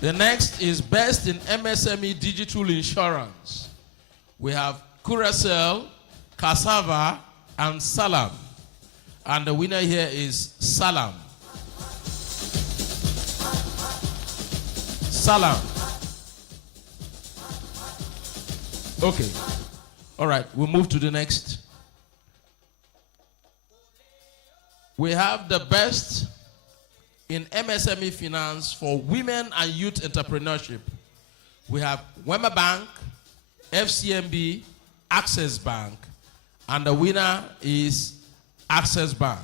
The next is best in MSME digital insurance. We have Curacell, Cassava, and Salam. And the winner here is Salam. Salam. Okay. All right, we'll move to the next. We have the best in MSME finance for women and youth entrepreneurship. We have Wema Bank, FCMB, Access Bank, and the winner is Access Bank.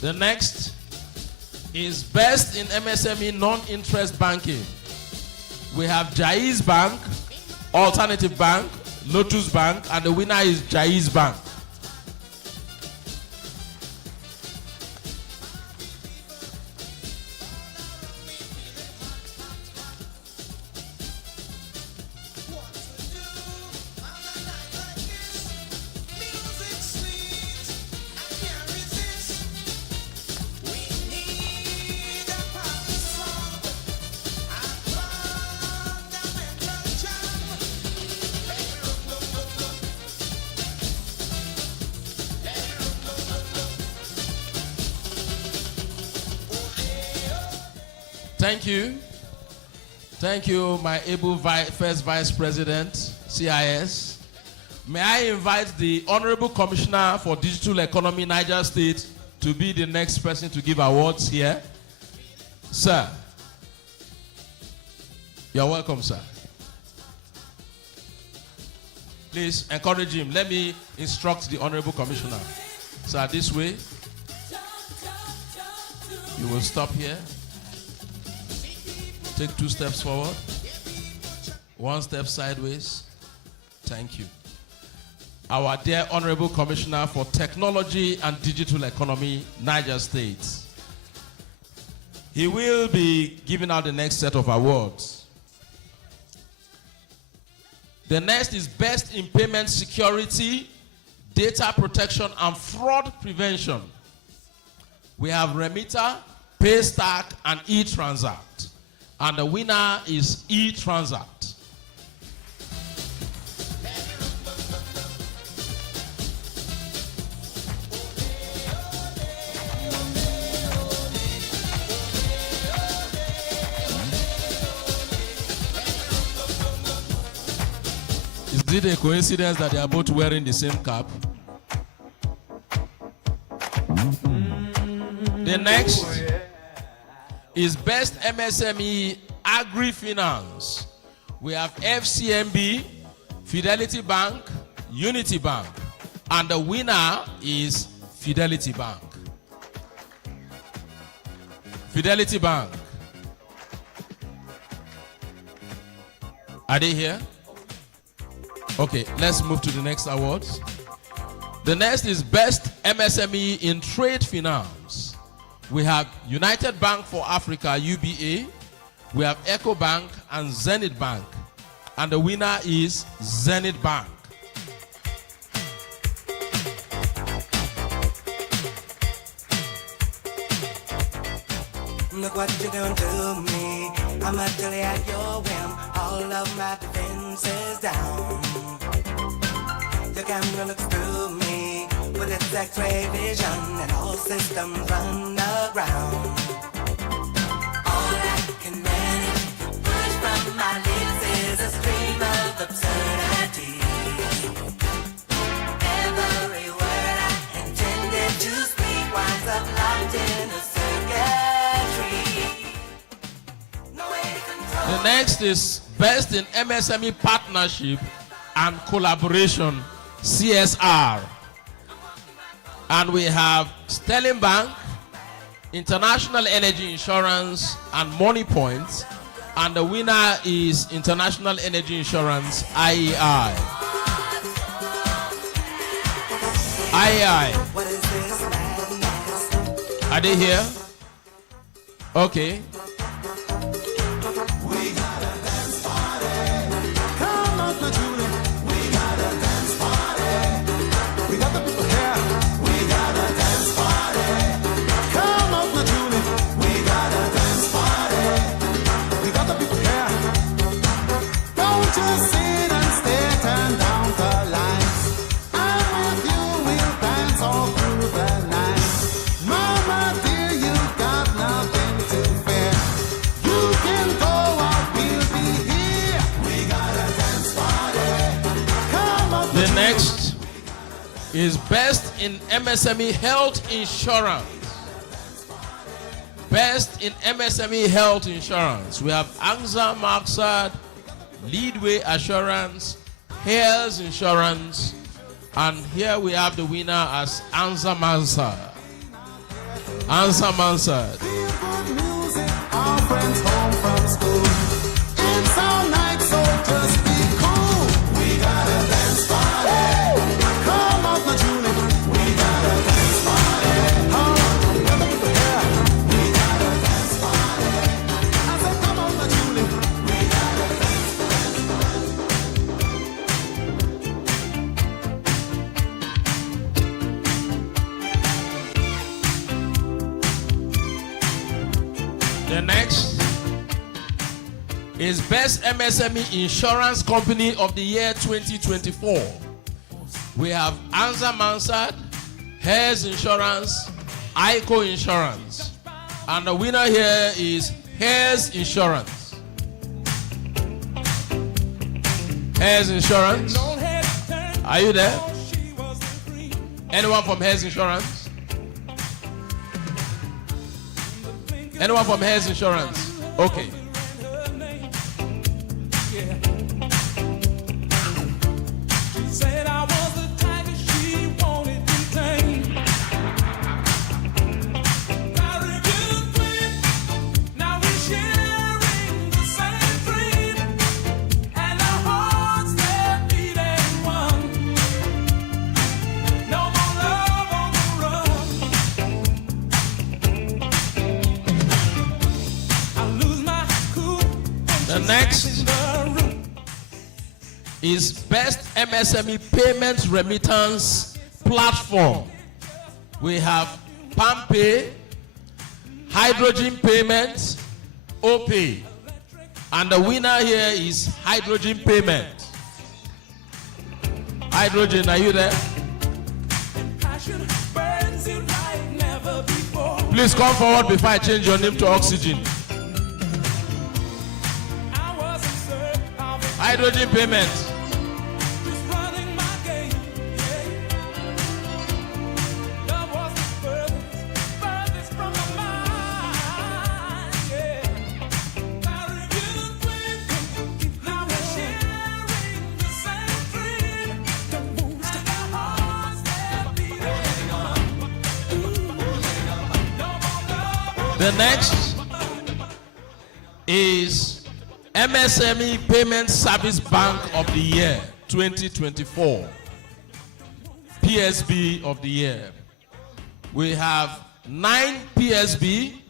The next is best in MSME non-interest banking. We have Jaiz Bank, Alternative Bank, Lotus Bank, and the winner is Jaiz Bank. Thank you. Thank you, my able first Vice President, CIS. May I invite the Honorable Commissioner for Digital Economy, Niger State, to be the next person to give awards here. Sir. You're welcome, sir. Please encourage him. Let me instruct the Honorable Commissioner. Sir, this way. You will stop here. Take 2 steps forward. 1 step sideways. Thank you. Our dear Honorable Commissioner for Technology and Digital Economy, Niger State. He will be giving out the next set of awards. The next is Best in Payment Security, Data Protection, and Fraud Prevention. We have Remitter, Paystack, and eTransact. And the winner is eTransact. Is it a coincidence that they are both wearing the same cap? The next is Best MSME Agri-Finance. We have FCMB, Fidelity Bank, Unity Bank, and the winner is Fidelity Bank. Fidelity Bank. Are they here? Okay, let's move to the next awards. The next is Best MSME in Trade Finance. We have United Bank for Africa, UBA. We have Eco Bank and Zenith Bank. And the winner is Zenith Bank. Look what you're doing to me. I'm utterly at your whim. All of my defenses down. Your camera looks through me with its X-ray vision, and all systems run aground. All I can manage to push from my lips is a stream of absurdity. Every word I intended to speak winds up locked in a circuitry. No way to control. The next is Best in MSME Partnership and Collaboration, CSR. And we have Sterling Bank, International Energy Insurance, and Money Points. And the winner is International Energy Insurance, IEI. IEI. Are they here? Okay. The next is Best in MSME Health Insurance. Best in MSME Health Insurance. We have Angza Maksad, Leadway Assurance, Hairs Insurance, and here we have the winner as Angza Maksad. Answer Mansard. Our friends home from school. It's all night, so just be cool. We got a dance party. Come on, the Julie. We got a dance party. Yeah. We got a dance party. I said, come on, the Julie. We got a The next is Best MSME Insurance Company of the Year 2024. We have Anza Mansard, Hares Insurance, ICO Insurance. And the winner here is Hares Insurance. Hares Insurance. Are you there? Anyone from Hares Insurance? Anyone from Hares Insurance? Okay. said I was the tiger she wanted to tame. Very good friend. Now we're sharing the same dream. And our hearts they're beating one. No more love on the run. I lose my cool. The next is Best MSME Payments Remittance Platform. We have PalmPay, Hydrogen Payments, OPay. And the winner here is Hydrogen Payment. Hydrogen, are you there? Please come forward before I change your name to Oxygen. Hydrogen Payment. The next is MSME Payment Service Bank of the Year 2024. PSB of the Year. We have 9 PSB,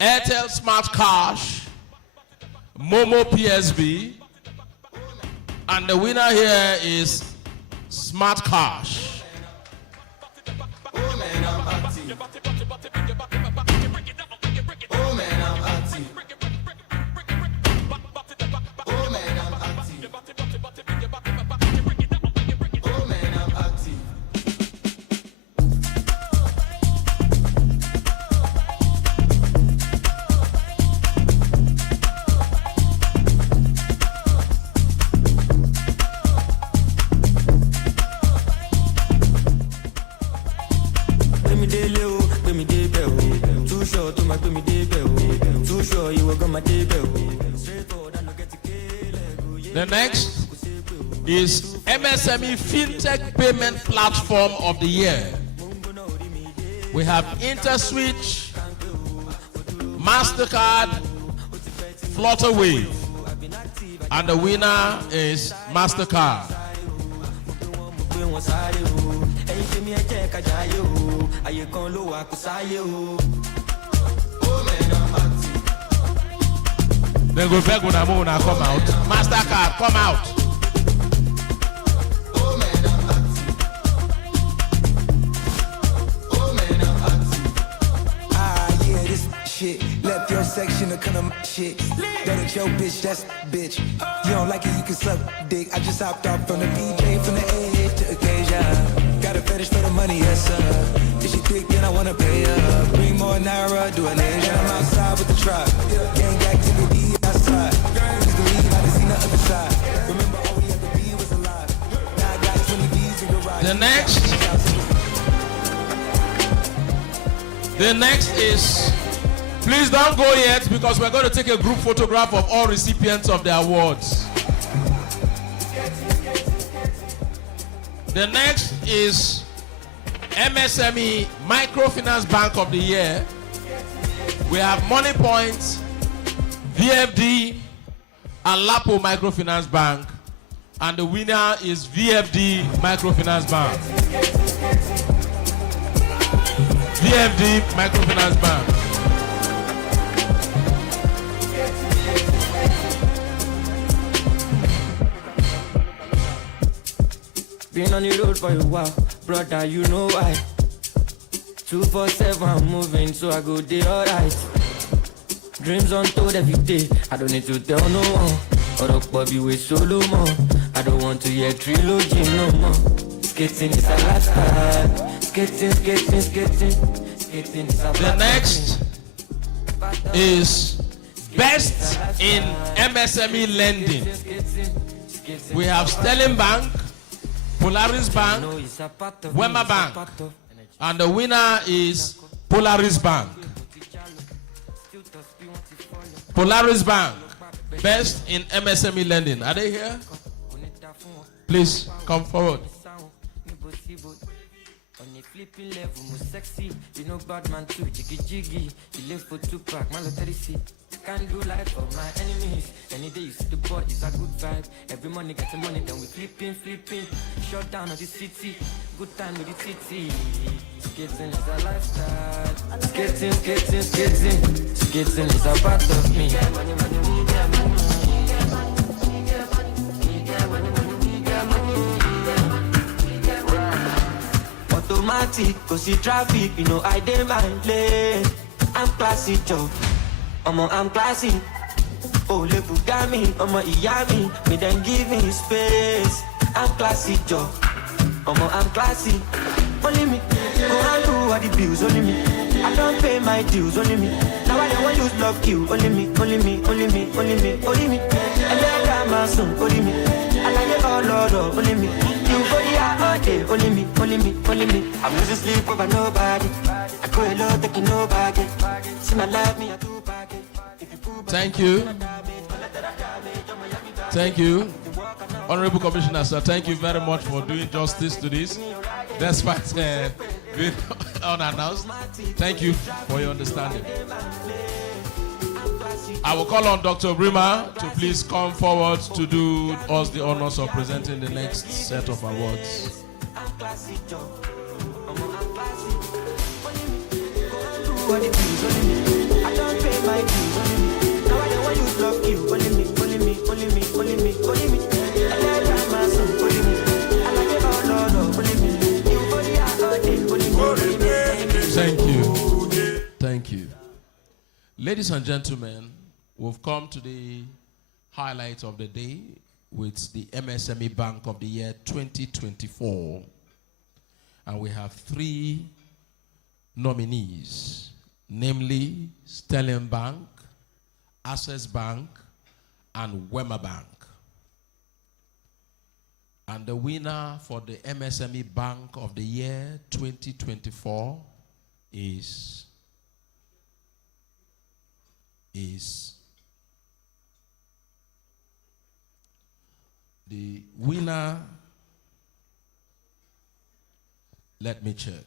Airtel Smart Cash, Momo PSB, and the winner here is Smart Cash. The next is MSME FinTech Payment Platform of the Year. We have InterSwitch, MasterCard, Flutterwave, and the winner is MasterCard. Then go back when I'm gonna come out. MasterCard, come out. Yeah, this shit. Left your section of kind of shit. That ain't your bitch, that's bitch. You don't like it, you can suck dick. I just hopped off from the BJ, from the edge to occasion. Got a fetish for the money, yes sir. If she thick, then I wanna pay her. Bring more Naira, do a nation. I'm outside with the truck. Gang activity outside. Please believe I done seen the other side. Remember all we had to be was alive. Now I got 20 V's in garage. The next is, please don't go yet because we're going to take a group photograph of all recipients of the awards. The next is MSME Microfinance Bank of the Year, we have Money Point, VFD, and Lapo Microfinance Bank. And the winner is VFD Microfinance Bank. VFD Microfinance Bank. Been on the road for a while, brother, you know why. 247, I'm moving, so I go day alright. Dreams untold every day, I don't need to tell no one. Or up Bobby with solo more. I don't want to hear trilogy no more. Skating is a lifestyle. Skating, skating, skating. Skating is a The next is Best in MSME Lending. We have Sterling Bank, Polaris Bank, Wema Bank, and the winner is Polaris Bank. Polaris Bank, Best in MSME Lending. Are they here? Please come forward. Flipping level, most sexy. You know bad man too, jiggy jiggy. You live for 2 pack, man, 30 feet. Can't do life for my enemies. Any day you see the boy, it's a good vibe. Every morning getting money, then we flipping. Shut down on the city. Good time with the city. Skating is a lifestyle. Skating. Skating is a part of me. Automatic, cause see traffic, you know I demand lane. I'm classy, Joe. I'm classy. Oh, le Bugami, I'm Iyami. Me then give me space. I'm classy, Joe. I'm classy. Only me. Go and do all the bills, only me. I don't pay my dues, only me. Now I don't want use love you, only me. And then I'm a son, only me. I like it all, Lord, only me. Only me. I'm losing sleep over nobody. I go alone, taking no baggage. See my life, me, I do baggage. Thank you. Honorable Commissioner, sir, thank you very much for doing justice to this. Despite being unannounced. Thank you for your understanding. I will call on Dr. Brima to please come forward to do us the honors of presenting the next set of awards. Thank you. Ladies and gentlemen, we've come to the highlight of the day with the MSME Bank of the Year 2024. And we have 3 nominees, namely Sterling Bank, Access Bank, and Wema Bank. And the winner for the MSME Bank of the Year 2024 is the winner. Let me check.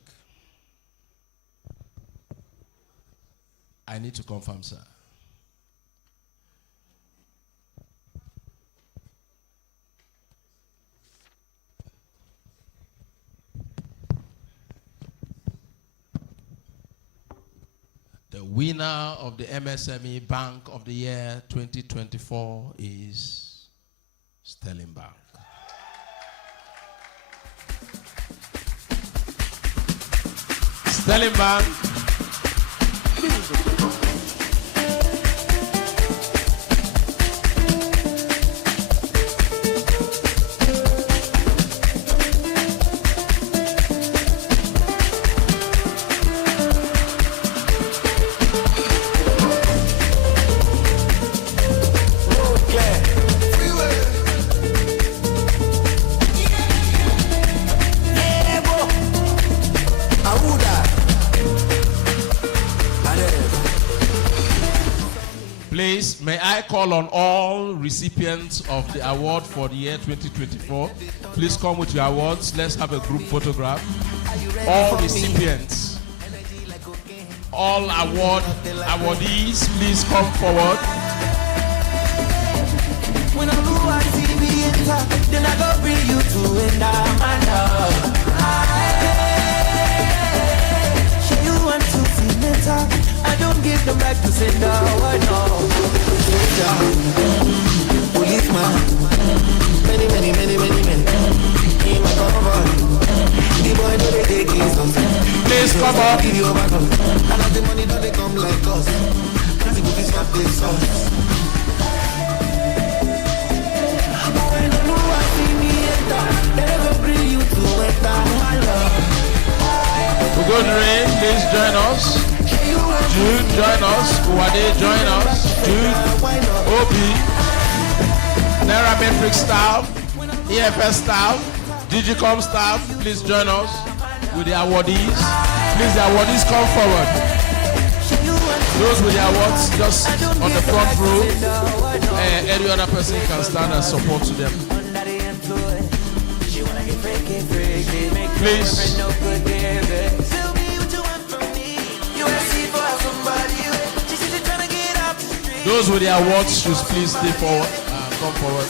I need to confirm, sir. The winner of the MSME Bank of the Year 2024 is Sterling Bank. Sterling Bank. Please, may I call on all recipients of the award for the year 2024. Please come with your awards. Let's have a group photograph. all recipients, all awardees, please come forward. When I know I see me enter, then I go bring you to it now, my love. Show you want to see me talk. I don't give them back to say no, I know. Policeman, many men. In my convoy, the boy don't they take his something. Please come up. Give you over come. And as the money don't they come like us. Cause the movies have their songs. We're going to rain, please join us. Jude, join us. Uwade, join us. Jude, Obi, NAIRAMETRICS staff, EFS staff, Digicom staff, please join us with the awardees. Please, the awardees come forward. Those with the awards, just on the front row. Any other person can stand and support to them. Please. Those with the awards should please stay forward. Come forward.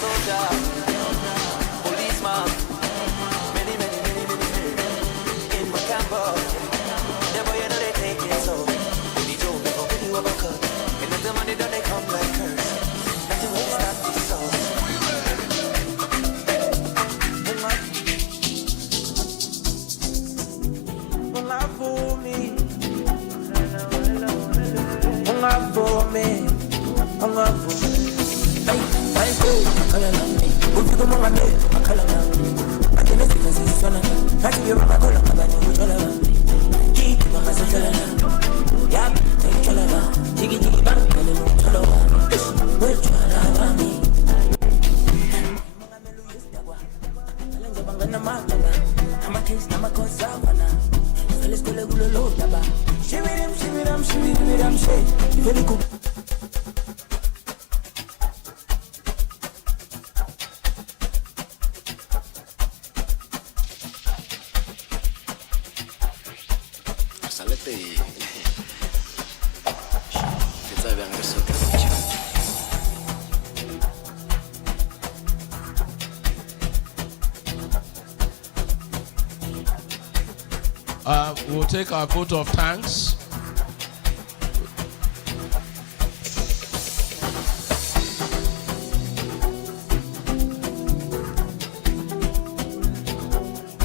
We'll take our vote of thanks.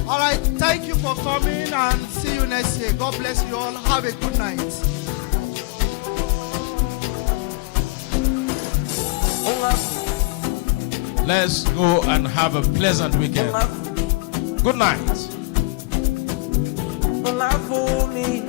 All right, thank you for coming and see you next year. God bless you all. Have a good night. Let's go and have a pleasant weekend. Good night. For me.